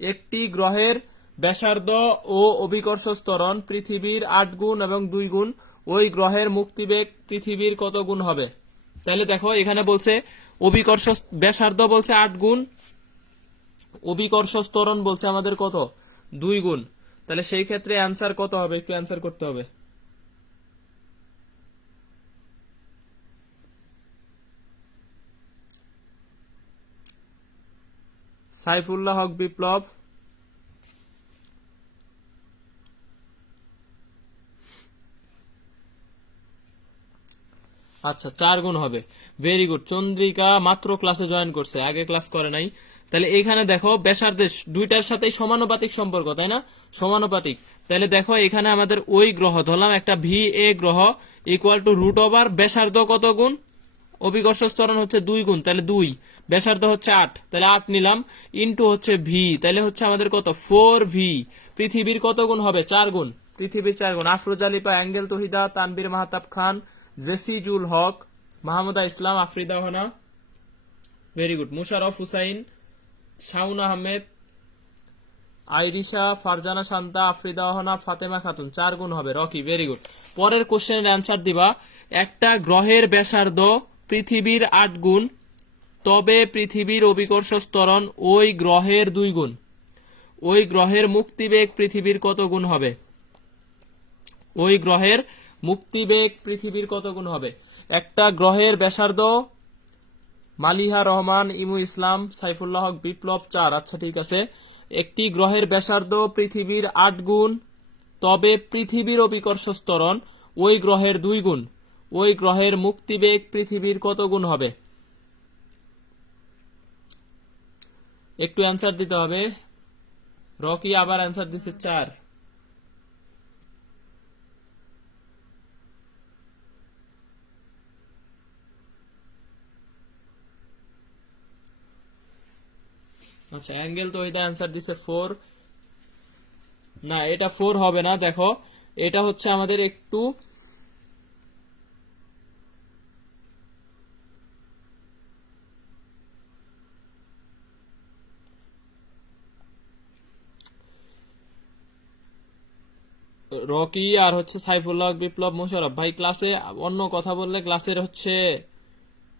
একটি গ্রহের ব্যাসার্ধ ও অভিকর্ষ ত্বরণ পৃথিবীর 8 গুণ এবং 2 গুণ, ওই গ্রহের মুক্তিবেগ পৃথিবীর কত গুণ হবে? তাহলে দেখো এখানে বলছে অভিকর্ষ ব্যাসার্ধ বলছে 8 গুণ, অভিকর্ষ ত্বরণ বলছে আমাদের কত, 2 গুণ। তাহলে সেই ক্ষেত্রে অ্যান্সার কত হবে, একটু অ্যান্সার করতে হবে। সাইফুল্লাহ হক বিপ্লব, আচ্ছা 4 গুণ হবে, ভেরি গুড। চন্দ্রিকা মাত্র ক্লাসে জয়েন করছে, আগে ক্লাস করে নাই। তাহলে এখানে দেখো ব্যাসার্ধের দুইটার সাথেই সমানুপাতিক সম্পর্ক, তাই না, সমানুপাতিক। তাহলে দেখো এখানে আমাদের ওই গ্রহ ধরলাম একটা ভি এ গ্রহ ইকুয়াল টু √ওভার ব্যাসার্ধ কত গুণ, অভিকর্ষজ ত্বরণ হচ্ছে 2 গুণ, তাহলে 2, ব্যাসার্ধ হচ্ছে 8, তাহলে 8 নিলাম, ইনটু হচ্ছে ভি, তাহলে হচ্ছে আমাদের কত 4v। পৃথিবীর কত গুণ হবে? 4 গুণ, পৃথিবীর 4 গুণ। আফরোজ আলিপা, অ্যাঙ্গেল তহিদা, তানবীর মাহতাব খান, জেসি জুল হক, মাহমুদা ইসলাম, আফরিদা হানা, ভেরি গুড, মুশারফ হুসাইন, শাউন আহমেদ, আইরিশা, ফারজানা শান্তা, আফরিদা হানা, ফাতেমা খাতুন, 4 গুণ হবে। Rocky, very good. পরের কোশ্চেনের অ্যান্সার দিবা, একটা গ্রহের ব্যাসার্ধ পৃথিবীর 8 গুণ, তবে পৃথিবীর অভিকর্ষজ ত্বরণ ওই গ্রহের 2 গুণ। ওই গ্রহের মুক্তিবেগ পৃথিবীর কত গুণ হবে? ওই গ্রহের মুক্তিবেগ পৃথিবীর কত গুণ হবে? একটা গ্রহের ব্যাসার্ধ, মালিহা রহমান, ইমু ইসলাম, সাইফুল্লাহ হক, বিপ্লব, 4। আচ্ছা ঠিক আছে, একটি গ্রহের ব্যাসার্ধ পৃথিবীর 8 গুণ, তবে পৃথিবীর অভিকর্ষজ ত্বরণ ওই গ্রহের 2 গুণ। ওই গ্রহের মুক্তিবেগ পৃথিবীর কত গুণ হবে? একটু অ্যান্সার দিতে হবে। রকি আবার অ্যান্সার দিচ্ছে 4। আচ্ছা, অ্যাঙ্গেল তো এটা অ্যান্সার দিচ্ছে 4। না, এটা 4 হবে না, দেখো এটা হচ্ছে আমাদের একটু রকি আর হচ্ছে সাইফুল্লাহ, বিপ্লব, মোশারফ ভাই, ক্লাসে অন্য কথা বললে ক্লাসের হচ্ছে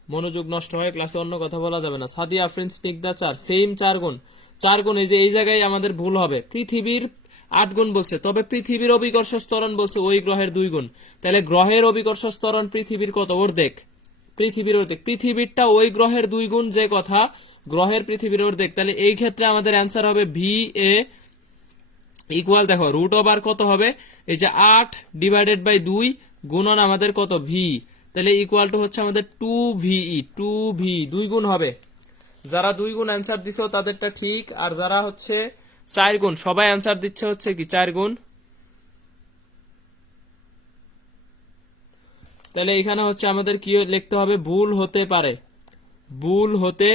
মনোযোগ নষ্ট হয়, ক্লাসে অন্য কথা বলা যাবে না। সাদিয়া আফরিন, স্নিগ্ধা, 4, সেম 4 গুণ। 4 গুণ, এই যে এই জায়গায় আমাদের ভুল হবে, পৃথিবীর 8 গুণ বলছে, তবে পৃথিবীর অভিকর্ষজ ত্বরণ বলছে ওই গ্রহের 2 গুণ। তাহলে গ্রহের অভিকর্ষজ ত্বরণ পৃথিবীর কত? অর্ধেক। পৃথিবীর অর্ধেক, পৃথিবীরটা ওই গ্রহের 2 গুণ যে কথা, গ্রহের পৃথিবীর অর্ধেক। তাহলে এই ক্ষেত্রে আমাদের অ্যান্সার হবে ভি এ ইকুয়াল, দেখো রুট ওভার কত হবে? এই যে 8 ডিভাইডেড বাই 2 গুণন আমাদের কত? ভি। তাহলে ইকুয়াল টু হচ্ছে আমাদের 2VE, 2V, 2 গুণ হবে। যারা 2 গুণ অ্যান্সার দিছো তাদেরটা ঠিক, আর যারা হচ্ছে 4 গুণ, সবাই অ্যান্সার দিচ্ছে হচ্ছে কি 4 গুণ। তাহলে এখানে হচ্ছে আমাদের কি লিখতে হবে? ভুল হতে পারে, ভুল হতে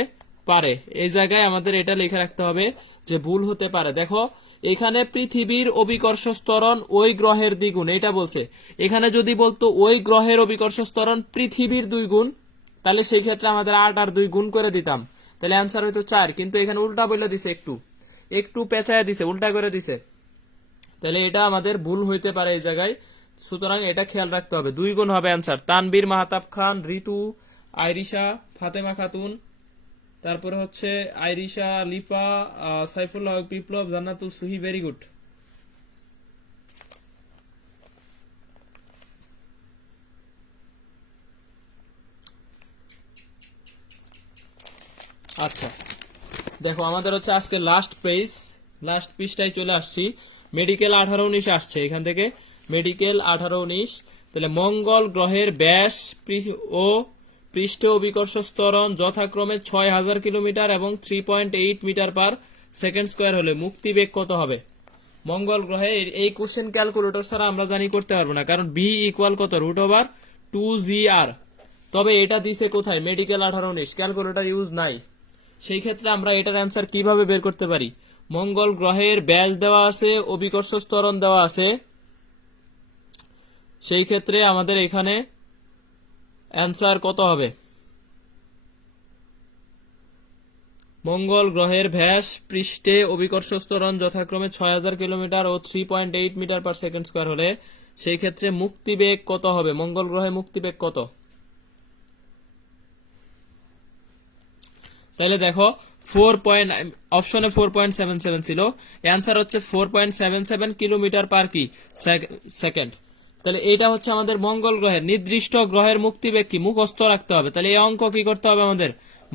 পারে, এই জায়গায় আমাদের এটা লিখে রাখতে হবে যে ভুল হতে পারে। দেখো এখানে পৃথিবীর অভিকর্ষজ ত্বরণ ওই গ্রহের 2 গুণ, এটা বলছে। এখানে যদি বলতো ওই গ্রহের অভিকর্ষজ ত্বরণ পৃথিবীর 2 গুণ, তাহলে সেই ক্ষেত্রে আমাদের 8 আর 2 গুণ করে দিতাম, তাহলে অ্যান্সার হয়তো 4। কিন্তু এখানে উল্টা বলে দিছে, একটু একটু পেঁচায় দিছে, উল্টা করে দিছে, তাহলে এটা আমাদের ভুল হইতে পারে এই জায়গায়। সুতরাং এটা খেয়াল রাখতে হবে, 2 গুণ হবে অ্যান্সার। তানবীর মাহতাব খান, ঋতু, আইরিশা, ফাতেমা খাতুন, তারপরে হচ্ছে আইরিশা, লিফা, সাইফুল্লাহ, বিপ্লব, জান্নাতুল সুহি, ভেরি গুড। আচ্ছা দেখো আমাদের হচ্ছে আজকে লাস্ট পেজ, লাস্ট পৃষ্ঠায় চলে আসছি। মেডিকেল 18-19 আসছে এখান থেকে, মেডিকেল 18-19। তাহলে মঙ্গল গ্রহের ব্যাস ও পৃষ্ঠে অভিকর্ষজ ত্বরণ যথাক্রমে 6000 কিলোমিটার এবং 3.8 মিটার পার সেকেন্ড স্কয়ার হলে মুক্তিবেগ কত হবে? মঙ্গল গ্রহে এই কোশ্চেন ক্যালকুলেটর ছাড়া আমরা জানি করতে পারবো না, কারণ বি ইকুয়াল কত? Root over 2GR। তবে এটা দিছে কোথায়? মেডিকেল 18-19, ক্যালকুলেটর ইউজ নাই। সেই ক্ষেত্রে আমরা এটার অ্যান্সার কিভাবে বের করতে পারি? মঙ্গল গ্রহের ব্যাস দেওয়া আছে, অভিকর্ষজ ত্বরণ দেওয়া আছে, সেই ক্ষেত্রে আমাদের এখানে অ্যান্সার কত হবে? মঙ্গল গ্রহের ব্যাস পৃষ্ঠে অভিকর্ষজ ত্বরণ যথাক্রমে 6000 কিলোমিটার ও 3.8 মিটার পার সেকেন্ড স্কয়ার হলে সেই ক্ষেত্রে মুক্তিবেগ কত হবে? মঙ্গল গ্রহে মুক্তিবেগ কত? তাহলে দেখো 4 অপশনে 4.77 ছিল, অ্যান্সার হচ্ছে 4.77 কিলোমিটার পার কি সেকেন্ড। তাহলে এটা হচ্ছে আমাদের মঙ্গল গ্রহের নির্দিষ্ট গ্রহের মুক্তিবেগ কি মুখস্থ রাখতে হবে। তাহলে এই অঙ্ক কি করতে হবে আমাদের?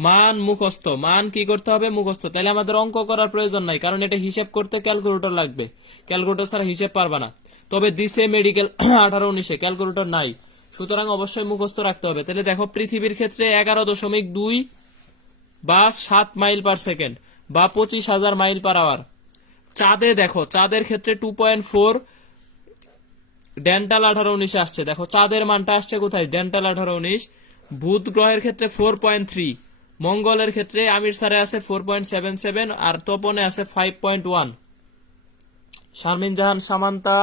মান মুখস্থ, মান কি করতে হবে? মুখস্থ। তাহলে আমাদের অঙ্ক করার প্রয়োজন নাই, কারণ এটা হিসাব করতে ক্যালকুলেটর লাগবে, ক্যালকুলেটর ছাড়া হিসাব পারবা না। তবে দিছে মেডিকেল 18-19-এ ক্যালকুলেটর নাই, সুতরাং অবশ্যই মুখস্থ রাখতে হবে। তাহলে দেখো পৃথিবীর ক্ষেত্রে 11.2 বা 7 মাইল পার সেকেন্ড বা 25,000 মাইল পার আওয়ার। চাঁদে দেখো, চাঁদের ক্ষেত্রে 2.4, ডেন্টাল 18-19 আসছে। দেখো চাঁদের মানটা আসছে কোথায়? ডেন্টাল 18-19, বুধ গ্রহের ক্ষেত্রে 4.3, মঙ্গলের ক্ষেত্রে আমির স্যারে আছে 4.77 আর তপনে আছে 5.1। শারমিন জাহান সামান্তা,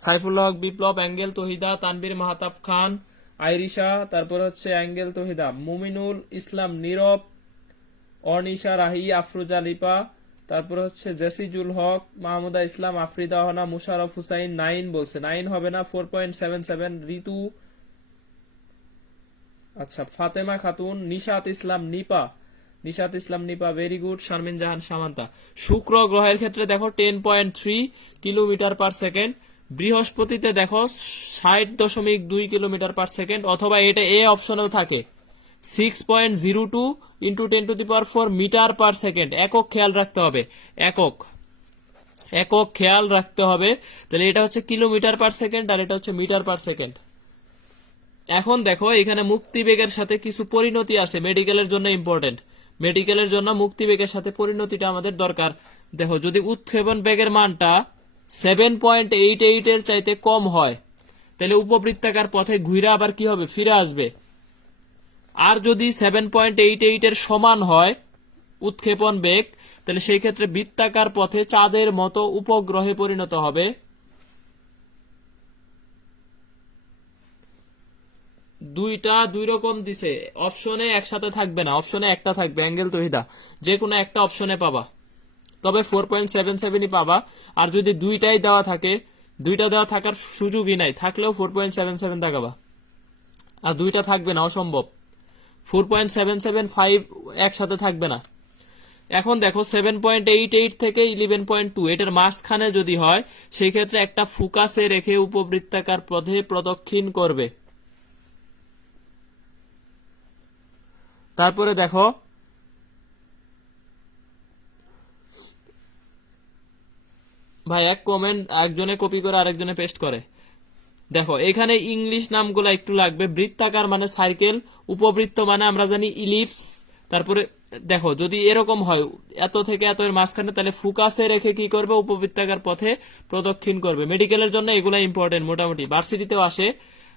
সাইফুল্লাহ হক বিপ্লব, অ্যাঙ্গেল তহিদা, তানভীর মাহতাব খান, আইরিশা, তারপর হচ্ছে অ্যাঙ্গেল তহিদা, মুমিনুল ইসলাম নীরব, অর্নিশা রাহি, আফরোজা লিপা, তারপর হচ্ছে জেসিজুল হক, মাহমুদা ইসলাম, আফরিদা হনা, মুশারফ হুসাইন 9 বলছে, 9 হবে না, 4.77। ঋতু, আচ্ছা ফাতেমা খাতুন, নিশাত ইসলাম নিপা, নিশাত ইসলাম নিপা ভেরি গুড। শারমিন জাহান সামান্তা। শুক্র গ্রহের ক্ষেত্রে দেখো 10.3 কিলোমিটার পার সেকেন্ড। বৃহস্পতিতে দেখো 60.2 কিলোমিটার পার সেকেন্ড, অথবা এটা এ অপশনেও থাকে 6.02 ইন্টু 10⁴ মিটার পার সেকেন্ড। একক খেয়াল রাখতে হবে, একক একক খেয়াল রাখতে হবে। তাহলে এটা হচ্ছে কিলোমিটার পার সেকেন্ড আর এটা হচ্ছে মিটার পার সেকেন্ড। এখন দেখো এখানে মুক্তিবেগের সাথে কিছু পরিণতি আছে, মেডিকেলের জন্য ইম্পর্টেন্ট। মেডিকেলের জন্য মুক্তিবেগের সাথে পরিণতিটা আমাদের দরকার। দেখো যদি উৎক্ষেপণ বেগের মানটা 7.88 এর চাইতে কম হয় তাহলে উপবৃত্তাকার পথে ঘুরে আবার কি হবে, ফিরে আসবে। আর যদি 7.88 এর সমান হয় উৎক্ষেপণ বেগ, তাহলে সেই ক্ষেত্রে বৃত্তাকার পথে চাঁদের মতো উপগ্রহে পরিণত হবে। দুইটা দুই রকম দিছে, অপশনে একসাথে থাকবে না, অপশনে একটা থাকবে, অ্যাঙ্গেল তহিদা যে কোনো একটা অপশনে পাবা, তবে 4.77ই পাবা। আর যদি দুইটাই দেওয়া থাকে, দুইটা দেওয়া থাকার সুযোগই নাই, থাকলেও 4.77 দেখাবা, আর দুইটা থাকবে না, অসম্ভব। 4.775 একসাথে থাকবে না। এখন দেখো 7.88 থেকে 11.2 এটার মাঝখানে যদি হয় সেই ক্ষেত্রে একটা ফোকাসে রেখে উপবৃত্তাকার পথে প্রদক্ষিণ করবে। তারপরে দেখো ভাই এক কমেন্ট একজনে কপি করে আরেকজনে পেস্ট করে। দেখো এখানে ইংলিশ নামগুলো একটু লাগবে। বৃত্তাকার মানে সার্কেল, উপবৃত্ত মানে আমরা জানি ইলিপস। তারপরে দেখো যদি এরকম হয় এত থেকে এত এর মাঝখানে, তাহলে ফোকাসে রেখে কি করবে, উপবৃত্তাকার পথে প্রদক্ষিণ করবে। মেডিকেলের জন্য এগুলো ইম্পর্টেন্ট, মোটামুটি ভার্সিটিতেও আসে।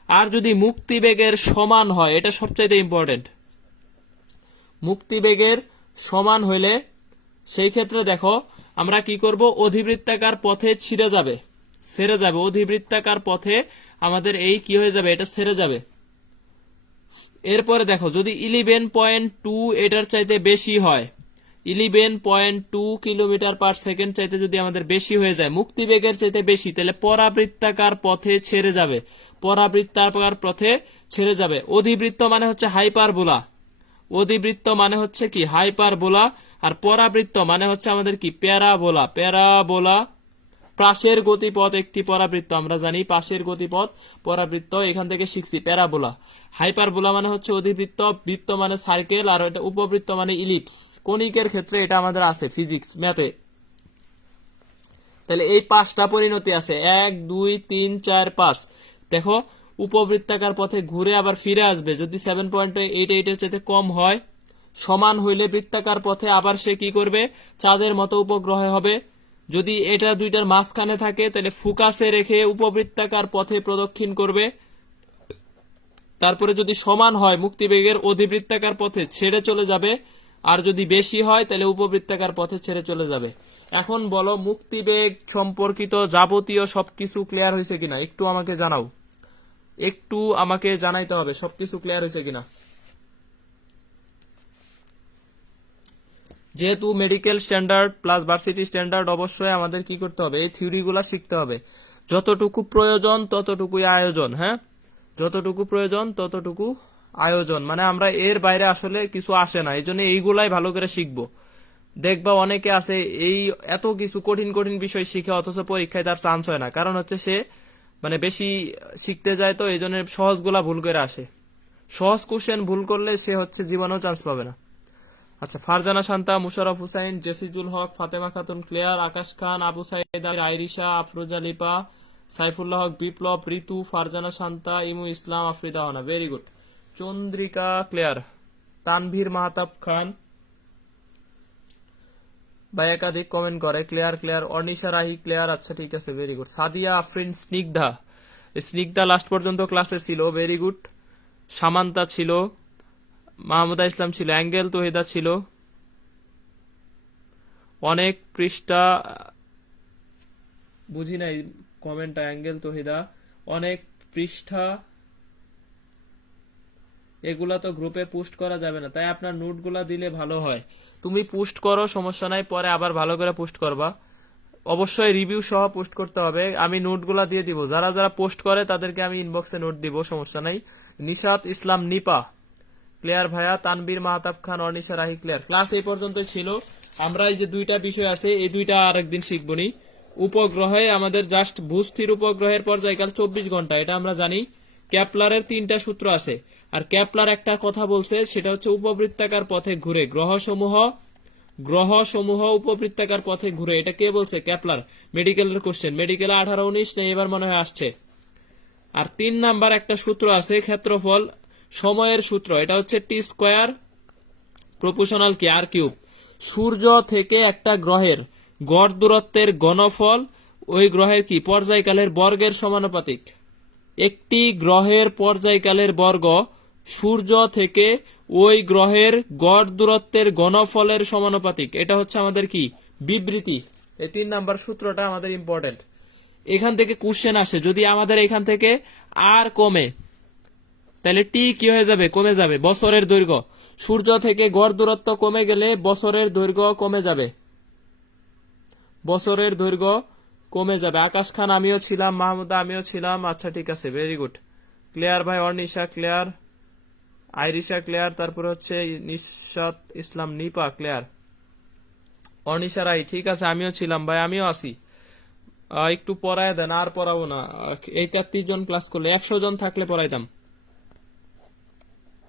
আর যদি মুক্তিবেগের সমান হয়, এটা সবচাইতে ইম্পর্টেন্ট। মুক্তিবেগের সমান হইলে সেই ক্ষেত্রে দেখো আমরা কি করব, অধিবৃত্তাকার পথে ছেড়ে যাবে, অধিবৃত্তাকার পথে আমাদের এই কি হয়ে যাবে, এটা ছেড়ে যাবে। এরপরে দেখো যদি 11.2 এটার চাইতে বেশি হয়, 11.2 কিলোমিটার পার সেকেন্ড চাইতে যদি আমাদের বেশি হয়ে যায়, মুক্তিবেগের চাইতে বেশি, তাহলে পরাবৃত্তাকার পথে ছেড়ে যাবে, পরাবৃত্তাকার পথে ছেড়ে যাবে। অধিবৃত্ত মানে হচ্ছে হাইপারবোলা, অধিবৃত্ত মানে হচ্ছে কি হাইপারবোলা, আর পরাবৃত্ত মানে হচ্ছে আমাদের কি প্যারাবোলা, প্যারাবোলা। পাশের গতিপথ একটি পরাবৃত্ত, আমরা জানি পাশের গতিপথ পরাবৃত্ত, এখান থেকে শিখছি প্যারাবোলা। হাইপারবোলা মানে হচ্ছে অধিবৃত্ত, বৃত্ত মানে সার্কেল, আর এটা উপবৃত্ত মানে ইলিপস। কণিকের ক্ষেত্রে এটা আমাদের আছে ফিজিক্স ম্যাথে। তাহলে এই 5টা পরিণতি আছে, 1 2 3 4 5। দেখো উপবৃত্তাকার পথে ঘুরে আবার ফিরে আসবে যদি 7.88 এর চাইতে কম হয়। সমান হইলে বৃত্তাকার পথে আবার সে কি করবে, চাঁদের মতো উপগ্রহে হবে। যদি এটা দুইটার মাঝখানে থাকে তাহলে ফোকাসে রেখে উপবৃত্তাকার পথে প্রদক্ষিণ করবে। তারপরে যদি সমান হয় মুক্তিবেগের, অধিবৃত্তাকার পথে ছেড়ে চলে যাবে। আর যদি বেশি হয় তাহলে উপবৃত্তাকার পথে ছেড়ে চলে যাবে। এখন বলো মুক্তিবেগ সম্পর্কিত যাবতীয় সবকিছু ক্লিয়ার হয়েছে কিনা, একটু আমাকে জানাও, একটু আমাকে জানাইতে হবে সবকিছু ক্লিয়ার হয়েছে কিনা। যেহেতু medical standard plus varsity standard, অবশ্যই আমাদের কি করতে হবে, এই থিওরিগুলা শিখতে হবে। যতটুকু প্রয়োজন ততটুকুই আয়োজন, হ্যাঁ, যতটুকু প্রয়োজন ততটুকু আয়োজন, মানে আমরা এর বাইরে আসলে কিছু আসে না, এই জন্য এইগুলাই ভালো করে শিখবো। দেখবা অনেকে আছে এই এত কিছু কঠিন কঠিন বিষয় শিখে অথচ পরীক্ষায় তার চান্স হয় না, কারণ হচ্ছে সে মানে বেশি শিখতে যায়, তো এই জন্য সহজগুলা ভুল করে আসে। সহজ কোশ্চেন ভুল করলে সে হচ্ছে জীবনেও চান্স পাবে না। আচ্ছা, Farzana Shanta, Musharraf Hussain, Jesijul Haque, Fatema Khatun clear, Akash Khan, Abu Saeed, Airisha, Afroza Lipa, Saifullah Haque Biplob, Ritu, Farzana Shanta, Imu Islam, Afrida Hona very good. Chandrika clear, Tanvir Mahtab Khan বা একাধিক কমেন্ট করে clear clear, Ornisha Rahi clear, আচ্ছা ঠিক আছে very good. Sadia Afrin, Snigdha, Snigdha last পর্যন্ত ক্লাসে ছিল, ভেরি গুড। সামান্তা ছিল, মাহমুদা ইসলাম ছিল, অ্যাঙ্গেল তহিদা ছিল, অনেক পৃষ্ঠা, বুঝি নাই কমেন্টটা, অ্যাঙ্গেল তহিদা, অনেক পৃষ্ঠা, এগুলা তো গ্রুপে পোস্ট করা যাবে না, তাই আপনার নোটগুলা দিলে ভালো হয়। তুমি পোস্ট করো, সমস্যা নাই, পরে আবার ভালো করে পোস্ট করবা। অবশ্যই রিভিউ সহ পোস্ট করতে হবে। আমি নোটগুলা দিয়ে দিব, যারা যারা পোস্ট করে তাদেরকে আমি ইনবক্সে নোট দিব, সমস্যা নাই। নিশাত ইসলাম নিপা ক্লিয়ার ভাইয়া, তানবীর মাহতাব খান, অনিশা রাহি ক্লিয়ার। ক্লাস এই পর্যন্ত ছিল। আমরা এই যে দুইটা বিষয় আছে, এই দুইটা আরেকদিন শিখবনি। উপগ্রহে আমাদের জাস্ট ভূস্থির উপগ্রহের পর্যায়কাল 24 ঘন্টা, এটা আমরা জানি। ক্যাপলারের 3টা সূত্র আছে, আর ক্যাপলার একটা কথা বলছে, সেটা হচ্ছে উপবৃত্তাকার পথে ঘুরে গ্রহসমূহ উপবৃত্তাকার পথে ঘুরে। এটা কে বলছে? ক্যাপলার। মেডিকেলের কোশ্চেন, মেডিকেলে 18-19 নেই, এবার মনে হয় আসছে। আর 3 নাম্বার একটা সূত্র আছে ক্ষেত্রফল সময়ের সূত্র, এটা হচ্ছে টি স্কোয়ার প্রপোর্শনাল কি আর কিউব। সূর্য থেকে একটা গ্রহের গড় দূরত্বের ঘনফল ওই গ্রহের কি পর্যায়কালের বর্গের সমানুপাতিক। একটি গ্রহের পর্যায়কালের বর্গ সূর্য থেকে ওই গ্রহের গড় দূরত্বের ঘনফলের সমানুপাতিক। এটা হচ্ছে আমাদের কি বিবৃতি। এই 3 নাম্বার সূত্রটা আমাদের ইম্পর্টেন্ট। এখান থেকে কোশ্চেন আসে, যদি আমাদের এখান থেকে আর কমে, তাহলে টি কি হয়ে যাবে? কমে যাবে। বছরের দৈর্ঘ্য, সূর্য থেকে গড় দূরত্ব কমে গেলে বছরের দৈর্ঘ্য কমে যাবে, বছরের দৈর্ঘ্য কমে যাবে। আকাশ খান আমিও ছিলাম, মাহমুদা আমিও ছিলাম। আচ্ছা ঠিক আছে, ভেরি গুড। ক্লিয়ার ভাই, অর্নিশা ক্লিয়ার, আইরিশা ক্লিয়ার, তারপর হচ্ছে নিশাত ইসলাম নিপা ক্লিয়ার, অর্নিশা রাই ঠিক আছে, আমিও ছিলাম ভাই, আমিও আছি। একটু পড়ায় দেন, আর পড়াবো না। এই 33 জন ক্লাস করলে, 100 জন থাকলে পড়াইতাম।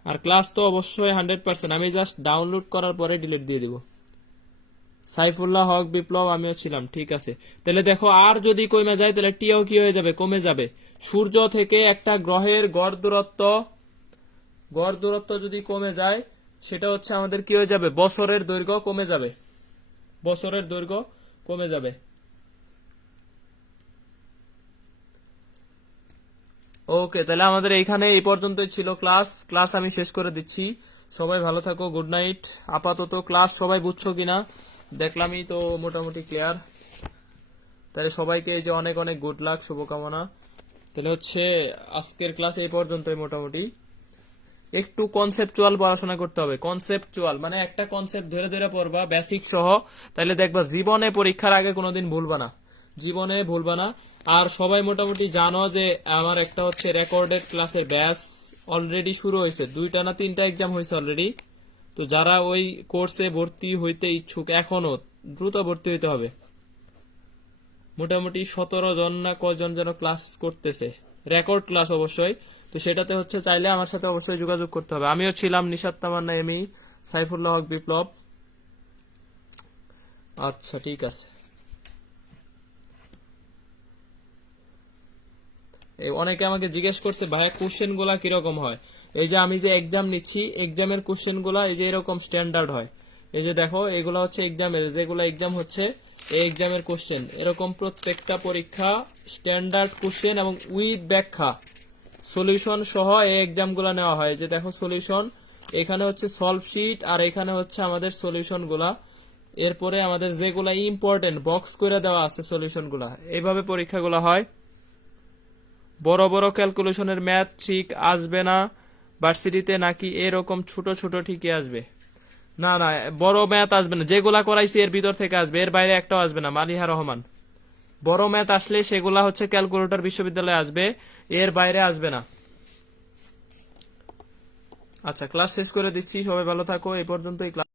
আর ক্লাস তো অবশ্যই 100%, আমি জাস্ট ডাউনলোড করার পরে ডিলিট দিয়ে দিব। সাইফুল্লাহ হক বিপ্লব আমিও ছিলাম, ঠিক আছে। তাহলে দেখো, আর যদি কমে যায় তাহলে টিও কি হয়ে যাবে? কমে যাবে। সূর্য থেকে একটা গ্রহের গড় দূরত্ব যদি কমে যায়, সেটা হচ্ছে আমাদের কি হয়ে যাবে? বছরের দৈর্ঘ্য কমে যাবে, বছরের দৈর্ঘ্য কমে যাবে। ওকে, তাহলে আমাদের এইখানে এই পর্যন্তই ছিল ক্লাস আমি শেষ করে দিচ্ছি। সবাই ভালো থাকো, গুড নাইট। আপাতত ক্লাস সবাই বুঝছো কিনা দেখলামই তো, মোটামুটি ক্লিয়ার। তাহলে সবাইকে এই যে অনেক অনেক গুড লাক, শুভকামনা। তাহলে হচ্ছে আজকের ক্লাস এই পর্যন্তই মোটামুটি। একটু কনসেপচুয়াল পড়াশোনা করতে হবে। কনসেপচুয়াল মানে একটা কনসেপ্ট ধরে ধরে পড়বা, বেসিক সহ, তাহলে দেখবা জীবনে পরীক্ষার আগে কোনোদিন ভুলবা না, জীবনে ভুলবা না। আর সবাই মোটামুটি জানো যে আমার একটা হচ্ছে রেকর্ডেড ক্লাসের ব্যাচ অলরেডি শুরু হয়েছে, 2টা না 3টা এক্সাম হয়েছে অলরেডি। তো যারা ওই কোর্সে ভর্তি হইতে ইচ্ছুক, এখনো দ্রুত ভর্তি হইতে হবে। মোটামুটি 17 জন না কয়জন যেন ক্লাস করতেছে, রেকর্ড ক্লাস অবশ্যই। তো সেটাতে হচ্ছে চাইলে আমার সাথে অবশ্যই যোগাযোগ করতে হবে। আমিও ছিলাম, নিশাত তামান্না এমি, সাইফুল্লাহ হক বিপ্লব। আচ্ছা ঠিক আছে। অনেকে আমাকে জিজ্ঞেস করছে, ভাইয়া কোশ্চেন গুলা কিরকম হয়? এই যে আমি যে এক্সাম নিচ্ছি, এক্সামের কোশ্চেন গুলা এই যে এরকম স্ট্যান্ডার্ড হয়। এই যে দেখো, এগুলা হচ্ছে এক্সামের, যেগুলো এক্সাম হচ্ছে এই এক্সামের কোশ্চেন, এরকম প্রত্যেকটা পরীক্ষা স্ট্যান্ডার্ড কোশ্চেন এবং উইথ ব্যাখ্যা সলিউশন সহ এই এক্সাম গুলা নেওয়া হয়। যে দেখো সলিউশন, এখানে হচ্ছে সলভ শিট, আর এখানে হচ্ছে আমাদের সলিউশন গুলা। এরপরে আমাদের যেগুলা ইম্পর্টেন্ট বক্স করে দেওয়া আছে সলিউশন গুলা। এইভাবে পরীক্ষাগুলো হয়। বড় বড় ক্যালকুলেশনের ম্যাথ ঠিক আসবে না ভার্সিটিতে, নাকি এরকম ছোট ছোট ঠিকই আসবে? না না, বড় ম্যাথ আসবে না, যেগুলা করাইছি এর ভিতর থেকে আসবে, এর বাইরে একটাও আসবে না। মালিহা রহমান, বড় ম্যাথ আসলে সেগুলা হচ্ছে ক্যালকুলেটর বিশ্ববিদ্যালয়ে আসবে, এর বাইরে আসবে না। আচ্ছা, ক্লাস শেষ করে দিচ্ছি, সবাই ভালো থাকো। এই পর্যন্তই ক্লাস।